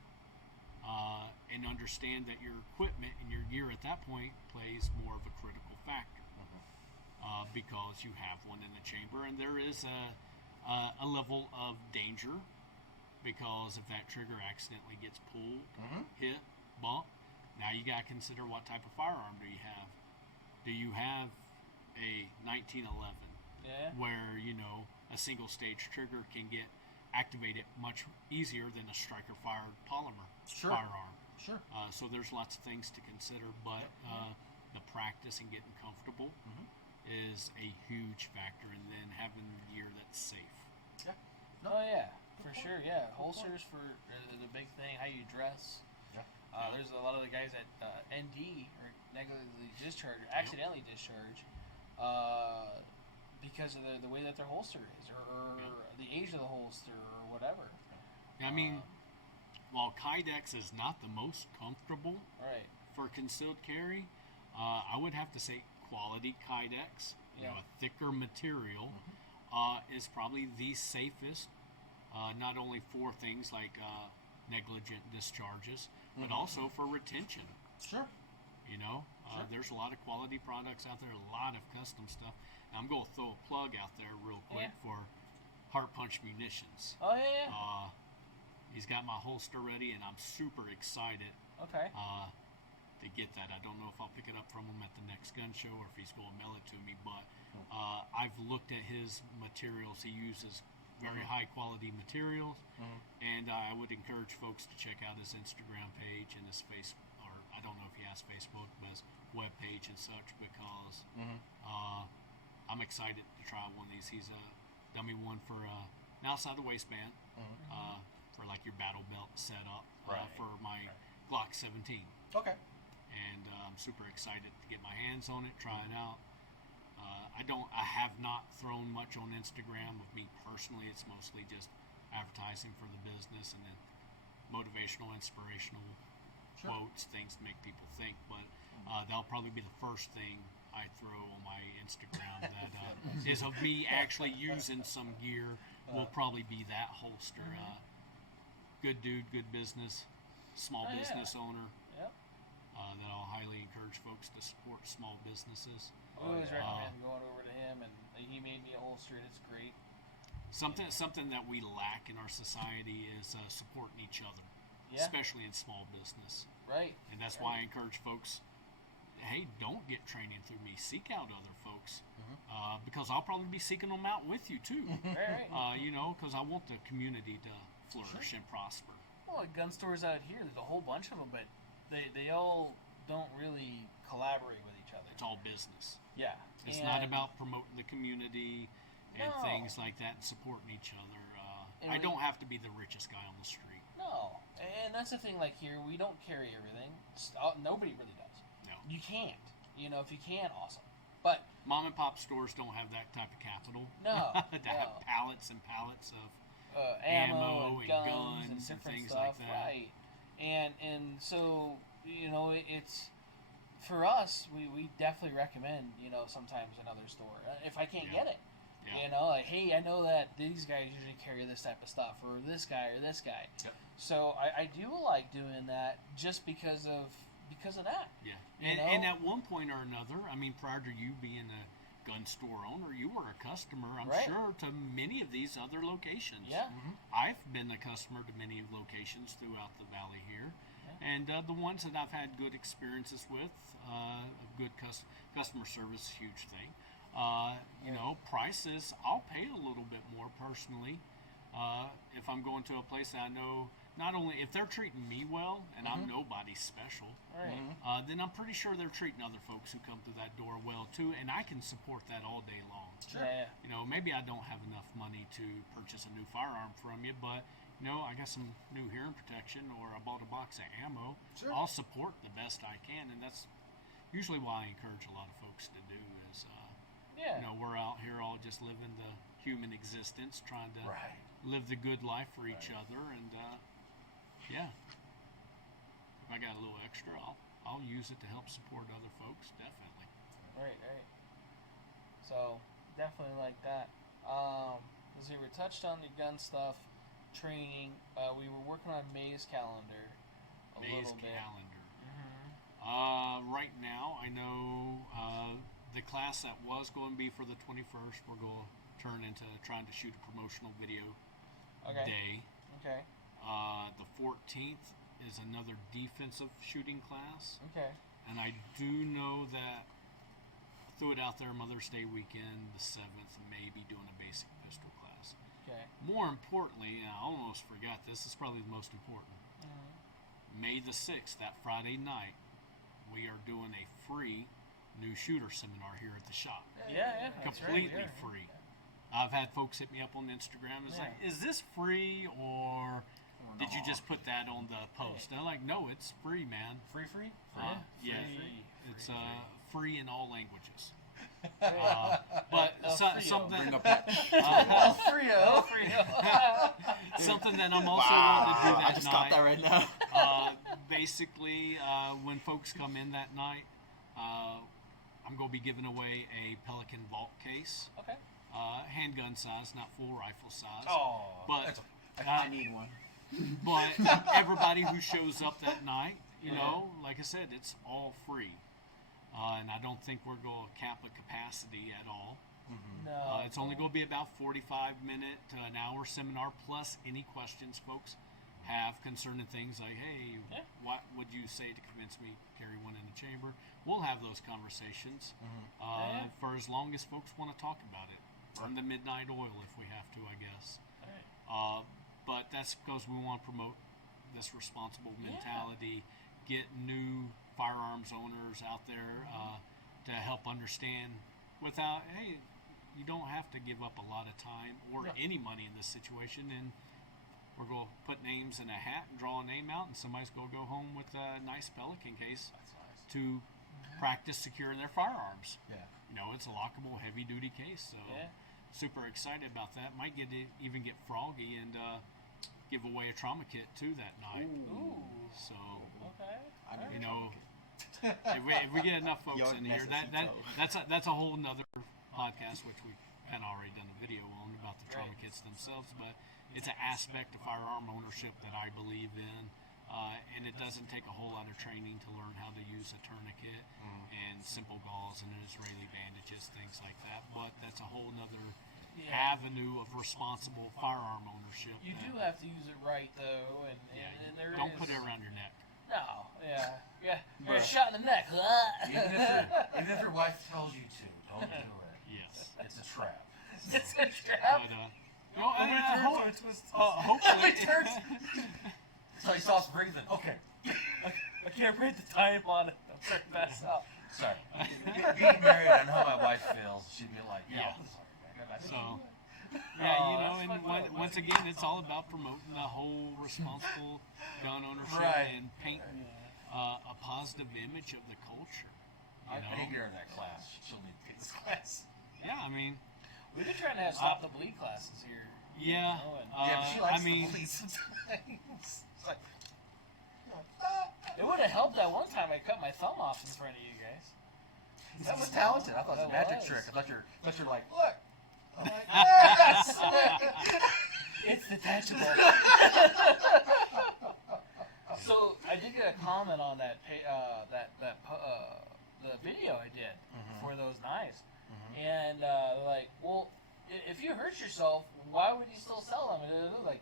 and understand that your equipment and your gear at that point plays more of a critical factor because you have one in the chamber, and there is a level of danger because if that trigger accidentally gets pulled, hit, bump, now you got to consider what type of firearm do you have. Do you have a 1911 where, you know, a single stage trigger can get activated much easier than a striker fired polymer firearm. So there's lots of things to consider, but the practice and getting comfortable is a huge factor, and then having gear that's safe. Oh yeah, for sure. Yeah, holsters for the big thing. How you dress. There's a lot of the guys that ND or negligently discharge or accidentally discharge because of the way that their holster is, or the age of the holster, or whatever. I mean, while Kydex is not the most comfortable for concealed carry, I would have to say quality Kydex, you know, a thicker material, is probably the safest, not only for things like negligent discharges, but also for retention. You know, there's a lot of quality products out there, a lot of custom stuff. And I'm going to throw a plug out there real quick for Heart Punch Munitions. He's got my holster ready, and I'm super excited to get that. I don't know if I'll pick it up from him at the next gun show or if he's going to mail it to me, but I've looked at his materials. He uses very high quality materials, and I would encourage folks to check out his Instagram page and his Facebook, or I don't know if he has Facebook, but his web page and such, because I'm excited to try one of these. He's done me one for an outside the waistband for like your battle belt setup for my Glock 17. And I'm super excited to get my hands on it, try it out. I have not thrown much on Instagram of me personally. It's mostly just advertising for the business and then motivational, inspirational quotes, things to make people think. But that'll probably be the first thing I throw on my Instagram that is of me actually using some gear. Will probably be that holster. Good dude, good business, small business owner. That I'll highly encourage folks to support small businesses. I always recommend going over to him, and he made me a holster. It's great. Something that we lack in our society is supporting each other, especially in small business. And that's why I encourage folks, hey, don't get training through me. Seek out other folks, because I'll probably be seeking them out with you too. You know, because I want the community to flourish and prosper. Well, like gun stores out here, there's a whole bunch of them, but they all don't really collaborate with each other. It's all business. Yeah. It's not about promoting the community and No. things like that and supporting each other. And I we- don't have to be the richest guy on the street. No. And that's the thing, like here, we don't carry everything. Nobody really does. No. You can't. You know, if you can, awesome. But Mom and pop stores don't have that type of capital. No, to have pallets and pallets of ammo and guns and and different things stuff, like that. right? And so you know, it's for us. We definitely recommend, you know, sometimes another store if I can't get it. Yeah. You know, like, hey, I know that these guys usually carry this type of stuff, or this guy or this guy. Yep. So I do like doing that just because of that. Yeah, You and know? at one point or another, I mean, prior to you being a gun store owner, you were a customer, I'm Right. sure, to many of these other locations. Yeah. I've been a customer to many of locations throughout the valley here, and the ones that I've had good experiences with, good customer service, huge thing. You know, prices, I'll pay a little bit more personally if I'm going to a place that I know. Not only if they're treating me well, and I'm nobody special, Right. then I'm pretty sure they're treating other folks who come through that door well too, and I can support that all day long. Yeah. You know, maybe I don't have enough money to purchase a new firearm from you, but you know, I got some new hearing protection, or I bought a box of ammo. Sure. I'll support the best I can, and that's usually why I encourage a lot of folks to do is, Yeah. you know, we're out here all just living the human existence, trying to Right. live the good life for each other, and yeah, if I got a little extra, I'll use it to help support other folks, definitely. Right. So definitely like that. As we were touched on the gun stuff, training. We were working on May's calendar a May's little bit. calendar. Mm-hmm. Right now, I know the class that was going to be for the 21st, we're going to turn into trying to shoot a promotional video Okay. day. Okay. The 14th is another defensive shooting class. Okay. And I do know that threw it out there Mother's Day weekend, the 7th, may be doing a basic pistol class. Okay. More importantly, and I almost forgot this is probably the most important. Mm-hmm. May the 6th, that Friday night, we are doing a free new shooter seminar here at the shop. Yeah. That's right, Completely yeah. free. I've had folks hit me up on Instagram. It's like, is this free or did you just put that on the post? And I'm like, no, it's free, man. Free. Yeah, Free. it's free in all languages. Right. But Frio. something, Bring up that. El Frio. something that I'm also wanting to do that I just night. got that right now. Basically, when folks come in that night, I'm going to be giving away a Pelican Vault case. Okay. Handgun size, not full rifle size. Oh. But I need one. but everybody who shows up that night, you know, like I said, it's all free. And I don't think we're going to cap a capacity at all. No. It's only going to be about 45-minute to an hour seminar, plus any questions folks have concerning things like, hey, what would you say to convince me to carry one in the chamber? We'll have those conversations for as long as folks want to talk about it. From the midnight oil if we have to, I guess. But that's because we want to promote this responsible mentality, get new firearms owners out there to help understand without, hey, you don't have to give up a lot of time or any money in this situation, and we're going to put names in a hat and draw a name out, and somebody's going to go home with a nice Pelican case to practice securing their firearms. Yeah. You know, it's a lockable heavy-duty case, so super excited about that. Might even get froggy and give away a trauma kit too that night. Ooh. So, Okay. you know, if we get enough folks in here, that's a whole nother podcast, which we've kind of already done a video on about the trauma kits themselves. But it's an aspect of firearm ownership that I believe in, and it doesn't take a whole lot of training to learn how to use a tourniquet and simple gauze and Israeli bandages, things like that. But that's a whole nother avenue of responsible firearm ownership. You do have to use it right though, and there Don't is- put it around your neck. No. Yeah. You're shot in the neck. Even if your wife tells you to, don't do it. Yes. It's a trap. It's a trap. But, hopefully. So he stops breathing. Okay. I can't read the time on it. I'm starting to pass out. Sorry. Being married, I know how my wife feels. She'd be like, yeah. So, yeah, you know, and once again, it's all about promoting the whole responsible gun ownership and painting a positive image of the culture. I think you're in that class. She'll need to take this class. Yeah, I mean, We've been trying to have stop the bleed classes here. yeah. Yeah, but she likes I mean, the police sometimes. It's like, It would have helped that one time I cut my thumb off in front of you guys. that was talented. I thought it was a That magic was. trick. I thought you're like, look. I'm like, yes! It's detachable. So I did get a comment on that the video I did for those knives, and they're like, well, if you hurt yourself, why would you still sell them? And they're like,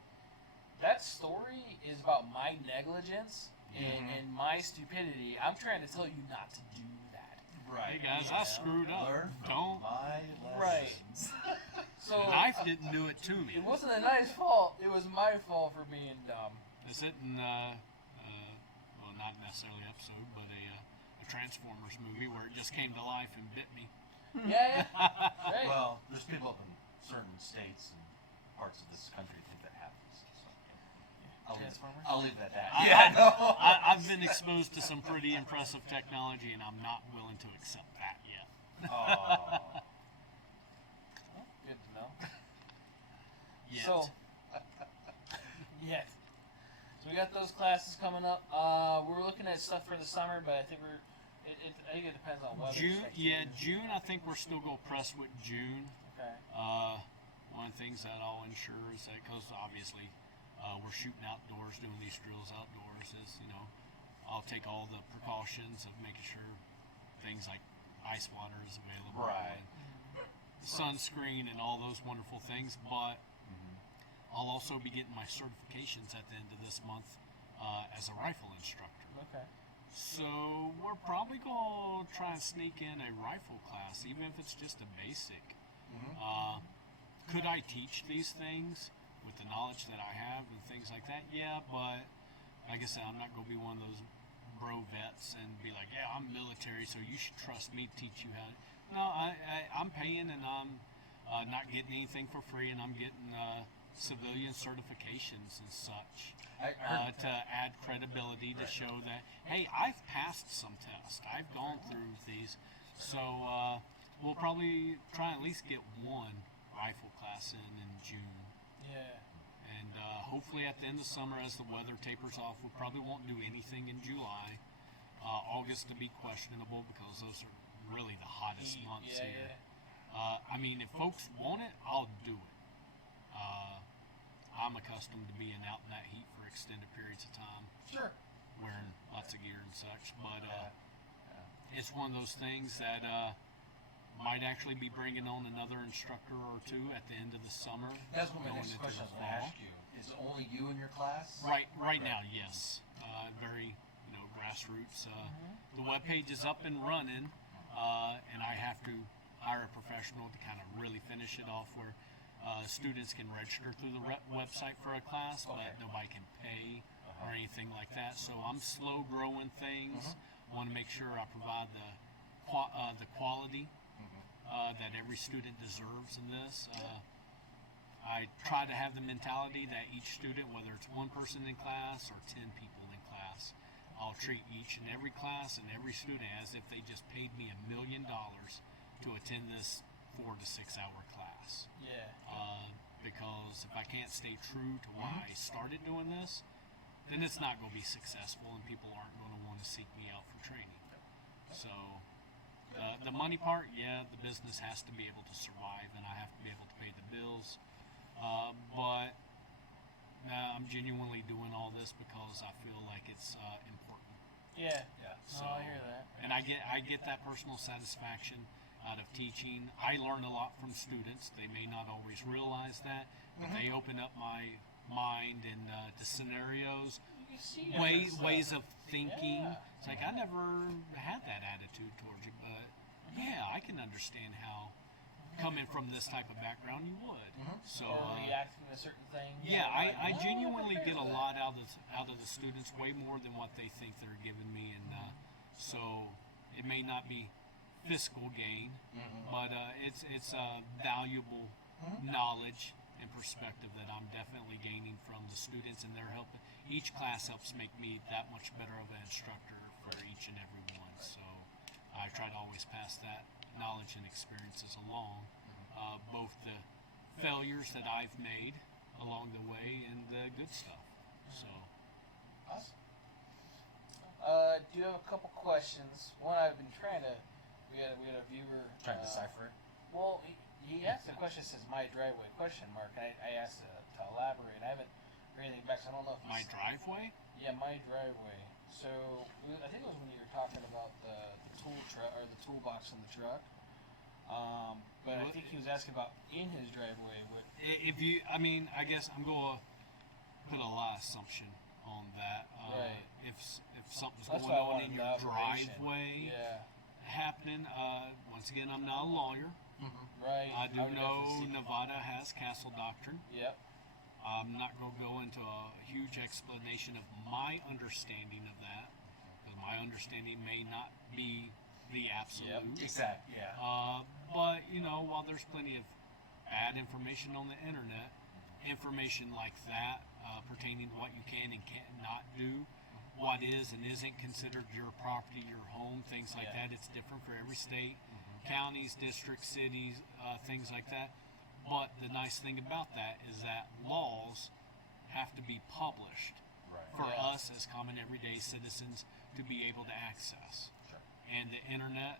that story is about my negligence and my stupidity. I'm trying to tell you not to do that. Right. hey guys, I screwed up. Learn from Don't. my Right. lessons. So The knife didn't do it to me. it wasn't a knife's fault. It was my fault for being dumb. Is it in, well, not necessarily episode, but a Transformers movie where it just came to life and bit me. Yeah. Right. Well, there's people up in certain states and parts of this country think that happens. So, Transformers? I'll leave it at that. I- no. I've been exposed to some pretty impressive technology, and I'm not willing to accept that yet. Oh. Good to know. Yet. So, yeah. So we got those classes coming up. We're looking at stuff for the summer, but I think I think it depends on weather. June. I think we're still going to press with June. Okay. One of the things that I'll ensure is that, because obviously we're shooting outdoors, doing these drills outdoors, is, you know, I'll take all the precautions of making sure things like ice water is available, Right. and sunscreen, and all those wonderful things. But I'll also be getting my certifications at the end of this month as a rifle instructor. Okay. So we're probably going to try and sneak in a rifle class, even if it's just a basic. Could I teach these things with the knowledge that I have and things like that? Yeah, but like I said, I'm not going to be one of those bro vets and be like, yeah, I'm military, so you should trust me to teach you how to. No, I'm paying, and I'm not getting anything for free, and I'm getting civilian certifications and such. To add credibility to show that, hey, I've passed some tests. I've gone through these. So we'll probably try and at least get one rifle class in June. Yeah. And hopefully at the end of summer, as the weather tapers off, we probably won't do anything in July. August to be questionable, because those are really the hottest months here. I mean, if folks want it, I'll do it. I'm accustomed to being out in that heat for extended periods of time, Sure. wearing lots of gear and such. But it's one of those things that might actually be bringing on another instructor or two at the end of the summer. That's what my going next into question the I was going to fall. ask you. Is it only you in your class? Right now, yes. Very, grassroots. The webpage is up and running, and I have to hire a professional to kind of really finish it off, where students can register through the website for a class, but nobody can pay or anything like that. So I'm slow growing things. Want to make sure I provide the quality that every student deserves in this. I try to have the mentality that each student, whether it's one person in class or 10 people in class, I'll treat each and every class and every student as if they just paid me $1 million to attend this 4 to 6 hour class. Yeah. Because if I can't stay true to why I started doing this, then it's not going to be successful, and people aren't going to want to seek me out for training. So the money part, yeah, the business has to be able to survive, and I have to be able to pay the bills. But I'm genuinely doing all this because I feel like it's important. Yeah. So, I hear that. and I get that personal satisfaction out of teaching. I learn a lot from students. They may not always realize that, but they open up my mind and to scenarios, You see ways of thinking. Yeah. It's like, I never had that attitude towards you, but yeah, I can understand how, coming from this type of background, you would. So or reacting to certain things. yeah, Like, I "Oh, genuinely what the get a heck is lot out of the students, way more than what they think they're giving me, and so it may not be fiscal gain, but it's valuable knowledge and perspective that I'm definitely gaining from the students, and they're helping. Each class helps make me that much better of an instructor for each and every one. So I try to always pass that knowledge and experiences along, both the failures that I've made along the way and the good stuff. So. Awesome. Do you have a couple questions? One I've been trying to. We had a viewer Trying to decipher it. Well, he asked a question that says "my driveway?" question mark. I asked to elaborate. I haven't heard anything back, so I don't know if My driveway? Yeah, my driveway. So I think it was when you were talking about the tool truck or the toolbox in the truck. But I think he was asking about in his driveway. If you, I mean, I guess I'm going to put a lot of assumption on that. Right. If something's That's going why I on wanted in the your operation. driveway Yeah. happening, once again, I'm not a lawyer. Right. I do would know definitely see- Nevada has castle doctrine. Yep. I'm not going to go into a huge explanation of my understanding of that, because my understanding may not be the absolute. Exactly. Yeah. But, you know, while there's plenty of bad information on the internet, information like that pertaining to what you can and cannot do, what is and isn't considered your property, your home, things like that, it's different for every state, counties, districts, cities, things like that. But the nice thing about that is that laws have to be published for us as common everyday citizens to be able to access. And the internet,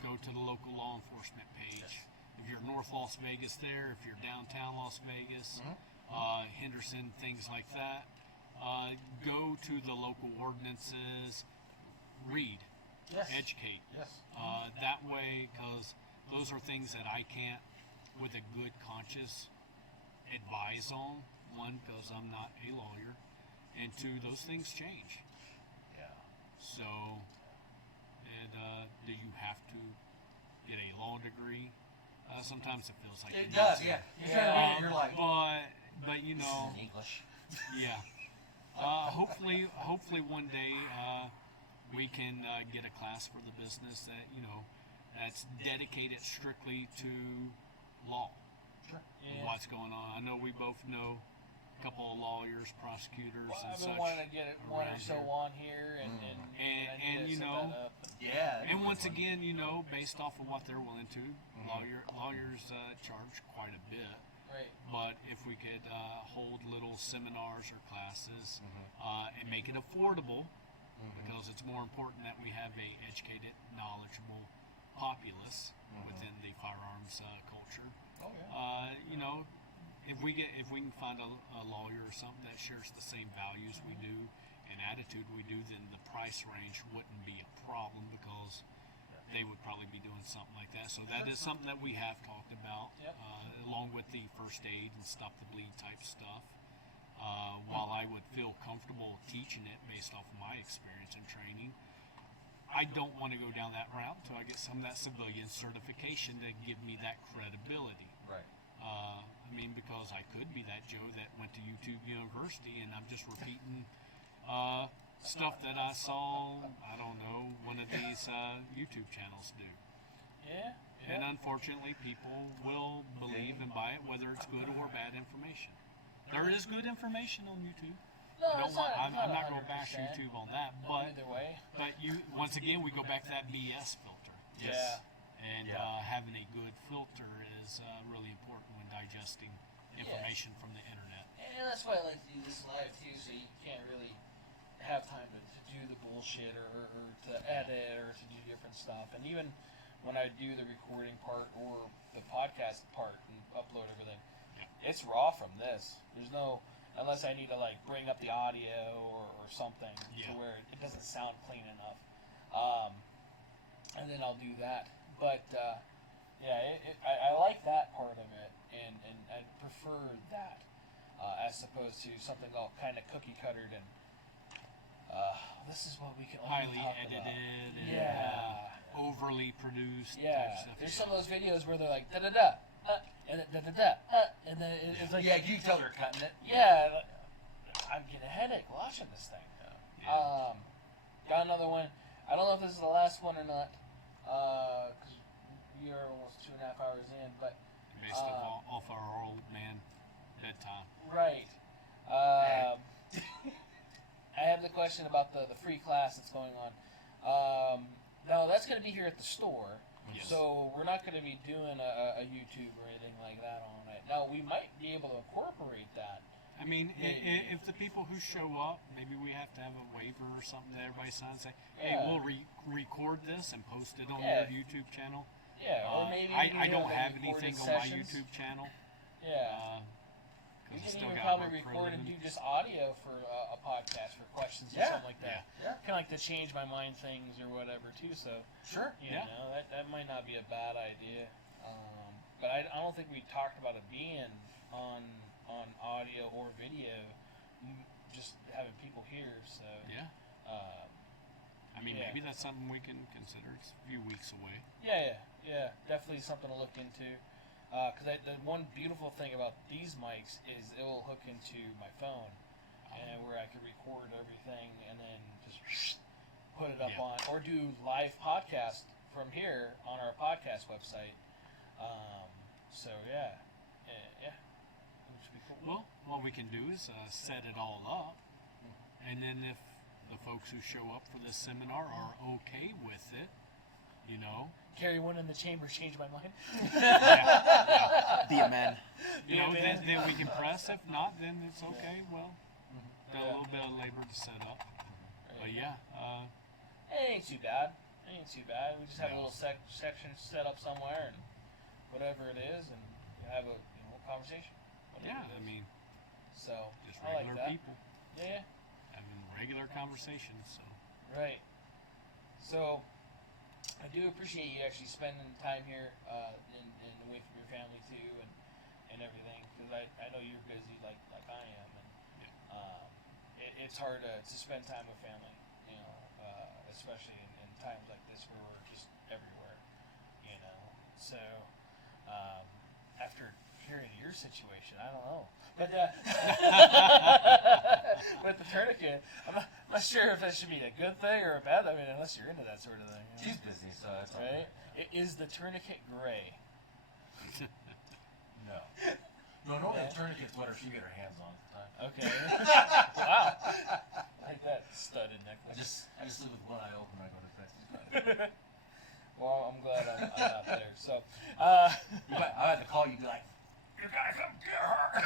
go to the local law enforcement page. If you're North Las Vegas there, if you're downtown Las Vegas, Henderson, things like that, go to the local ordinances, read, educate. That way, because those are things that I can't, with a good conscience, advise on. One, because I'm not a lawyer, and two, those things change. So, and do you have to get a law degree? Sometimes it feels like It you does. need to. Yeah. You're trying to read it, you're like, But you know, in English. yeah. Hopefully one day we can get a class for the business that that's dedicated strictly to law. What's going on? I know we both know a couple of lawyers, prosecutors, and I've such. been wanting to get one or around so here. on here, and you set know, that up. Yeah. And once again, based off of what they're willing to, lawyers charge quite a bit. Right. But if we could hold little seminars or classes and make it affordable, because it's more important that we have a educated, knowledgeable populace within the firearms culture. Oh yeah. If we can find a lawyer or something that shares the same values we do and attitude we do, then the price range wouldn't be a problem, because they would probably be doing something like that. So that is something that we have talked about, along with the first aid and stop the bleed type stuff. While I would feel comfortable teaching it based off of my experience and training, I don't want to go down that route until I get some of that civilian certification to give me that credibility. Right. Because I could be that Joe that went to YouTube University and I'm just repeating stuff that I saw, I don't know, one of these YouTube channels do. Yeah. And unfortunately, people will believe and buy it, whether it's good or bad information. There is good information on YouTube. No, I'm not going to 100%. bash YouTube on that, but Either way. once again, we go back to that BS filter. Yeah. And having a good filter is really important when digesting information from the internet. And that's why I like to do this live too, so you can't really have time to do the bullshit or to edit or to do different stuff. And even when I do the recording part or the podcast part and upload everything, it's raw from this. There's no, unless I need to bring up the audio or something to where it doesn't sound clean enough. And then I'll do that. But I like that part of it, and I prefer that as opposed to something all kind of cookie cuttered and this is what we can only Highly talk edited about. and overly produced. Yeah, type stuff. there's some of those videos where they're like da da da, and then da da da, and then it's like Yeah, you can tell they're cutting it. yeah, I'm getting a headache watching this thing. Yeah. Got another one. I don't know if this is the last one or not, because we are almost 2.5 hours in, but Based off our old man bedtime. right. I have the question about the free class that's going on. Now that's going to be here at the store, Yes. so we're not going to be doing a YouTube or anything like that on it. Now we might be able to incorporate that. I mean, if the people who show up, maybe we have to have a waiver or something that everybody signs, say, hey, Yeah. we'll record this and post it on Yeah. your YouTube channel. Yeah, or maybe I we don't have have recorded anything on my sessions. YouTube channel. Yeah. 'Cause We I can still even got probably work for a record and living. do just audio for a podcast for questions or Yeah. something like that. Yeah. Kind of like the change my mind things or whatever too. So Sure. you Yeah. know that might not be a bad idea. But I don't think we talked about it being on audio or video, just having people here. So Yeah. I mean, Yeah. maybe that's something we can consider. It's a few weeks away. yeah, definitely something to look into. Because the one beautiful thing about these mics is it will hook into my phone, and where I can record everything and then just put it up Yeah. on, or do live podcast from here on our podcast website. So yeah, which would be cool. Well, what we can do is set it all up, and then if the folks who show up for this seminar are okay with it, you know, Carry one in the chamber, change my mind. Be a man. you know, then we can press. If not, then it's okay. Well, got a little bit of labor to set up, but yeah, It ain't too bad. It ain't too bad. We just have a No. little section set up somewhere, and whatever it is, and have a conversation. whatever yeah. it I is. mean, So just I like regular that. people Yeah, having regular conversations. So right. So I do appreciate you actually spending time here and away from your family too, and everything, because I know you're busy like I am, and it's hard to spend time with family, you know, especially in times like this where we're just everywhere, you know. So after hearing your situation, I don't know, but with the tourniquet, I'm not sure if that should be a good thing or a bad. I mean, unless you're into that sort of thing, you know? She's busy, so that's all Right? Is the tourniquet gray? No. No, don't Yeah. have tourniquets whatever she get her hands on at the time. Okay. Wow. I like that studded I necklace. just sleep with one eye open when I go to bed. Well, I'm glad I'm not there. So, I had to call you, be like, you gotta come get her.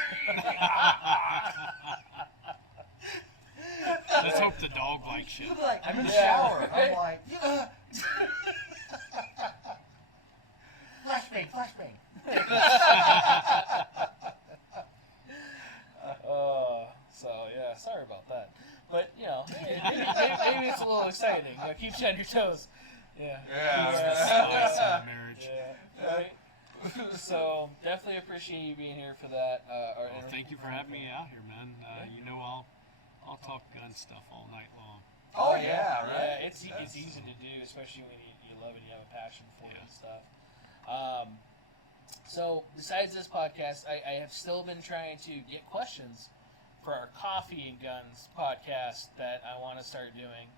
let's hope the dog likes you. You'd be like, I'm in the Yeah. shower. I'm like, flashbang. So yeah, sorry about that. But you know, maybe it's a little exciting. You know, keeps you on your toes. Yeah. Spice in the marriage. Yeah. Right. So definitely appreciate you being here for that. Well, thank you for having me out here, man. You know, I'll talk gun stuff all night long. Oh, yeah, right? Yeah, it's easy to do, especially when you love it and you have a passion for it Yeah. and stuff. So besides this podcast, I have still been trying to get questions for our Coffee and Guns podcast that I want to start doing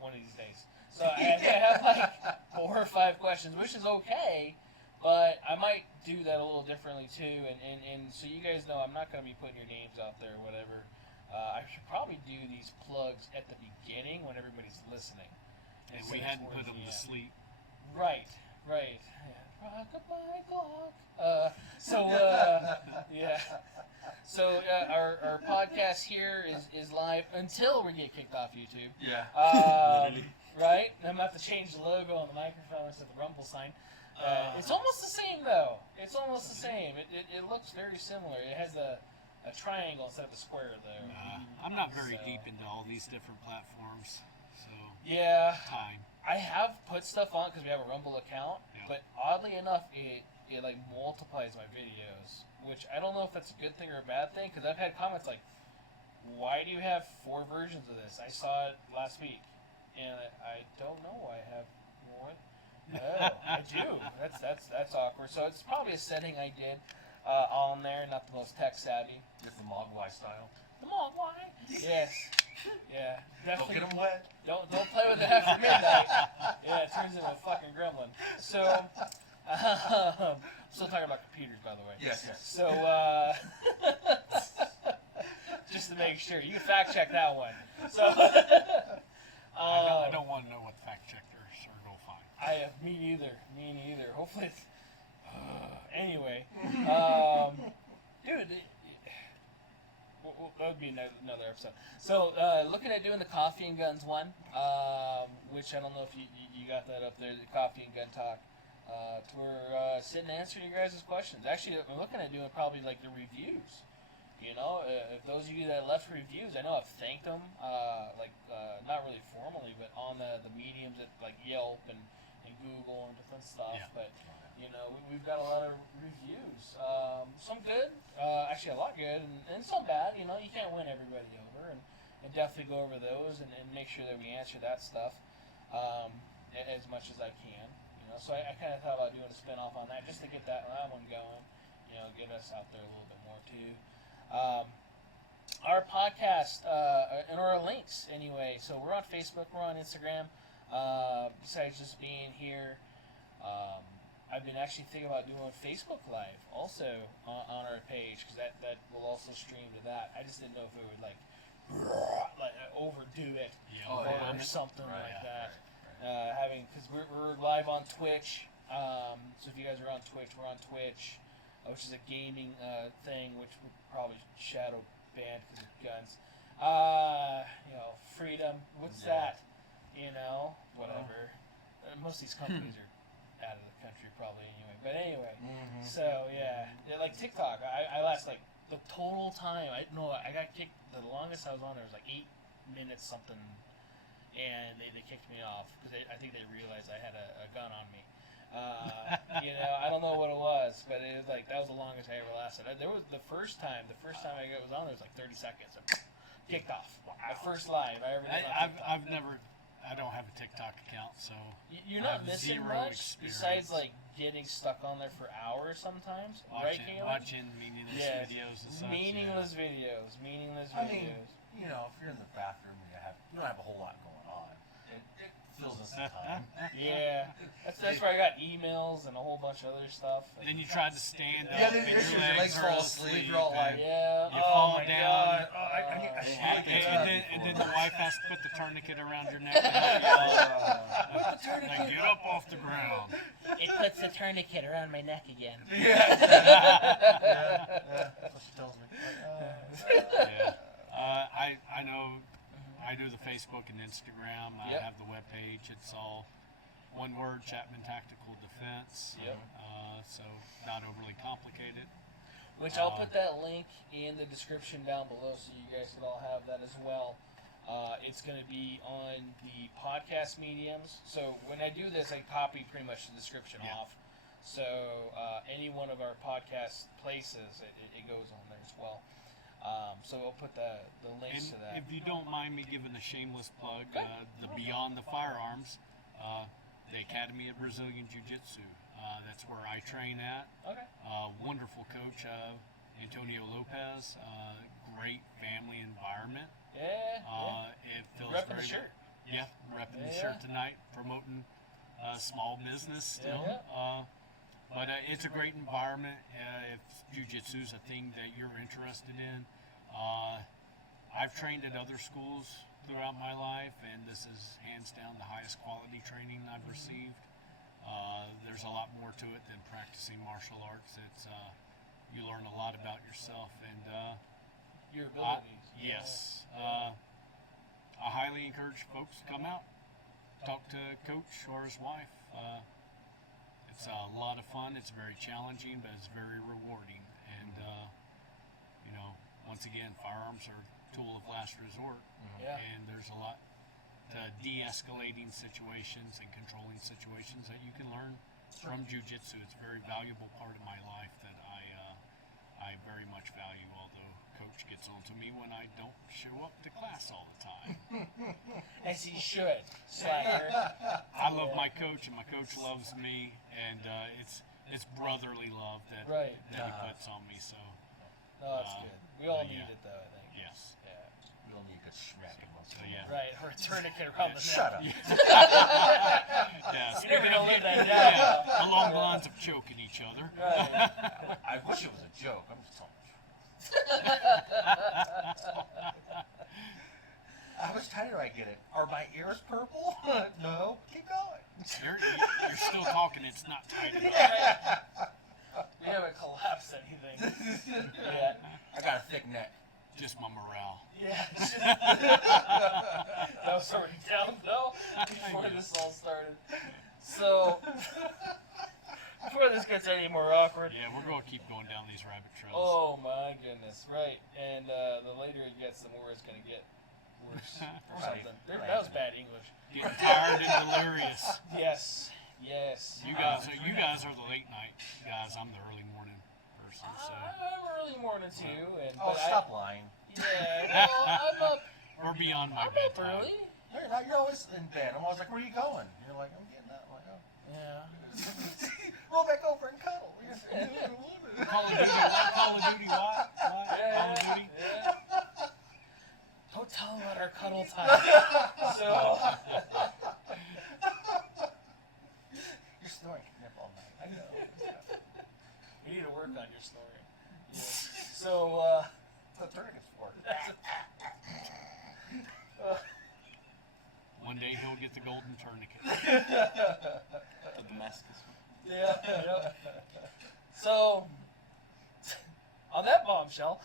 one of these days. So I have like 4 or 5 questions, which is okay, but I might do that a little differently too. And so you guys know I'm not going to be putting your names out there or whatever. I should probably do these plugs at the beginning when everybody's listening. And instead we of hadn't towards put them the to end. sleep. Right. Rock-a-bye clock. Yeah. So our podcast here is live until we get kicked off YouTube. Yeah. Right? I'm about to change the logo on the microphone instead of the Rumble sign. It's almost the same though. It's almost the same. It looks very similar. It has a triangle instead of a square there. I'm not very So- deep into all these different platforms, so Yeah. time. I have put stuff on because we have a Rumble account, Yeah. but oddly enough, it like multiplies my videos, which I don't know if that's a good thing or a bad thing. Because I've had comments like, "Why do you have 4 versions of this?" I saw it last week, and I don't know. I have one. Oh, I do. That's awkward. So it's probably a setting I did on there. Not the most tech savvy. It's the Mogwai style. The Mogwai. Yes. Yeah, Don't definitely. get them wet. Don't play with it after midnight. Yeah, it turns into a fucking gremlin. So, still talking about computers, by the way. Yes. So, just to make sure, you can fact check that one. So, I don't want to know what fact checkers are going to find. Me neither. Hopefully, it's, anyway, dude. That would be another episode. So, looking at doing the Coffee and Guns one, which I don't know if you got that up there, the Coffee and Gun Talk. We're sitting answering your guys' questions. Actually, I'm looking at doing probably like the reviews. You know, if those of you that left reviews, I know I've thanked them, not really formally, but on the mediums at like Yelp and Google and different stuff. Yeah. But you know, we've got a lot of reviews. Some good, actually a lot good, and some bad. You know, you can't win everybody over, and definitely go over those and make sure that we answer that stuff as much as I can. You know, so I kind of thought about doing a spin-off on that just to get that one going. You know, get us out there a little bit more too. Our podcast and our links anyway. So we're on Facebook, we're on Instagram. Besides just being here. I've been actually thinking about doing Facebook Live also on our page because that will also stream to that. I just didn't know if it would like overdo it or something like that. Because we're live on Twitch. So if you guys are on Twitch, we're on Twitch, which is a gaming thing, which we're probably shadow banned because of guns. You know, freedom. What's that? You know, whatever. Most of these companies are out of the country probably anyway. But anyway, so yeah, like TikTok. I last like the total time. I got kicked. The longest I was on there was like 8 minutes something, and they kicked me off because I think they realized I had a gun on me. You know, I don't know what it was, but it was like that was the longest I ever lasted. There was the first time I was on there was like 30 seconds. And kicked off. My first live I ever did on TikTok. I don't have a TikTok account, so you're not missing much besides like getting stuck on there for hours sometimes. Watching meaningless videos and such. Meaningless videos. I mean, you know, if you're in the bathroom and you don't have a whole lot going on, it fills in some time. Yeah, that's where I got emails and a whole bunch of other stuff. And then you tried to stand up, then and your legs fall asleep. You're all like, you fall down. And then the wife has to put the tourniquet around your neck to help you out. Like, get up off the ground. It puts the tourniquet around my neck again. Yeah. That's what she tells me. I know. I do the Facebook and Instagram. I have the webpage. It's all one word: Chapman Tactical Defense. So not overly complicated. Which I'll put that link in the description down below, so you guys can all have that as well. It's going to be on the podcast mediums. So when I do this, I copy pretty much the description off. So any one of our podcast places, it goes on there as well. So we'll put the links to that. If you don't mind me giving a shameless plug, the Beyond the Firearms, the Academy of Brazilian Jiu-Jitsu. That's where I train at. Okay. Wonderful coach, Antonio Lopez. Great family environment. It feels repping very the shirt. Yeah, repping the shirt tonight, promoting small business still. But it's a great environment. If jiu-jitsu is a thing that you're interested in, I've trained at other schools throughout my life, and this is hands down the highest quality training I've received. There's a lot more to it than practicing martial arts. It's you learn a lot about yourself and your abilities. Yes. I highly encourage folks to come out, talk to Coach or his wife. It's a lot of fun. It's very challenging, but it's very rewarding. And, you know, once again, firearms are a tool of last resort. And there's a lot to de-escalating situations and controlling situations that you can learn from jiu-jitsu. It's a very valuable part of my life that I very much value, although Coach gets on to me when I don't show up to class all the time. As he should, slacker. I love my coach, and my coach loves me, and it's brotherly love that he puts on me. So no, that's good. We all need it, though, I think. Yes. Yeah. We all need a good smack in the yeah. Right, or a tourniquet around the neck. Shut up. Yeah, You're never gonna live that down. yeah, along the lines of choking each other. Right. I wish it was a joke. I'm just telling you. How much tighter do I get it? Are my ears purple? No. Keep going. You're still talking. It's not tight enough. We haven't collapsed anything yet. I got a thick neck. Just my morale. Yeah. That was already down though before this all started. So before this gets any more awkward. Yeah, we're going to keep going down these rabbit trails. Oh my goodness, right. And the later it gets, the more it's going to get worse or something. That was bad English. Getting tired and delirious. Yes. You guys are the late night guys. I'm the early morning person. So I'm early morning too. Oh, stop lying. Yeah, well, I'm up. we're beyond my I'm up bedtime. early. No, you're not. You're always in bed. I'm always like, where are you going? You're like, I'm getting up. I'm like, oh. Yeah. Roll back over and cuddle. Call of Duty what? Call of Duty what? Call of Duty? Yeah. Don't tell them about our cuddle time. So. You're snoring nip all night. I know. We need to work on your snoring. Yeah. So, The tourniquet's for it. One day he'll get the golden tourniquet. The Damascus one. yeah. So, on that bombshell,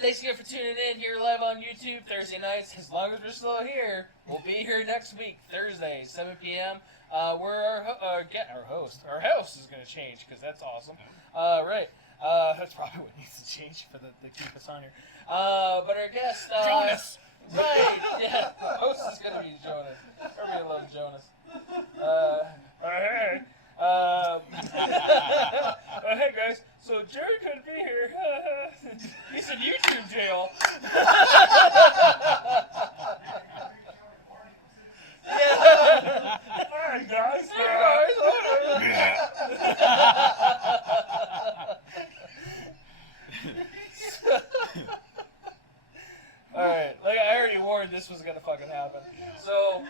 thanks again for tuning in here live on YouTube Thursday nights. As long as we're still here, we'll be here next week, Thursday, 7 p.m. Where our host is going to change because that's awesome. Right. That's probably what needs to change for to keep us on here. But our guest, Jonas! Right, yeah. The host is going to be Jonas. Everybody loves Jonas. Hey. Hey guys, so Jerry couldn't be here. He's in YouTube jail. Yeah. Hey guys. Alright, like I already warned this was gonna fucking happen. So,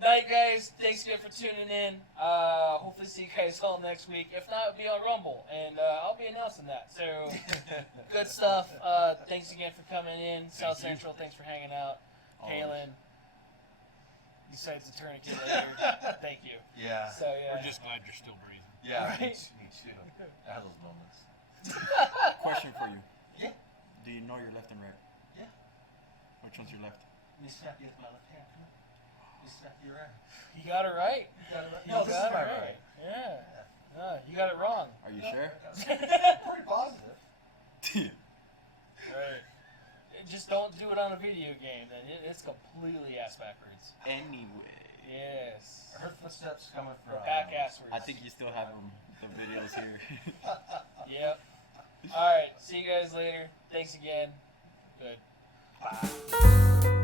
night guys, thanks again for tuning in. Hopefully see you guys all next week. If not, it'll be on Rumble, and I'll be announcing that. So, good stuff. Thanks again for coming in. South Central, thanks for hanging out. Kaylin, besides the tourniquet later, thank you. Yeah. So, yeah. We're just glad you're still breathing. Yeah, Right. me too. I have those moments. Question for you. Yeah. Do you know your left and right? Yeah. Which one's your left? You snap you with my left hand. Come on. You snap your right. You got it right. No, this is my right. Yeah. No, you got it wrong. Are you sure? Pretty positive. Right. Just don't do it on a video game, then it's completely ass backwards. Anyway. Yes. I heard footsteps coming from. Back asswards. I think you still have the videos here. Yep. Alright, see you guys later. Thanks again. Good. Bye.